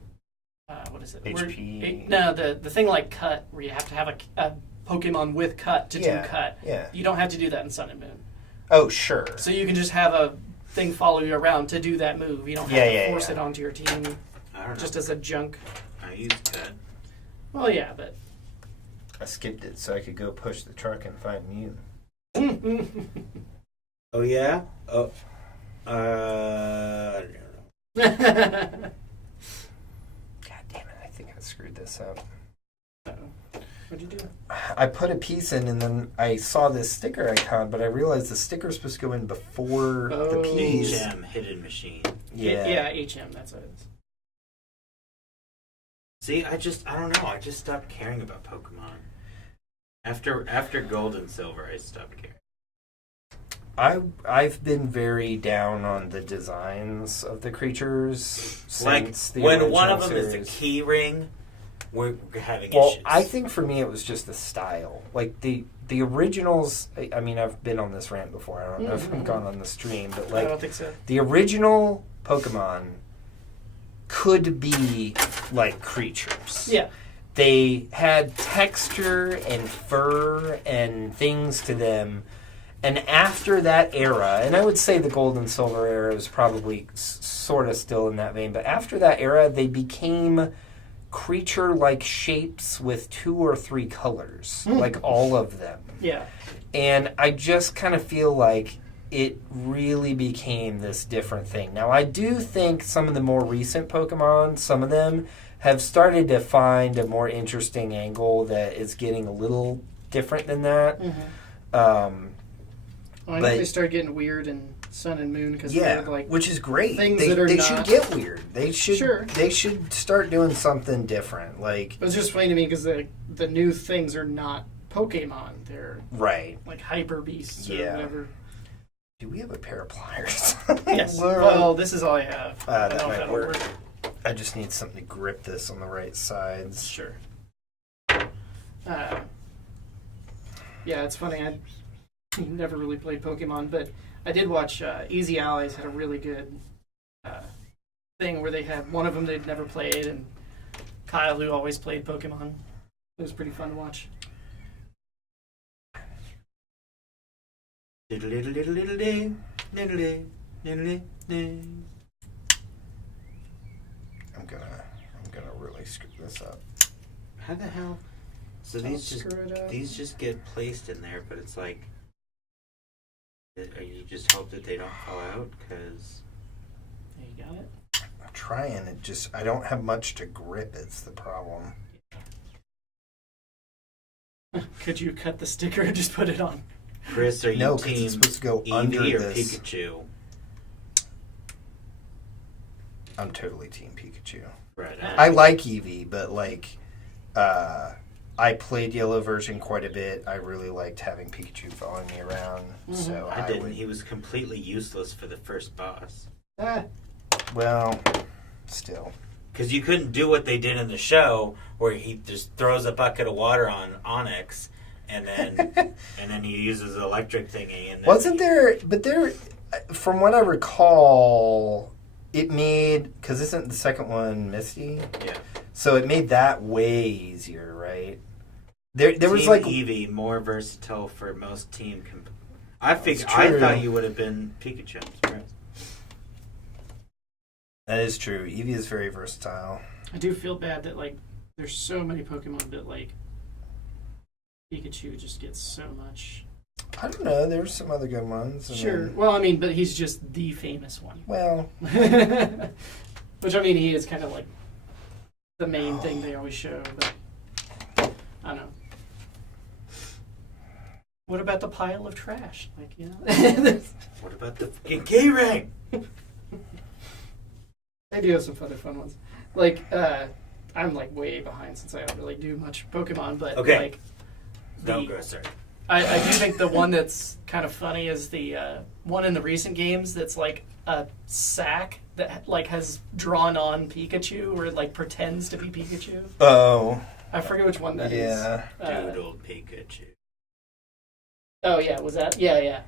what is it? HP. No, the thing like Cut, where you have to have a Pokemon with Cut to do Cut. Yeah. You don't have to do that in Sun and Moon. Oh, sure. So you can just have a thing follow you around to do that move. You don't have to force it onto your team just as a junk. I used Cut. Well, yeah, but... I skipped it so I could go push the truck and find Mew. Oh, yeah? Oh. I don't know. God damn it, I think I screwed this up. What'd you do? I put a piece in and then I saw this sticker icon, but I realized the sticker's supposed to go in before the piece. HM, hidden machine. Yeah, HM, that's what it is. See, I don't know. I just stopped caring about Pokemon. After Gold and Silver, I stopped caring. I've been very down on the designs of the creatures since like the when original one of them series. is a key ring, we're having well, issues. I think for me it was just the style. Like the originals. I mean, I've been on this rant before. I don't know if I've gone on the stream, but like I don't think so. the original Pokemon could be like creatures. Yeah. They had texture and fur and things to them. And after that era, and I would say the Gold and Silver era is probably sort of still in that vein, but after that era, they became creature-like shapes with 2 or 3 colors, like all of them. Yeah. And I just kind of feel like it really became this different thing. Now, I do think some of the more recent Pokemon, some of them have started to find a more interesting angle that is getting a little different than that. Mm-hmm. I know they started getting weird in Sun and Moon because they're like, which is great. Things they that are they not... should get weird. They should Sure. They should start doing something different. Like, it was just funny to me because the new things are not Pokemon. They're right, like hyper beasts or whatever. Do we have a pair of pliers? Yes. Well, this is all I have. I that don't know if might that'll work. I just need something to grip this on the right sides. Sure. Yeah, it's funny. I never really played Pokemon, but I did watch Easy Allies had a really good thing where they had one of them they'd never played, and Kyle, who always played Pokemon. It was pretty fun to watch. I'm gonna really screw this up. How the hell? So these just get placed in there, but it's like, you just hope that they don't fall out because. You got it. I'm trying. I don't have much to grip. It's the problem. Could you cut the sticker and just put it on? Chris, are you no, team it's supposed to go Eevee under or this. Pikachu? I'm totally team Pikachu. Right. I like Eevee, but like, I played Yellow version quite a bit. I really liked having Pikachu following me around. Mm-hmm. So I didn't. He was completely useless for the first boss. Well, still. Because you couldn't do what they did in the show, where he just throws a bucket of water on Onyx, and then he uses the electric thingy. And then wasn't there? But there, from what I recall, it made, because isn't the second one Misty? Yeah. So it made that way easier, right? There was like Eevee more versatile for most team. I thought you would have been Pikachu. I'm surprised. That is true. Eevee is very versatile. I do feel bad that like there's so many Pokemon that like Pikachu just gets so much. I don't know. There's some other good ones. Sure. Well, I mean, but he's just the famous one. Well, which I mean, he is kind of like the main thing they always show. But I don't know. What about the pile of trash? Like, you know. What about the fucking K-Ring? They do have some fun ones. Like, I'm like way behind since I don't really do much Pokemon, but like, don't go, sir. I do think the one that's kind of funny is the one in the recent games that's like a sack that like has drawn on Pikachu or like pretends to be Pikachu. Oh, I forget which one that is. Yeah, Doodle Pikachu. Oh yeah, was that? Yeah.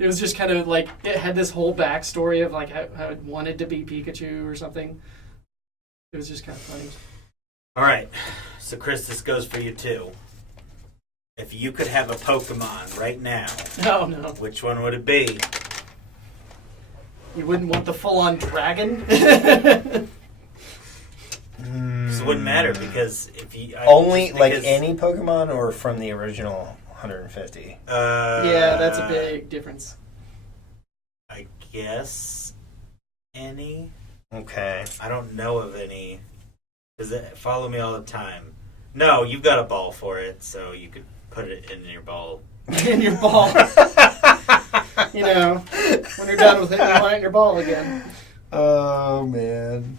It was just kind of like, it had this whole backstory of like how it wanted to be Pikachu or something. It was just kind of funny. All right. So, Chris, this goes for you too. If you could have a Pokemon right now, oh no, which one would it be? You wouldn't want the full-on dragon? So it wouldn't matter because if you... like any Pokemon or from the original 150? Yeah, that's a big difference. I guess any. Okay. I don't know of any. Does it follow me all the time? No, you've got a ball for it, so you could put it in your ball. In your ball. You know, when you're done with it, you want it in your ball again. Oh, man.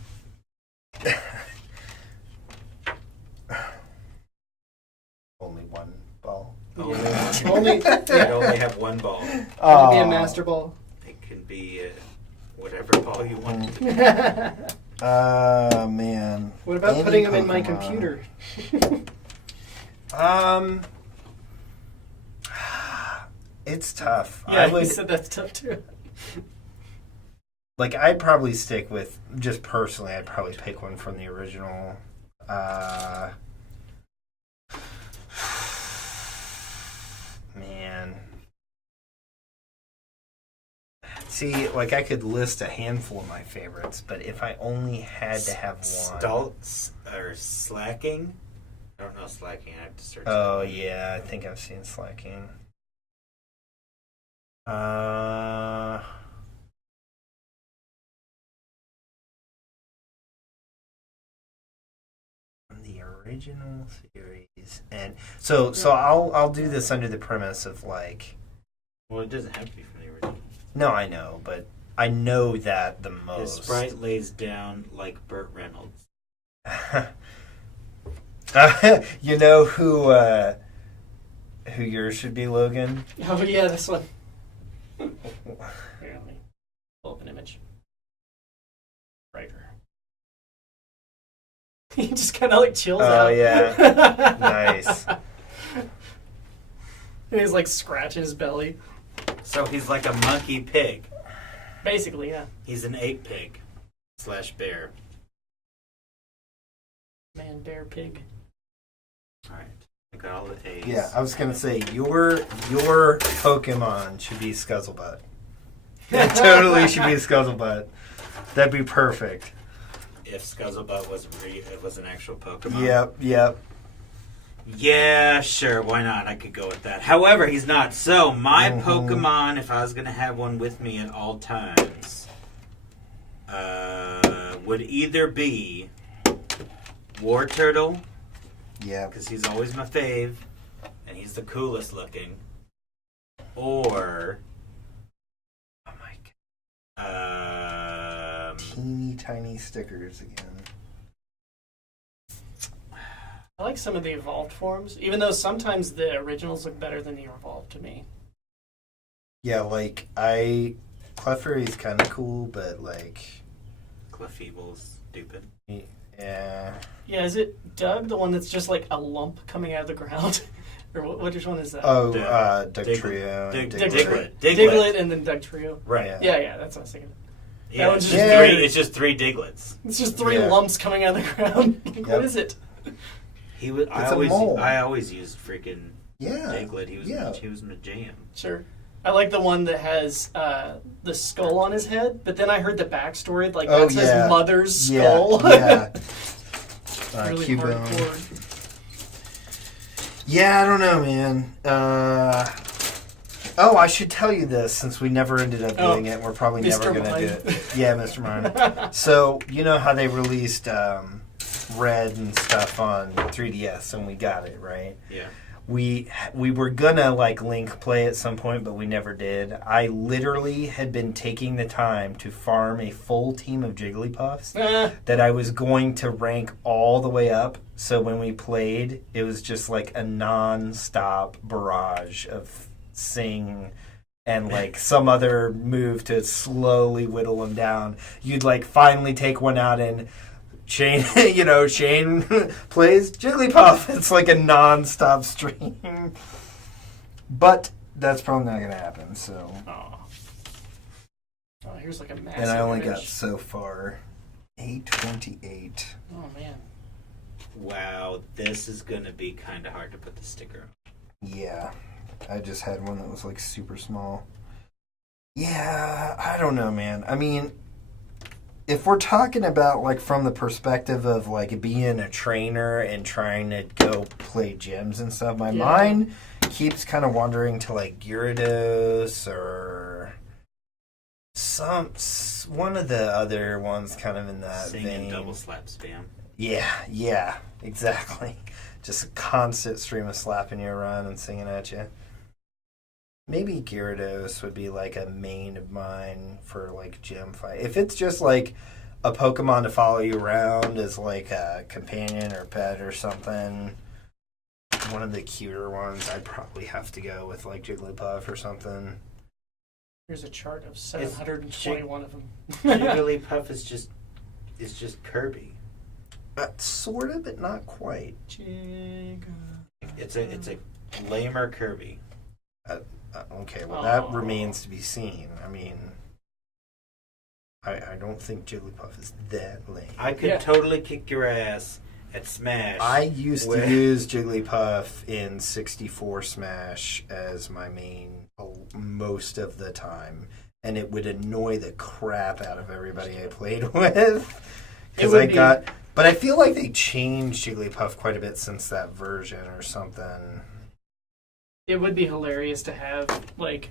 Only one ball. Only Only have one ball. It can be a master ball. It can be whatever ball you want it to be. Man. What about putting them in my computer? It's tough. Yeah, you said that's tough too. Like, I'd probably stick with, just personally, I'd probably pick one from the original. Man. See, like, I could list a handful of my favorites, but if I only had to have one. Slacking? I don't know Slacking. I have to search. Oh, yeah. I think I've seen Slacking. Uh, the original series, and so I'll do this under the premise of like. Well, it doesn't have to be from the original. No, I know, but I know that the His most. sprite lays down like Burt Reynolds. You know who yours should be, Logan? Oh yeah, this one. Here, let me pull up an image. Riker. He just kind of like chills out. Oh yeah, nice. And he's like scratching his belly. So he's like a monkey pig. Basically, yeah. He's an ape pig / bear. Man, bear, pig. All right, I got all the A's. Yeah, I was gonna say your Pokemon should be Scuzzlebutt. It totally should be Scuzzlebutt. That'd be perfect. If Scuzzlebutt was an actual Pokemon. Yep. Yeah, sure, why not? I could go with that. However, he's not. So, my Pokemon, if I was going to have one with me at all times, would either be War Turtle, Yeah. because he's always my fave, and he's the coolest looking, or Oh my god. Teeny tiny stickers again. I like some of the evolved forms, even though sometimes the originals look better than the evolved to me. Yeah, like Clefairy's kind of cool, but like. Clefable's stupid. Yeah. Yeah, is it Doug, the one that's just like a lump coming out of the ground? Or which one is that? Oh, Dugtrio. Diglett, and then Dugtrio. Right. Yeah, that's what I was thinking. Yeah, That one's it's just just three. It's just 3 Digletts. It's just 3 Yeah. lumps coming out of the ground. Like, what is it? He was. It's a mole. I always used freaking Yeah. Diglett. He was my jam. Sure. I like the one that has the skull on his head, but then I heard the backstory, like that's his mother's skull. Yeah. Really Cubone. hardcore. Yeah, I don't know, man. I should tell you this since we never ended up doing it. We're probably never Mr. going to do Mime. it. Yeah, Mr. Mime. So, you know how they released Red and stuff on 3DS and we got it, right? Yeah. We were gonna like link play at some point, but we never did. I literally had been taking the time to farm a full team of Jigglypuffs that I was going to rank all the way up. So when we played, it was just like a non-stop barrage of Sing and like some other move to slowly whittle them down. You'd like finally take one out and Shane plays Jigglypuff. It's like a non-stop stream. But that's probably not going to happen, so. Oh, here's like a massive And I only image. got so far 828. Oh, man. Wow, this is going to be kind of hard to put the sticker on. Yeah. I just had one that was like super small. Yeah, I don't know, man. I mean, if we're talking about like from the perspective of like being a trainer and trying to go play gyms and stuff, my mind keeps kind of wandering to like Gyarados or one of the other ones kind of in that Sing vein. and double slap spam. Yeah, exactly. Just a constant stream of slapping you around and singing at you. Maybe Gyarados would be like a main of mine for like gym fight. If it's just like a Pokemon to follow you around as like a companion or pet or something, one of the cuter ones, I'd probably have to go with like Jigglypuff or something. Here's a chart of 721 of them. Jigglypuff is just Kirby. Sort of, but not quite. It's a lamer Kirby. Okay, well, that remains to be seen. I mean, I don't think Jigglypuff is that lame. I could totally kick your ass at Smash. I used to use Jigglypuff in 64 Smash as my main most of the time, and it would annoy the crap out of everybody I played with. But I feel like they changed Jigglypuff quite a bit since that version or something. It would be hilarious to have, like,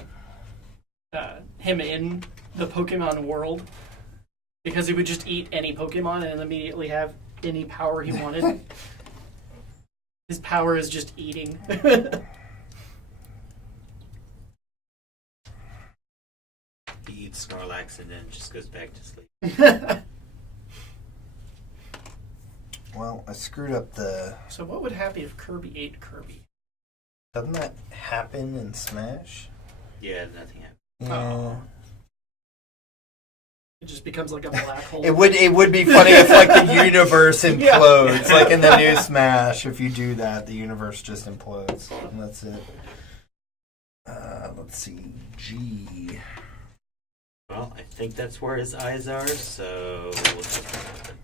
him in the Pokemon world because he would just eat any Pokemon and immediately have any power he wanted. His power is just eating. He eats Snorlax and then just goes back to sleep. Well, I screwed up the... So what would happen if Kirby ate Kirby? Doesn't that happen in Smash? Yeah, nothing happened. Yeah. Oh. It just becomes like a black hole. It would be funny if like the universe implodes, like in the new Smash. If you do that, the universe just implodes, and that's it. Let's see, G. Well, I think that's where his eyes are, so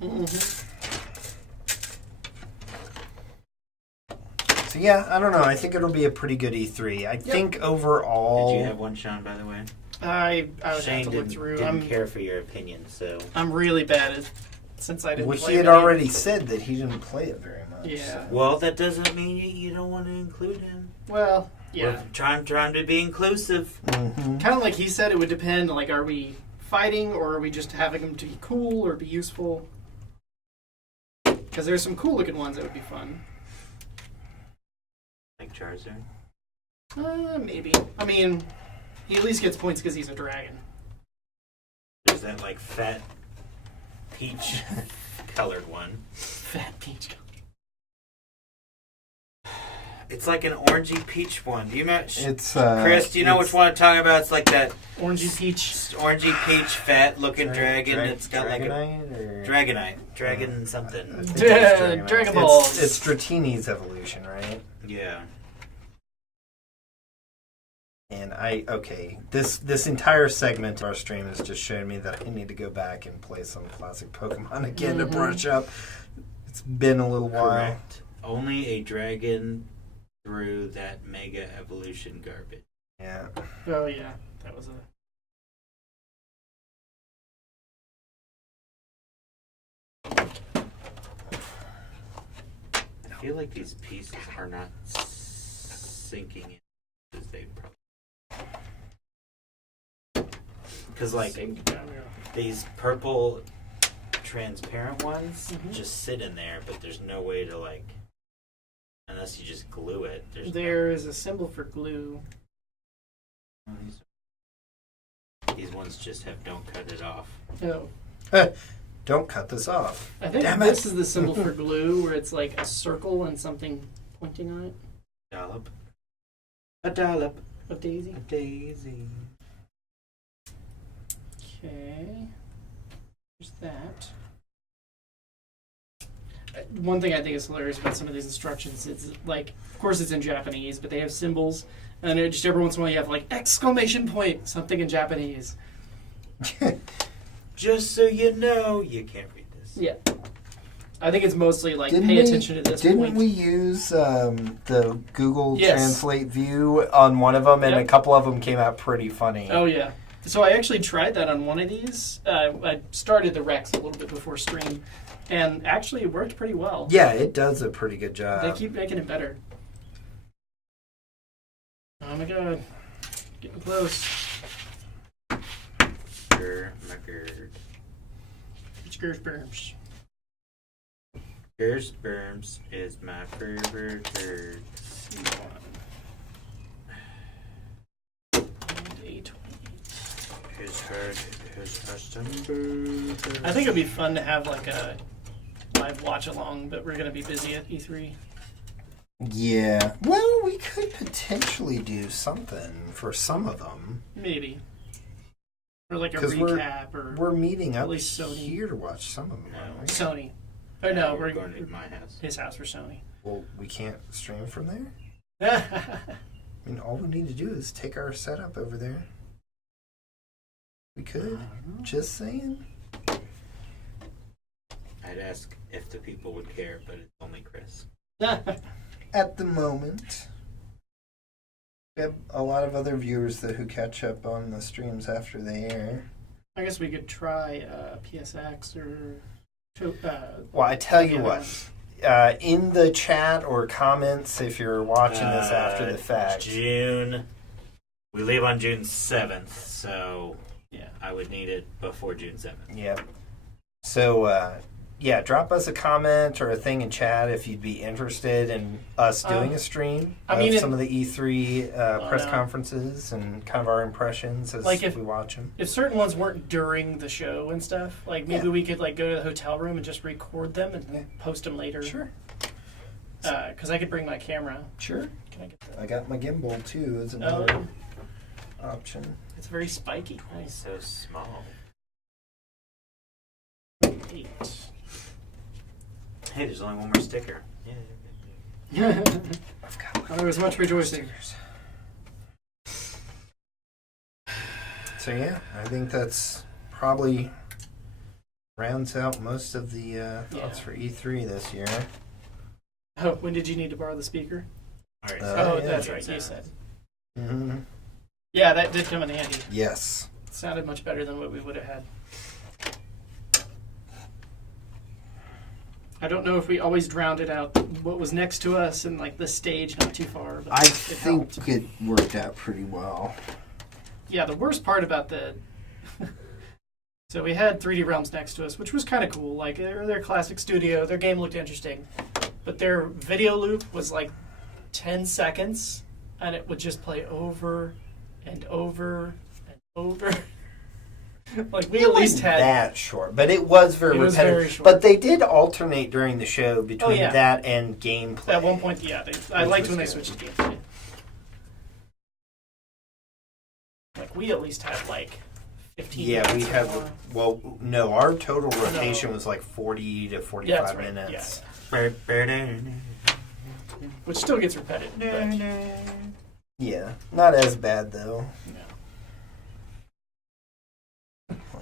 we'll just So yeah, I don't know. I think it'll be a pretty good E3. I think overall. Did you have one, Sean, by the way? I would Shane have to look through. didn't care for your opinion, so... I'm really bad at since I didn't Well, play he had the game. already said that he didn't play it very much. Yeah. So. Well, that doesn't mean you don't want to include him. Well, yeah. We're trying to be inclusive. Mm-hmm. Kind of like he said, it would depend. Like, are we fighting or are we just having them to be cool or be useful? Because there's some cool looking ones that would be fun. Like Charizard? Maybe. I mean, he at least gets points because he's a dragon. There's that, like, fat peach colored one. Fat peach. It's like an orangey peach one. Do you know? It's Chris, do you know which one I'm talking about? It's like that Orangey peach. orangey peach fat looking dragon. It's got like a Dragonite. dragon something. I think it's Dragon Balls. It's Dratini's evolution, right? Yeah. And this entire segment of our stream has just shown me that I need to go back and play some classic Pokemon again to brush up. It's been a little while. Correct. Only a dragon through that mega evolution garbage. Yeah. Oh, yeah. That was a... I feel like these pieces are not sinking in as they probably. Because, like, these purple transparent ones just sit in there, but there's no way to, like, unless you just glue it. There is a symbol for glue. These ones just have don't cut it off. Oh. Don't cut this off. I think Damn this it. is the symbol for glue, where it's like a circle and something pointing on it. Dollop. A dollop. A daisy. A daisy. Okay. There's that. One thing I think is hilarious about some of these instructions is, like, of course it's in Japanese, but they have symbols, and then just every once in a while you have, like, exclamation point, something in Japanese. Just so you know, you can't read this. Yeah. I think it's mostly, like, pay attention to this Didn't point. we use the Google Yes. Translate view on one of them, and Yep. a couple of them came out pretty funny? Oh, yeah. So I actually tried that on one of these. I started the Rex a little bit before stream, and actually it worked pretty well. Yeah, it does a pretty good job. They keep making it better. Oh my god. Getting close. Gersberms. Gersberms is my favorite bird. His head is assembled. I think it'd be fun to have like a live watch along, but we're going to be busy at E3. Yeah. Well, we could potentially do something for some of them. Maybe. Or like a 'Cause recap We're meeting At up least Sony. here to watch some of them, aren't we? Sony. Oh no, we're we're going to my house. his house for Sony. Well, we can't stream from there? I mean, all we need to do is take our setup over there. We could. Just saying. I'd ask if the people would care, but it's only Chris. At the moment, we have a lot of other viewers who catch up on the streams after they air. I guess we could try PSX or... Well, I tell you what. In the chat or comments, if you're watching this after the fact. June We leave on June 7th, so Yeah. I would need it before June 7th. Yep. So, yeah, drop us a comment or a thing in chat if you'd be interested in us doing a stream of some of the E3 press conferences and kind of our impressions as like if we watch them. If certain ones weren't during the show and stuff, like maybe we could like go to the hotel room and just record them and post them later. Sure. Because I could bring my camera. Sure. Can I get that? I got my gimbal too as another option. It's very spiky. It's so small. 8. Hey, there's only one more sticker. Yeah. I've got There was much rejoicing. So yeah, I think that's probably rounds out most of the thoughts for E3 this year. Oh, when did you need to borrow the speaker? All right. Oh, yeah. that's right. You said. Mm-hmm. Yeah, that did come in handy. Yes. It sounded much better than what we would have had. I don't know if we always drowned it out what was next to us and like the stage not too far. But I it think helped. it worked out pretty well. Yeah, the worst part about the so we had 3D Realms next to us, which was kind of cool. Like they're their classic studio, their game looked interesting, but their video loop was like 10 seconds, and it would just play over and over and over. Like we at least had that short, but it was very repetitive. Very short. But they did alternate during the show between yeah. that and gameplay. At one point, yeah. I Which liked was when they good. switched to gameplay. Like we at least had like 15 Yeah, we minutes. had. more. Well, no, our total rotation was like 40 to 45 Yeah, that's right. minutes. Which still gets repetitive. But, Yeah, not as bad though. no.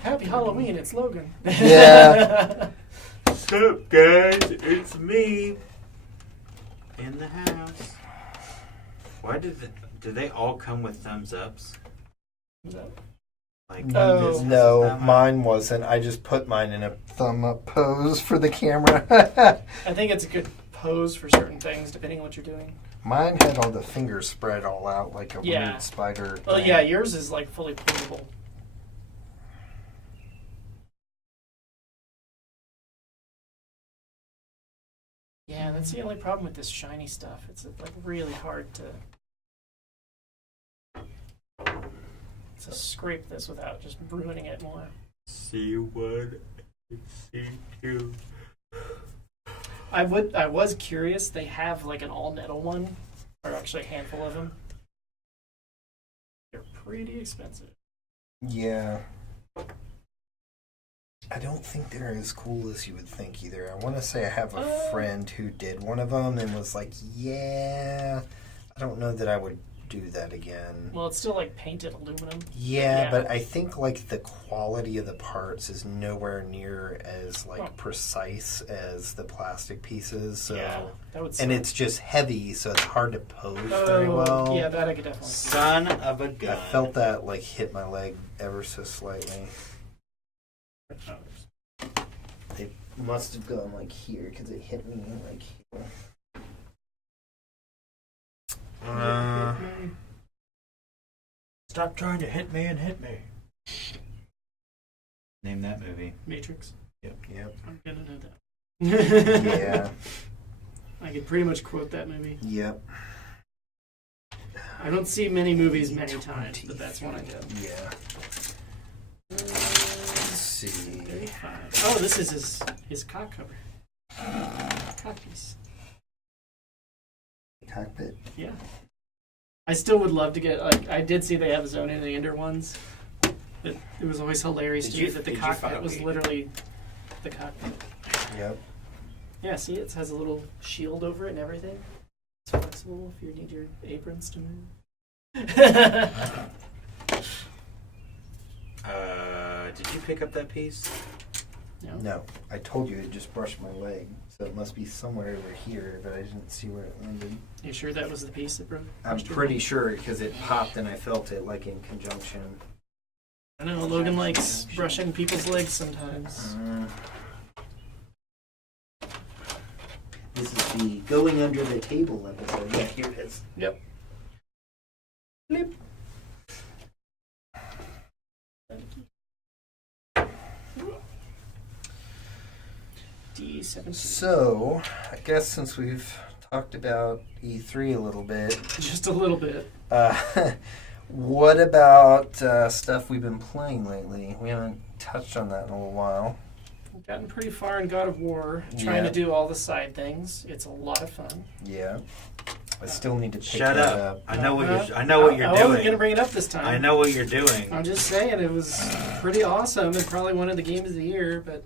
Happy Halloween, it's Logan. Yeah. What's up, guys? It's me in the house. Why did they all come with thumbs ups? Like Oh. No, mine wasn't. I just put mine in a thumb up pose for the camera. I think it's a good pose for certain things, depending on what you're doing. Mine had all the fingers spread all out like a Yeah. weird spider. Well, thing. yeah, yours is like fully portable. Yeah, that's the only problem with this shiny stuff. It's like really hard to scrape this without just ruining it more. C1, C2. I was curious. They have like an all metal one, or actually a handful of them. They're pretty expensive. Yeah. I don't think they're as cool as you would think either. I want to say I have a friend who did one of them and was like, yeah, I don't know that I would do that again. Well, it's still like painted aluminum. Yeah, Yeah. but I think like the quality of the parts is nowhere near as like precise as the plastic pieces. So Yeah, that would. and suck. it's just heavy, so it's hard to pose very well. Yeah, that I could definitely see. Son of a I gun. felt that like hit my leg ever so slightly. It must have gone like here because it hit me like here. Stop trying to hit me and hit me. Name that movie. Matrix. Yep. I'm gonna know that. Yeah. I could pretty much quote that movie. Yep. I don't see many movies many times, but that's one I do. Yeah. Let's see. 35. Oh, this is his cock cover. Cock piece. Cockpit. Yeah. I still would love to get, like, I did see they have Zone and Ender ones. It was always hilarious to me that the cockpit was literally the cockpit. Yep. Yeah, see, it has a little shield over it and everything. It's flexible if you need your aprons to move. Did you pick up that piece? No, I told you it just brushed my leg, so it must be somewhere over here, but I didn't see where it landed. You sure that was the piece that broke? I'm pretty sure because it popped and I felt it like in conjunction. I know Logan likes brushing people's legs sometimes. This is the going under the table episode. Yeah, here it is. Yep. Bleep. 2017. So, I guess since we've talked about E3 a little bit, Just a little bit. what about stuff we've been playing lately? We haven't touched on that in a little while. We've gotten pretty far in God of War, trying to do all the side things. It's a lot of fun. Yeah. I still need to pick Shut that up. up. I know what Uh-huh. you're. I know what you're I wasn't doing. gonna bring it up this time. I know what you're doing. I'm just saying it was pretty awesome and probably one of the games of the year, but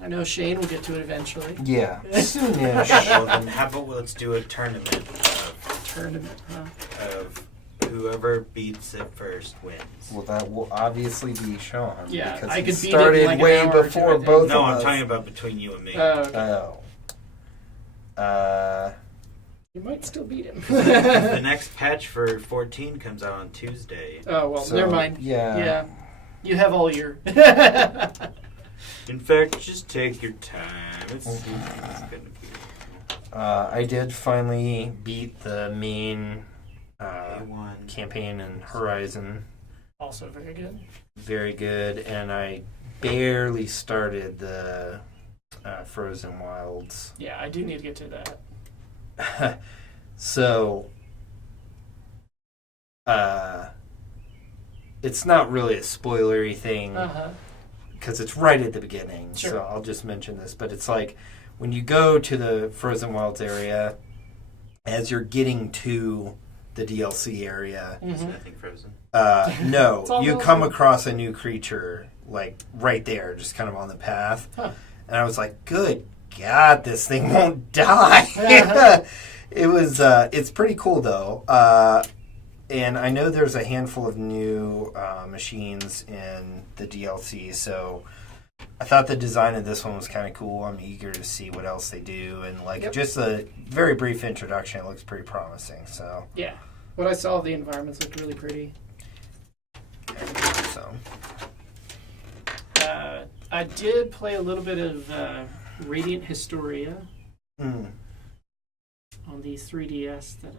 I know Shane will get to it eventually. Yeah. Soonish. Well, then how about let's do a tournament Tournament, huh? of whoever beats it first wins. Well, that will obviously be Sean. Yeah, because I he could beat it in started like an way hour or two, I before think. both No, of I'm us. talking about between you and me. Oh. You might still beat him. The next patch for 14 comes out on Tuesday. Oh, well, So, never mind. yeah. Yeah. You have all year. In fact, just take your time. It's gonna be. I did finally beat the main A1. campaign in Horizon. Also very good. Very good. And I barely started the Frozen Wilds. Yeah, I do need to get to that. So, it's not really a spoilery thing Uh-huh. because it's right at the beginning. Sure. So I'll just mention this. But it's like when you go to the Frozen Wilds area, as you're getting to the DLC area, Is Mhm. nothing frozen? no, It's all you relative. come across a new creature like right there, just kind of on the path. Huh. And I was like, good God, this thing won't die. It was, it's pretty cool though. And I know there's a handful of new machines in the DLC, so I thought the design of this one was kind of cool. I'm eager to see what else they do. And like just a very brief introduction, it looks pretty promising. So, Yeah. What I saw of the environments looked really pretty. so. I did play a little bit of Radiant Historia Mm. on the 3DS that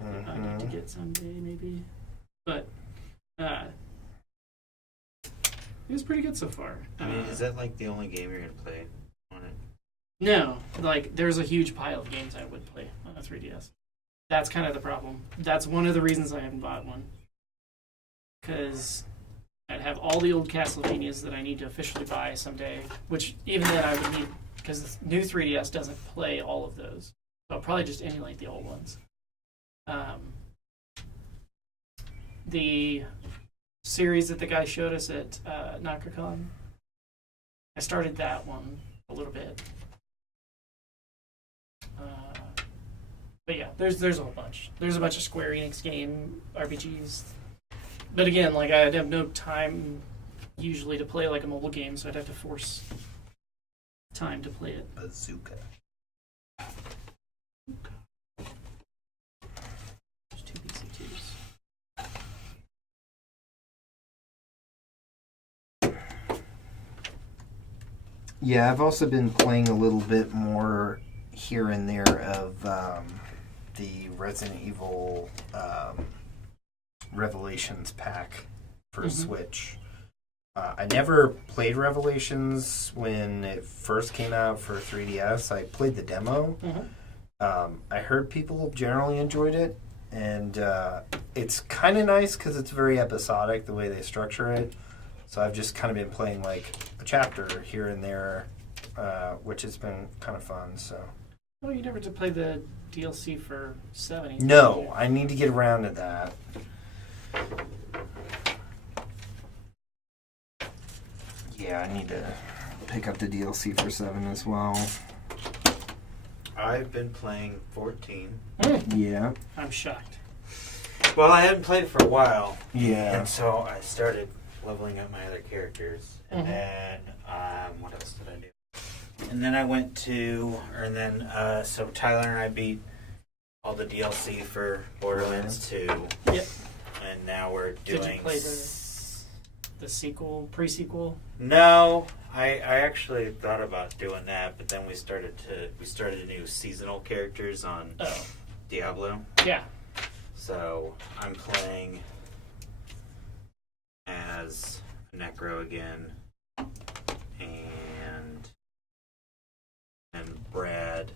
I need to Mhm. get someday, maybe. But it was pretty good so far. I mean, is that like the only game you're gonna play on it? No, like there's a huge pile of games I would play on a 3DS. That's kind of the problem. That's one of the reasons I haven't bought one. Because I'd have all the old Castlevanias that I need to officially buy someday, which even then I would need, because the new 3DS doesn't play all of those. So I'll probably just emulate the old ones. The series that the guy showed us at NakaCon, I started that one a little bit. But yeah, there's a whole bunch. There's a bunch of Square Enix game RPGs. But again, like I'd have no time usually to play like a mobile game, so I'd have to force time to play it. Bazooka. There's 2 PC2s. Yeah, I've also been playing a little bit more here and there of the Resident Evil Revelations pack for Mhm. Switch. I never played Revelations when it first came out for 3DS. I played the demo. I heard people generally enjoyed it, and it's kind of nice because it's very episodic the way they structure it. So I've just kind of been playing like a chapter here and there, which has been kind of fun. So Oh, you never did play the DLC for 7? no, I need to get around to that. Yeah, I need to pick up the DLC for 7 as well. I've been playing 14. Yeah. I'm shocked. Well, I hadn't played it for a while, Yeah. and so I started leveling up my other characters. And Mhm. then, what else did I do? And then I went to, so Tyler and I beat all the DLC for Borderlands 2. Yep. And now we're Did doing... you play the sequel, pre-sequel? No, I actually thought about doing that, but then we started new seasonal characters on Oh, Diablo. yeah. So I'm playing as has a Necro again, and Brad.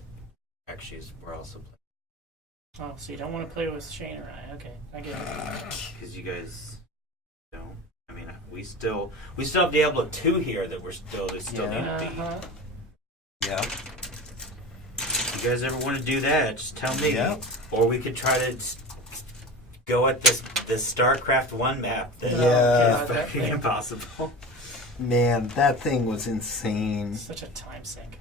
Actually, we're also playing. Oh, so you don't want to play with Shane or I? Okay, I get it. Because you guys don't. I mean, we still have Diablo 2 here that they still need to beat. Yeah. If you guys ever want to do that, just tell me. Yeah. Or we could try to go at this StarCraft 1 map that Yeah. is fucking impossible. Man, that thing was insane. Such a time sink.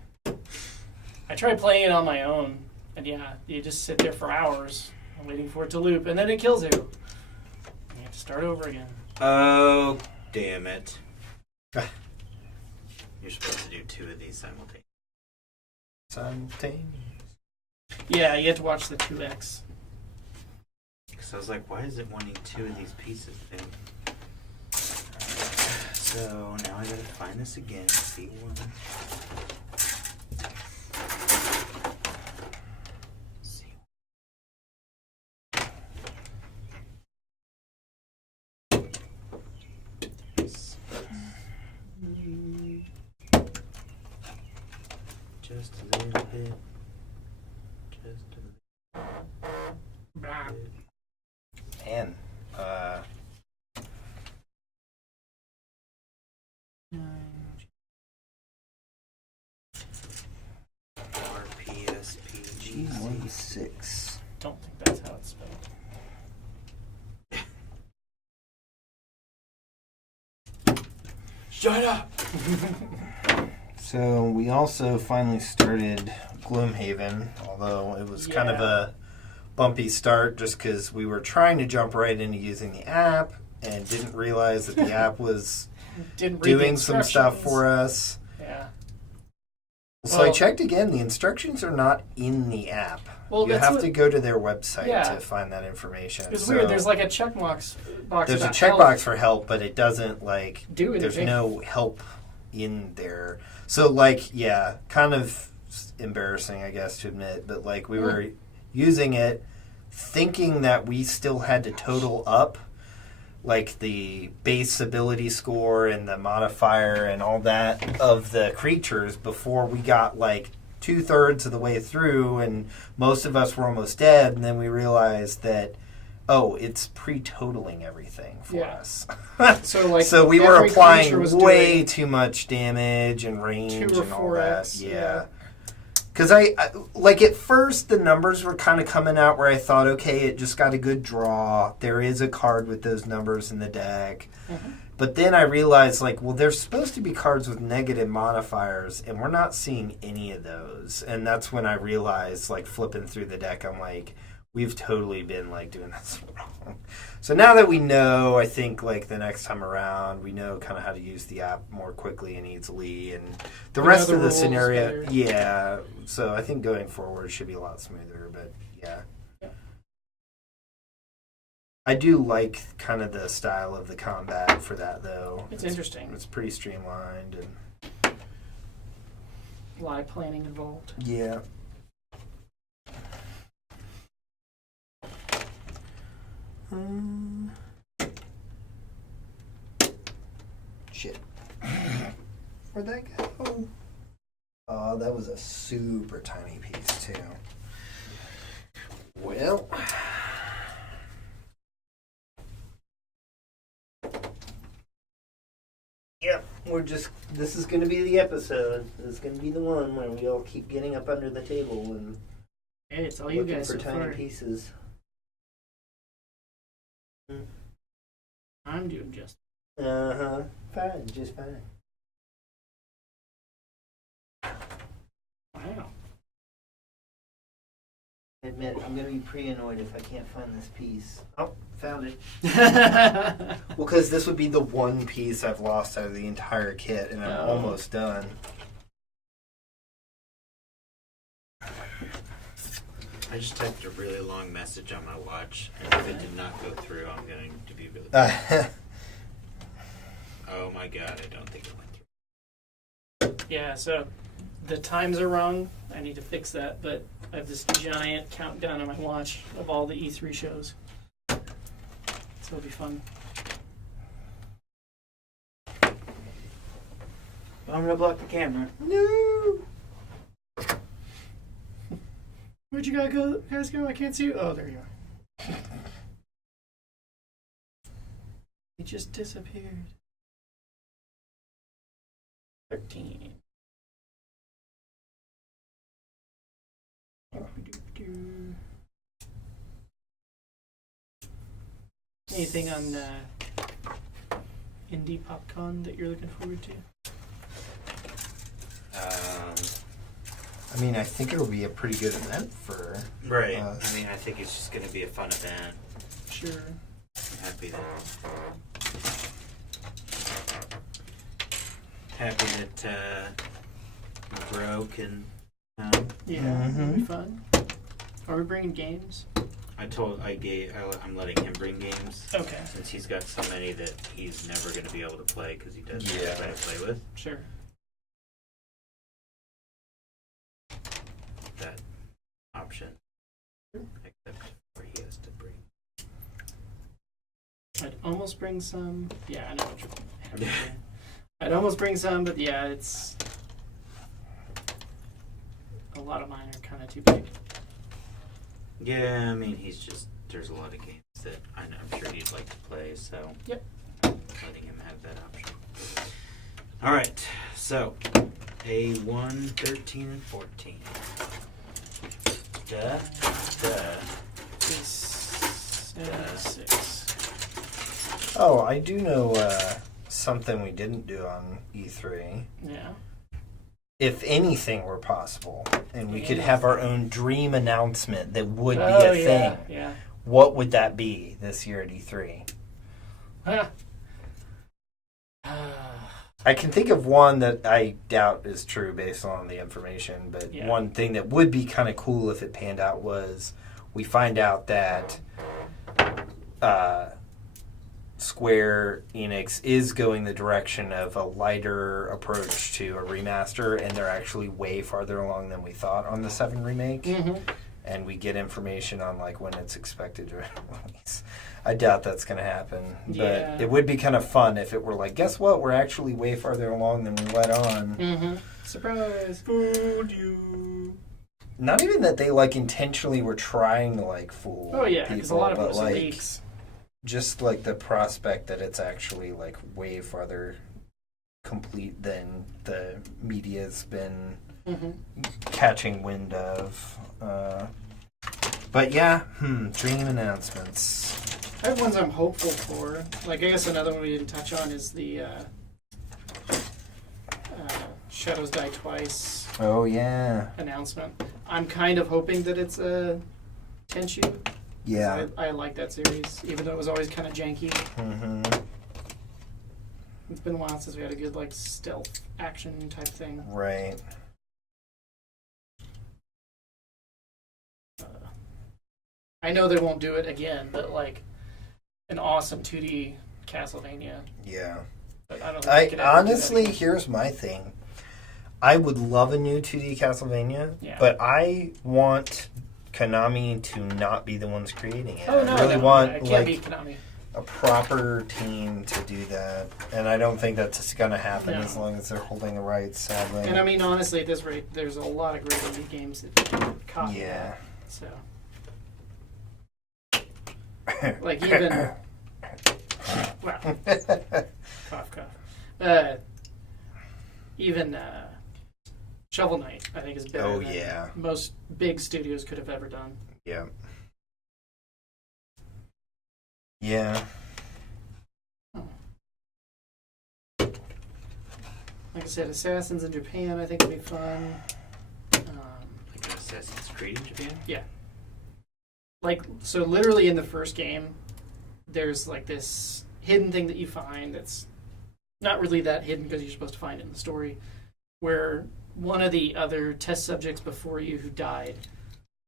I tried playing it on my own, and yeah, you just sit there for hours waiting for it to loop, and then it kills you. You have to start over again. Oh, damn it. You're supposed to do 2 of these simultaneously. Yeah, you have to watch the 2x. Because I was like, why is it wanting 2 of these pieces thing? So now I gotta find this again. C1. Just a little bit. Just a little bit. Man, G16. Don't think that's how it's spelled. Shut up! So we also finally started Gloomhaven, although it was kind of a bumpy start just because we were trying to jump right into using the app and didn't realize that the app was doing some stuff for us. Yeah. So I checked again. The instructions are not in the app. Well, you have to go to their website to find that information. It's weird. There's like a checkbox. There's a checkbox for help, but it doesn't do anything. There's no help in there. So kind of embarrassing, I guess, to admit, but we were using it thinking that we still had to total up the base ability score and the modifier and all that of the creatures before we got 2/3 of the way through, and most of us were almost dead, and then we realized that it's pre-totaling everything for us. So we were applying way too much damage and range and all that. Yeah. Because I at first the numbers were kind of coming out where I thought, okay, it just got a good draw. There is a card with those numbers in the deck. Mm-hmm. But then I realized, there's supposed to be cards with negative modifiers, and we're not seeing any of those. And that's when I realized, flipping through the deck, I'm like, we've totally been, doing this wrong. So now that we know, I think, the next time around, we know kind of how to use the app more quickly and easily. And the rest of the scenario, so I think going forward should be a lot smoother, but yeah. I do like kind of the style of the combat for that, though. It's interesting. It's pretty streamlined. And a lot of planning involved. Yeah. Shit. Where'd that go? Oh, that was a super tiny piece, too. Well... Yep, this is going to be the episode. This is going to be the one where we all keep getting up under the table and hey, it's all you guys for so tiny far. pieces. I'm doing just fine, just fine. Wow. I admit, I'm going to be pretty annoyed if I can't find this piece. Oh, found it. Well, because this would be the one piece I've lost out of the entire kit, and I'm almost done. I just typed a really long message on my watch, and if it did not go through, I'm going to be really bad. Oh my god, I don't think it went through. Yeah, so the times are wrong. I need to fix that, but I have this giant countdown on my watch of all the E3 shows. So it'll be fun. I'm gonna block the camera. No. Where'd you guys go? I can't see you. Oh, there you are. It just disappeared. 13. Anything on indie popcorn that you're looking forward to? I mean, I think it'll be a pretty good event for Right. us. I mean, I think it's just going to be a fun event. Sure. I'm happy that Bro can. Yeah, it'll be fun. Are we bringing games? I'm letting him bring games. Okay. Since he's got so many that he's never going to be able to play because he doesn't have anybody to play with. Sure. That option. Except where he has to bring. I'd almost bring some. Yeah, I know what you're doing. I'd almost bring some, but yeah, it's a lot of mine are kind of too big. Yeah, I mean, there's a lot of games that I'm sure he'd like to play, so yep. Letting him have that option. All right, so A1, 13, and 14. This 76. Oh, I do know something we didn't do on E3. Yeah. If anything were possible, and we could have our own dream announcement that would be Oh, a thing, yeah. what would that be this year at E3? I can think of one that I doubt is true based on the information, but one thing that would be kind of cool if it panned out was we find out that Square Enix is going the direction of a lighter approach to a remaster, and they're actually way farther along than we thought on the 7 remake. Mm-hmm. And we get information on like when it's expected to release. I doubt that's going to happen, but it would be kind of fun if it were like, guess what? We're actually way farther along than we let on. Mm-hmm. Surprise! Fooled you. Not even that they like intentionally were trying to like fool. Oh yeah, because a lot of but those like leaks. just like the prospect that it's actually like way farther complete than the media's been catching wind of. But yeah, dream announcements. I have ones I'm hopeful for. Like, I guess another one we didn't touch on is the Shadows Die Twice Oh yeah. announcement. I'm kind of hoping that it's a Tenchu. Yeah. I like that series, even though it was always kind of janky. Mm-hmm. It's been a while since we had a good, like, stealth action type thing. Right. I know they won't do it again, but, like, an awesome 2D Castlevania. Yeah. But I don't think they could ever honestly, do that again. here's my thing. I would love a new 2D Castlevania, but I want Konami to not be the ones creating it. Oh, no, I really no, want it can't like be Konami. a proper team to do that, and I don't think that's going to happen as long as they're holding the rights. Sadly, and I mean, honestly, at this rate, there's a lot of great indie games that copy that. So, like even wow, cough, cough. Even Shovel Knight, I think, is better than most big studios could have ever done. Yeah. Yeah. Like I said, Assassins in Japan, I think would be fun. Like Assassin's Creed in Japan? Yeah. Like, so literally in the first game, there's like this hidden thing that you find that's not really that hidden because you're supposed to find it in the story, where one of the other test subjects before you who died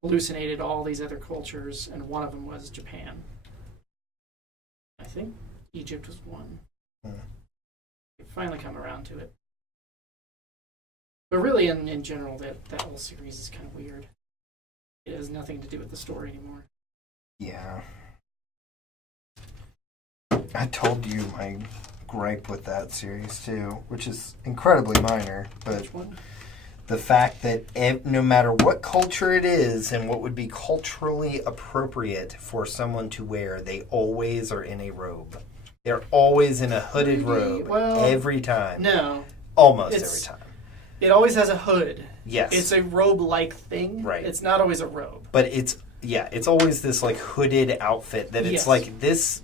hallucinated all these other cultures, and one of them was Japan. I think Egypt was one. They finally come around to it. But really, in general, that whole series is kind of weird. It has nothing to do with the story anymore. Yeah. I told you my gripe with that series too, which is incredibly minor, but Which one? the fact that no matter what culture it is and what would be culturally appropriate for someone to wear, they always are in a robe. They're always in a hooded robe every time. No. Almost every time. It always has a hood. Yes. It's a robe-like thing. Right. It's not always a robe. But it's always this like hooded outfit that it's Yes. like this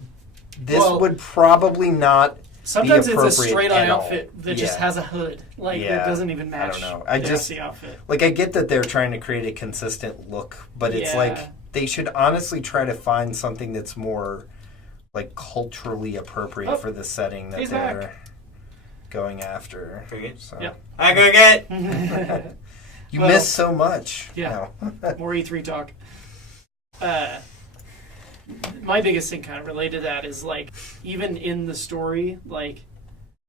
would probably not sometimes be it's a appropriate straight-on at all. outfit that just has a hood. Like, Yeah. it doesn't even match I don't know. the rest of the outfit. Like, I get that they're trying to create a consistent look, but it's like they should honestly try to find something that's more like culturally appropriate for the setting that they're going after. So. Yep. I go get. You miss so much. Yeah. More E3 talk. My biggest thing kind of related to that is, like, even in the story, like,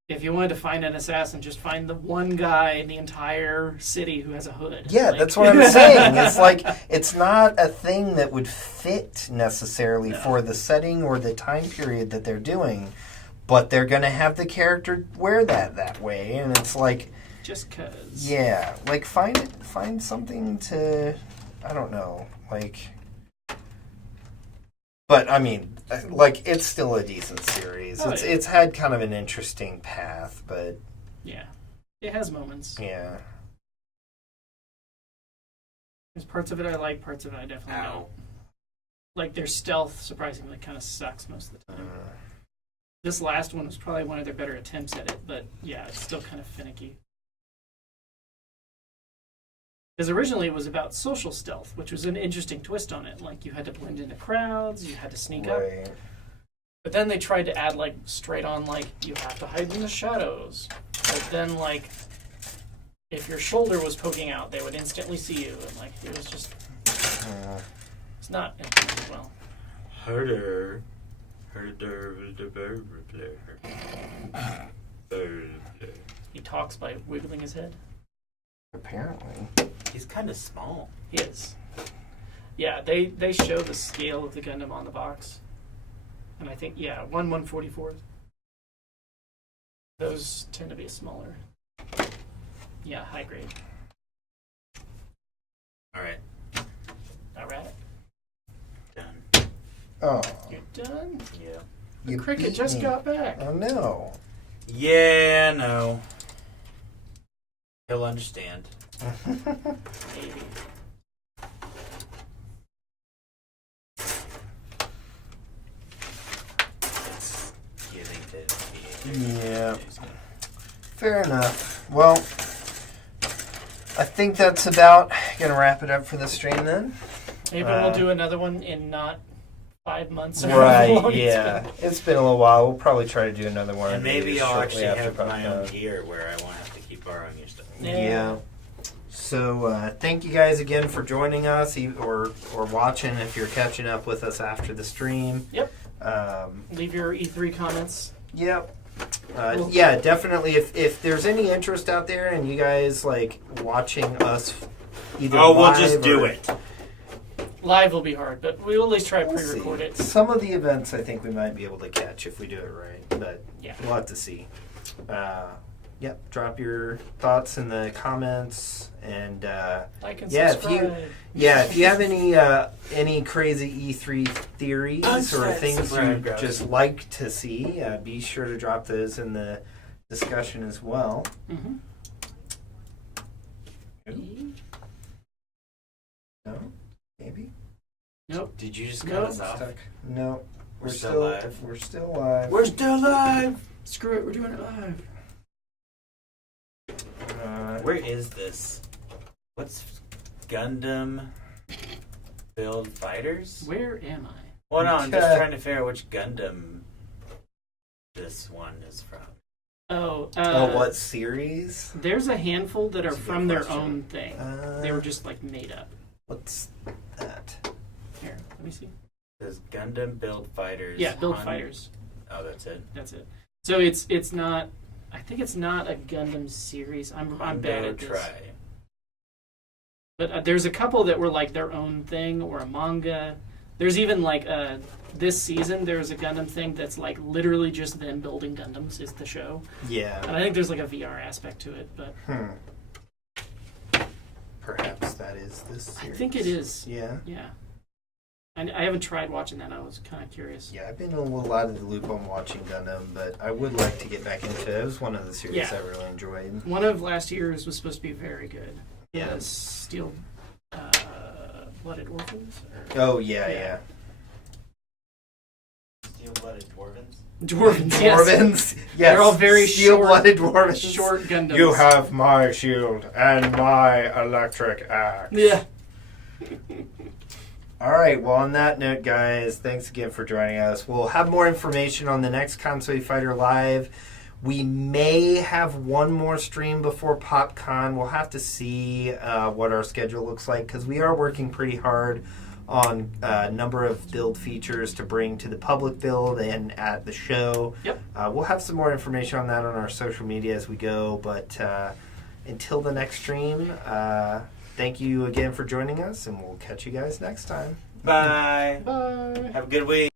if you wanted to find an assassin, just find the one guy in the entire city who has a hood. Yeah, like, that's what I'm saying. It's like, it's not a thing that would fit necessarily for the setting or the time period that they're doing, but they're going to have the character wear that way, and it's like... Just because. Yeah, like, find something to... I don't know, like... But, I mean, like, it's still a decent series. It's had kind of an interesting path, but... Yeah. It has moments. Yeah. There's parts of it I like, parts of it I definitely don't. Like, their stealth, surprisingly, kind of sucks most of the time. This last one was probably one of their better attempts at it, but, yeah, it's still kind of finicky. Because originally it was about social stealth, which was an interesting twist on it. Like, you had to blend into crowds, you had to sneak up. But then they tried to add, like, straight on, like, you have to hide in the shadows. But then, like, if your shoulder was poking out, they would instantly see you. And, like, it was just... It's not implemented well. Harder. He talks by wiggling his head. Apparently. He's kind of small. He is. Yeah, they show the scale of the Gundam on the box. And I think, 1/144. Those tend to be smaller. Yeah, high grade. Alright. Alright. Done. Oh. You're done? Yeah. The You cricket beat just me. got back. Oh, no. Yeah, no. He'll understand. Maybe. It's giving to Yeah. Fair enough. Well, I think that's about going to wrap it up for the stream then. Maybe we'll do another one in not 5 months. Or however Right, long yeah. It's been a little while. We'll probably try to do another one. And maybe I'll shortly actually after have my own podcast. gear where I won't have to keep borrowing your stuff. Yeah. So thank you guys again for joining us or watching if you're catching up with us after the stream. Yep. Um, Leave your E3 comments. Yep. Yeah, definitely. If there's any interest out there and you guys like watching us either we'll live just do or- it. Live will be hard, but we'll at least try to We'll pre-record see. it. Some of the events I think we might be able to catch if we do it right, but Yeah. we'll have to see. Yep, drop your thoughts in the comments and Like and yeah, subscribe. if you have any crazy E3 theories or things you'd just like to see, be sure to drop those in the discussion as well. Mm-hmm. No? Maybe? Nope. Did you just No. cut us off? Stuck? No. We're still live. We're still live. We're still live! Screw it, we're doing it live. Where is this? What's Gundam Build Fighters? Where am I? Well, no, I'm just Okay. trying to figure out which Gundam this one is from. Oh, what series? There's a handful that are That's a good from their question. own thing. They were just like made up. What's that? Here, let me see. There's Gundam Build Fighters. Yeah, Build Fighters. Oh, that's it. That's it. So it's not. I think it's not a Gundam series. I'm bad at this. Try. But there's a couple that were like their own thing or a manga. There's even like this season there's a Gundam thing that's like literally just them building Gundams is the show. Yeah. And I think there's like a VR aspect to it, but Perhaps that is this series. I think it is. Yeah. Yeah. I haven't tried watching that. I was kind of curious. Yeah, I've been a lot of the loop on watching Gundam, but I would like to get back into it. It was one of the series I really enjoyed. One of last year's was supposed to be very good. Yeah. Steel Blooded Orphans? Oh, yeah. Steel-blooded dwarvens. Dwarvens, yes. Dwarvens? Yes. They're all very steel-blooded dwarvens. Short Gundams. You have my shield and my electric axe. Yeah. All right, well, on that note, guys, thanks again for joining us. We'll have more information on the next Konsui Fighter Live. We may have one more stream before PopCon. We'll have to see what our schedule looks like, because we are working pretty hard on a number of build features to bring to the public build and at the show. Yep. We'll have some more information on that on our social media as we go, but until the next stream, thank you again for joining us, and we'll catch you guys next time. Bye. Bye. Have a good week.